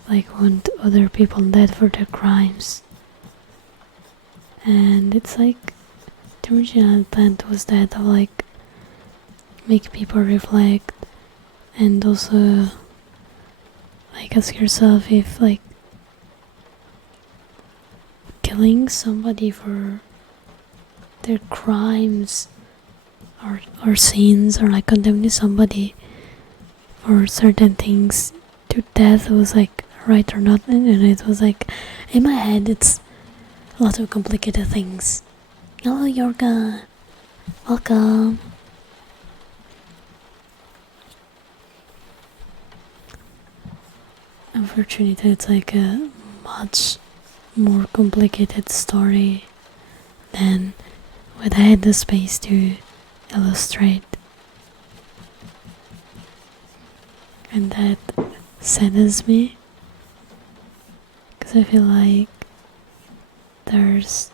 like want other people dead for their crimes, and it's like the original intent was that of like make people reflect, and also like ask yourself if like killing somebody for their crimes or sins, or like condemning somebody for certain things to death was like right or not. And it was like in my head it's a lot of complicated things. Hello Yorga, welcome. Unfortunately it's like a much more complicated story than what I had the space to illustrate, and that saddens me, because I feel like there's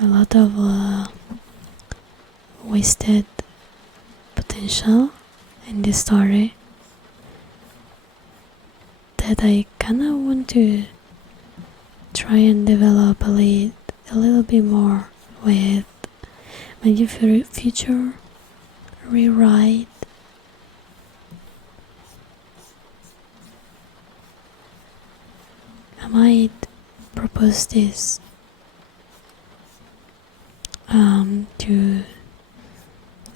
a lot of wasted potential in this story that I kinda want to try and develop a little bit more with maybe future rewrite. I might propose this to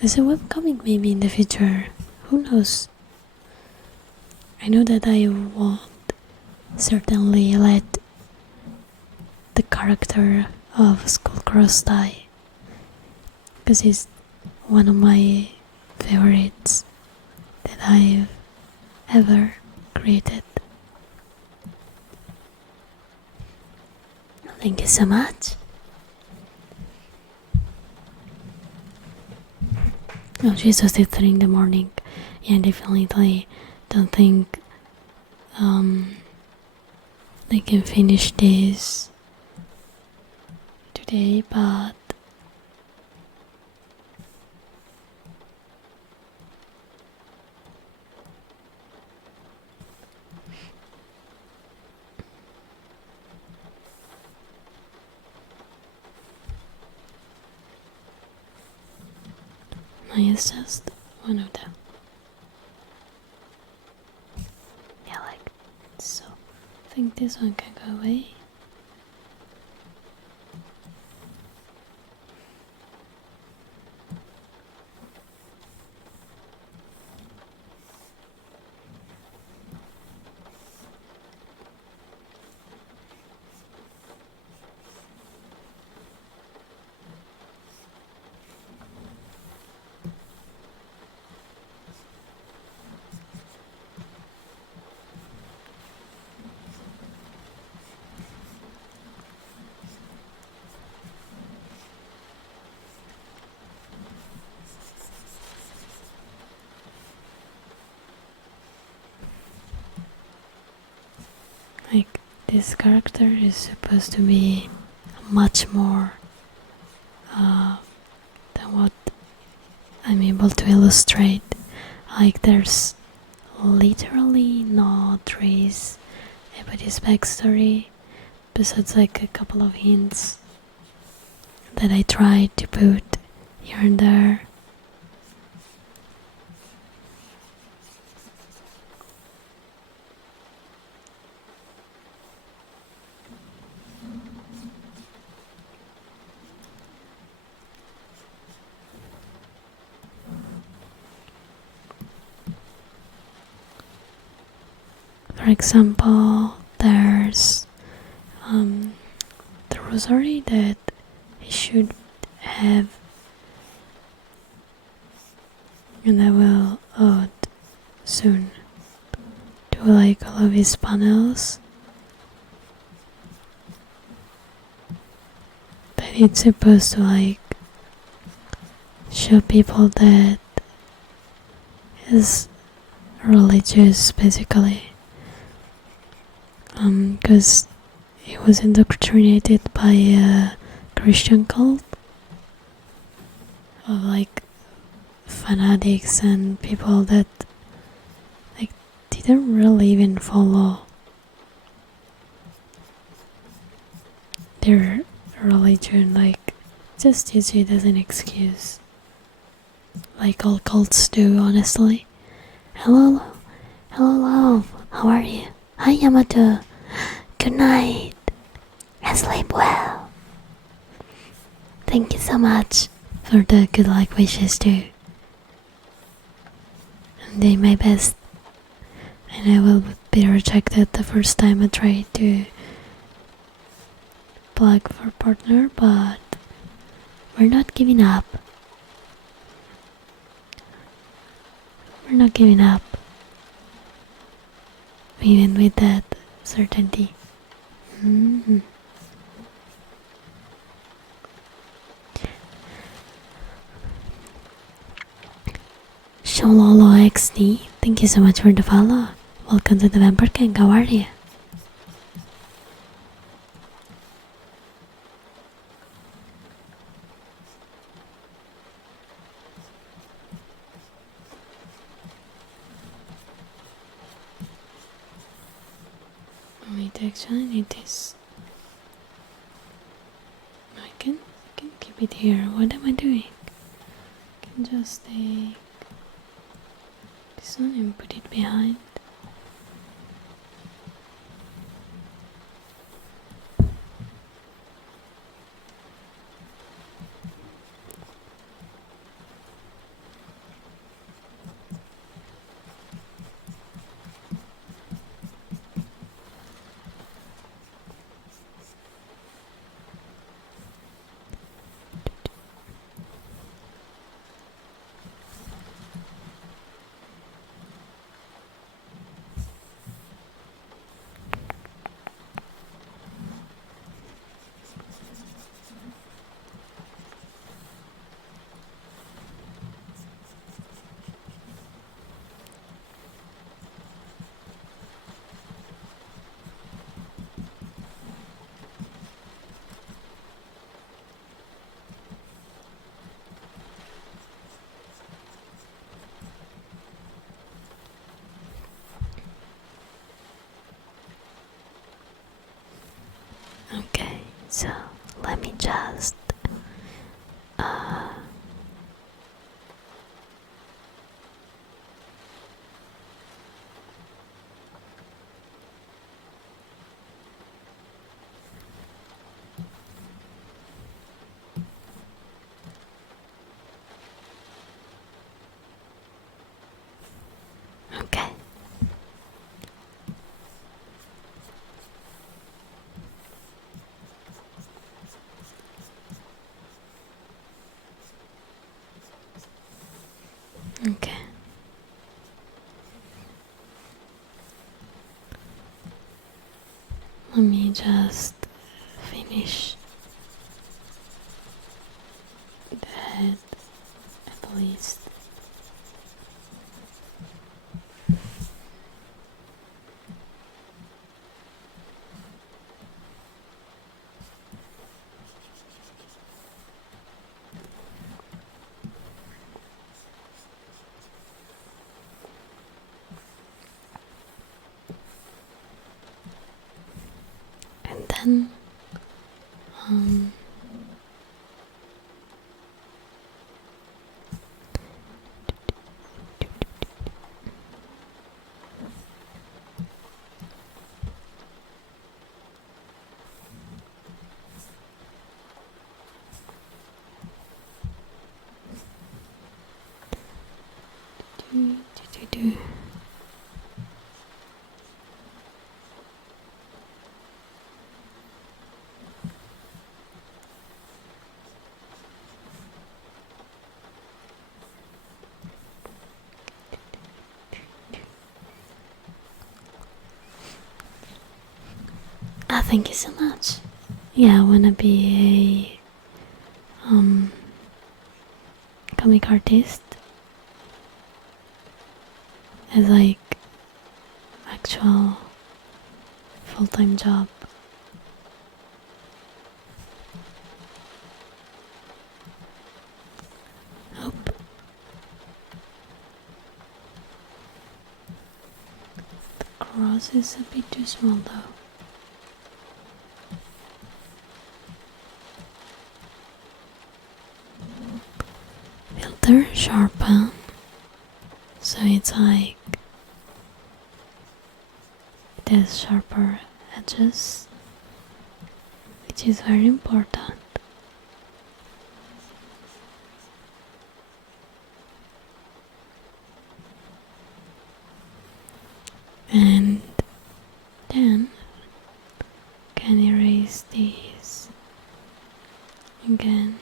as a webcomic maybe in the future. Who knows? I know that I won't certainly let the character of Skullcross die, because he's one of my favorites that I've ever created. Thank you so much. Oh Jesus, it's 3 in the morning. Yeah, definitely don't think I can finish this today, but it's just one of them. Yeah, like so. I think this one can go away. Like, this character is supposed to be much more than what I'm able to illustrate. Like, there's literally no trace about his backstory, besides like a couple of hints that I tried to put here and there. For example, there's the rosary that he should have, and I will add soon to like all of his panels. That it's supposed to like show people that is religious, basically. Because he was indoctrinated by a Christian cult of like fanatics and people that like didn't really even follow their religion, like just use it as an excuse, like all cults do, honestly. Hello, love. How are you? Hi, Yamato. Good night. And sleep well. Thank you so much for the good luck wishes too. I'm doing my best, and I will be rejected the first time I try to plug for partner, but we're not giving up. We're not giving up, even with that certainty. Shololo XD, thank you so much for the follow. Welcome to the Vampire King, how are you? Wait, actually I need this. I can keep it here. What am I doing? I can just take this one and put it behind. Let me just finish the head at least. And then do. Thank you so much. Yeah, I wanna be a comic artist as like actual full-time job. Oh, the cross is a bit too small though. Filter sharpen, so it's like it has sharper edges, which is very important. And then can erase these again.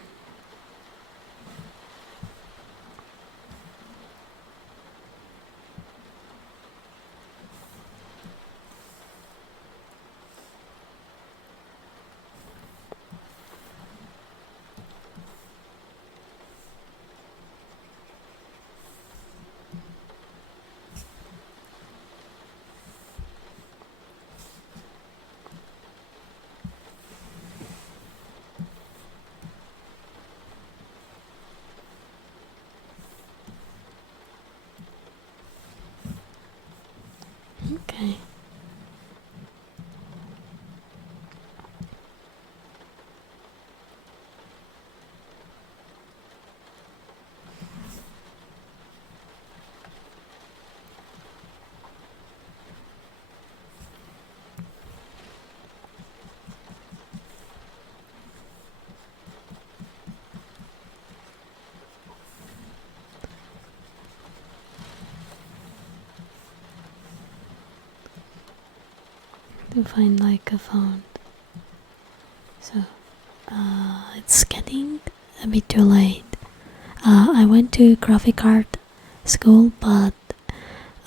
Okay. To find like a font. So it's getting a bit too late. I went to graphic art school, but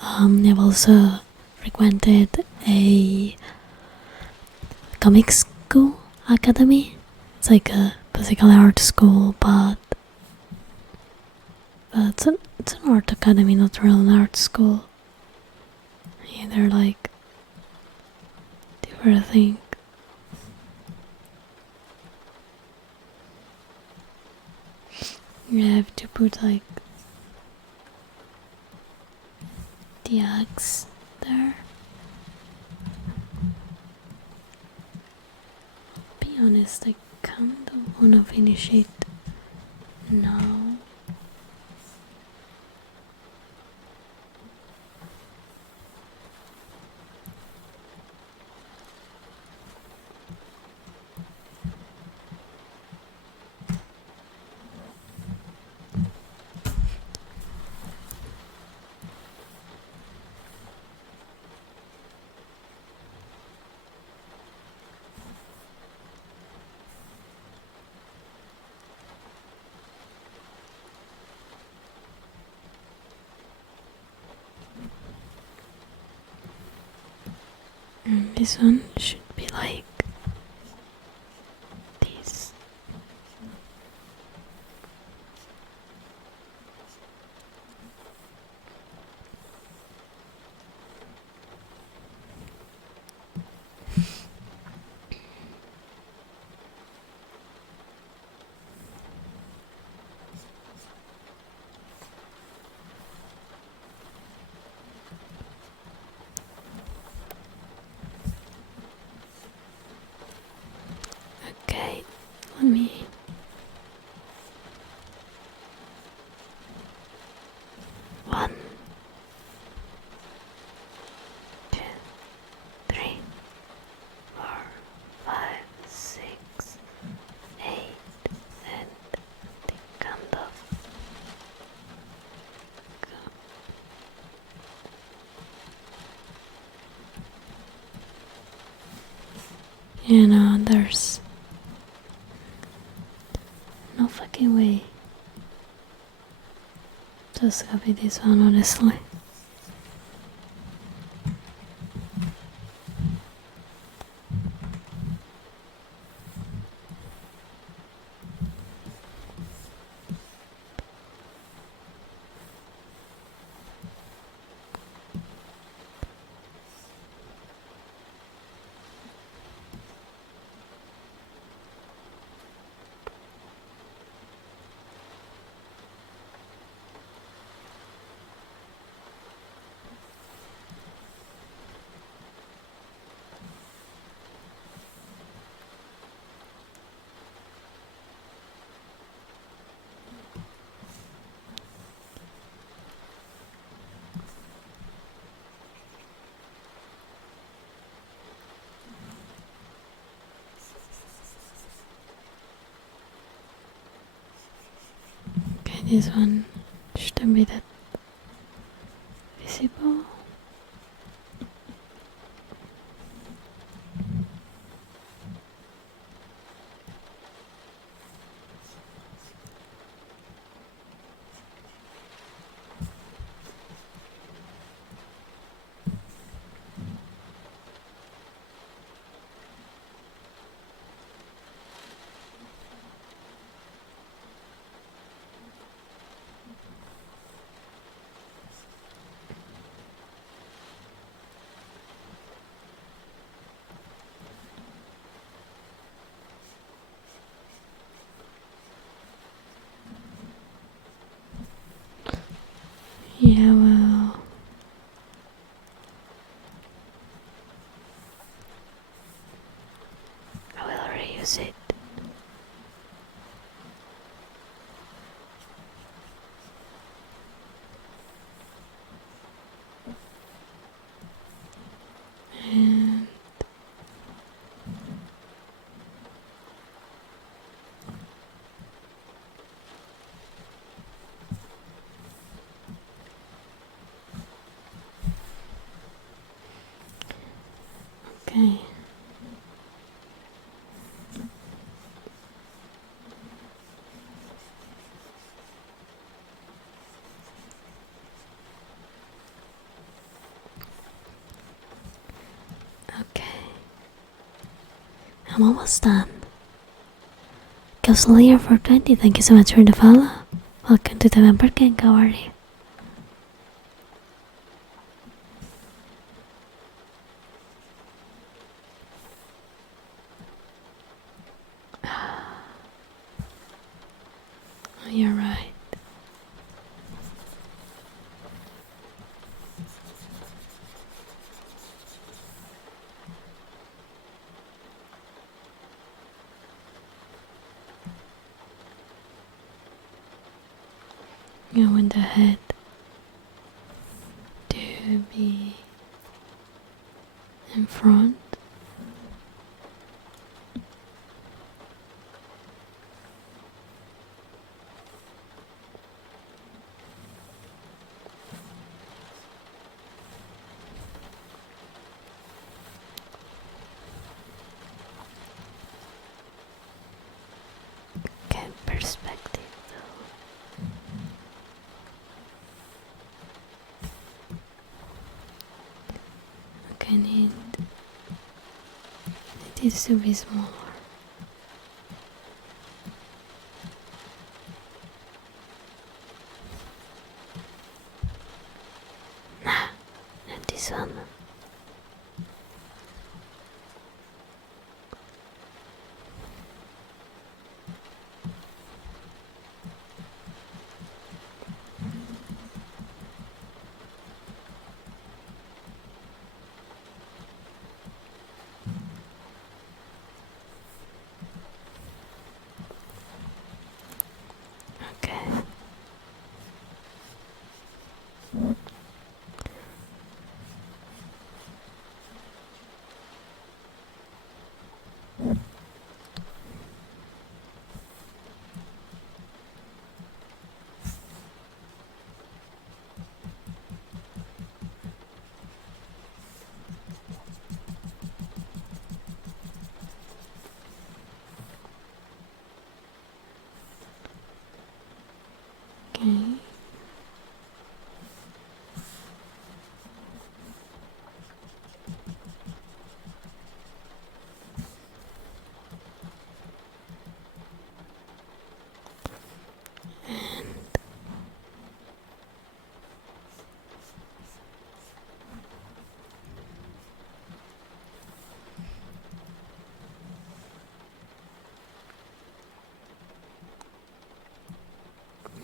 I've also frequented a comic school academy. It's like a physical art school, but it's an art academy, not really an art school. Yeah, they're like different thing. You have to put like the axe there. Be honest, I kinda wanna finish it now. And this one should be like this. Okay, let me. One, two, three, 4, 5, 6, 8, and the count of you know, there's no fucking way. Just copy this one, honestly. Okay, this one shouldn't be that visible. Yeah, well, I will reuse it. And okay. Okay. I'm almost done. Cavalier for 20, thank you so much for the follow. Welcome to the member gang, how are you? Oh, you're right. I went ahead to be in front. Get perspective though. Okay, I need this to be smaller. Nah, not this one. Okay. Okay.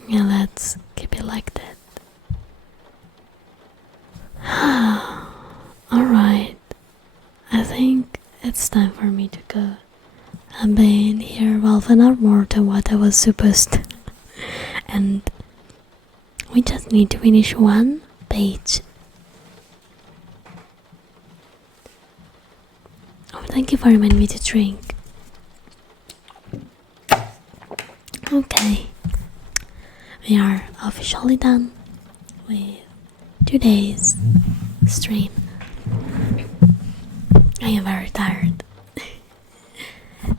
Yeah, let's keep it like that. Alright, I think it's time for me to go. I've been here half an hour more than what I was supposed to. And we just need to finish one page. Oh, thank you for reminding me to drink. Okay, we are officially done with today's stream. I am very tired.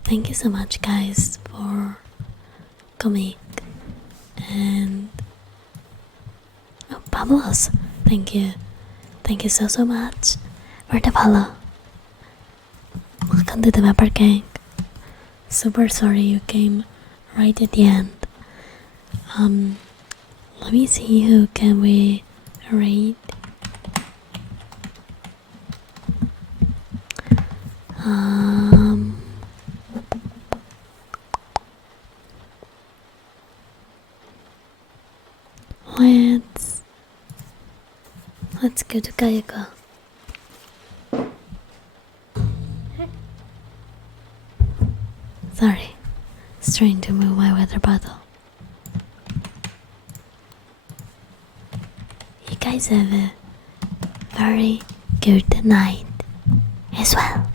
Thank you so much, guys, for coming. And oh, Pablos, thank you so much for the follow. Welcome to the Mapper Gang. Super sorry you came right at the end. Let me see who can we raid. Let's go to Kayako. Sorry, it's trying to move my weather bottle. You guys have a very good night as well.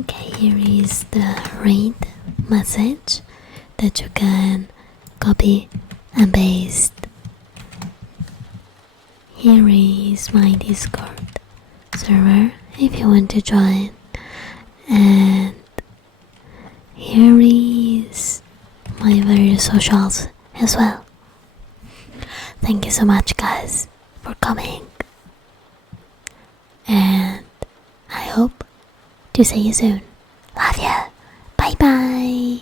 Okay, here is the raid message that you can copy and paste. Here is my Discord server if you want to join, and here is my various socials as well. Thank you so much, guys, for coming, and I hope to see you soon. Love ya. Bye bye.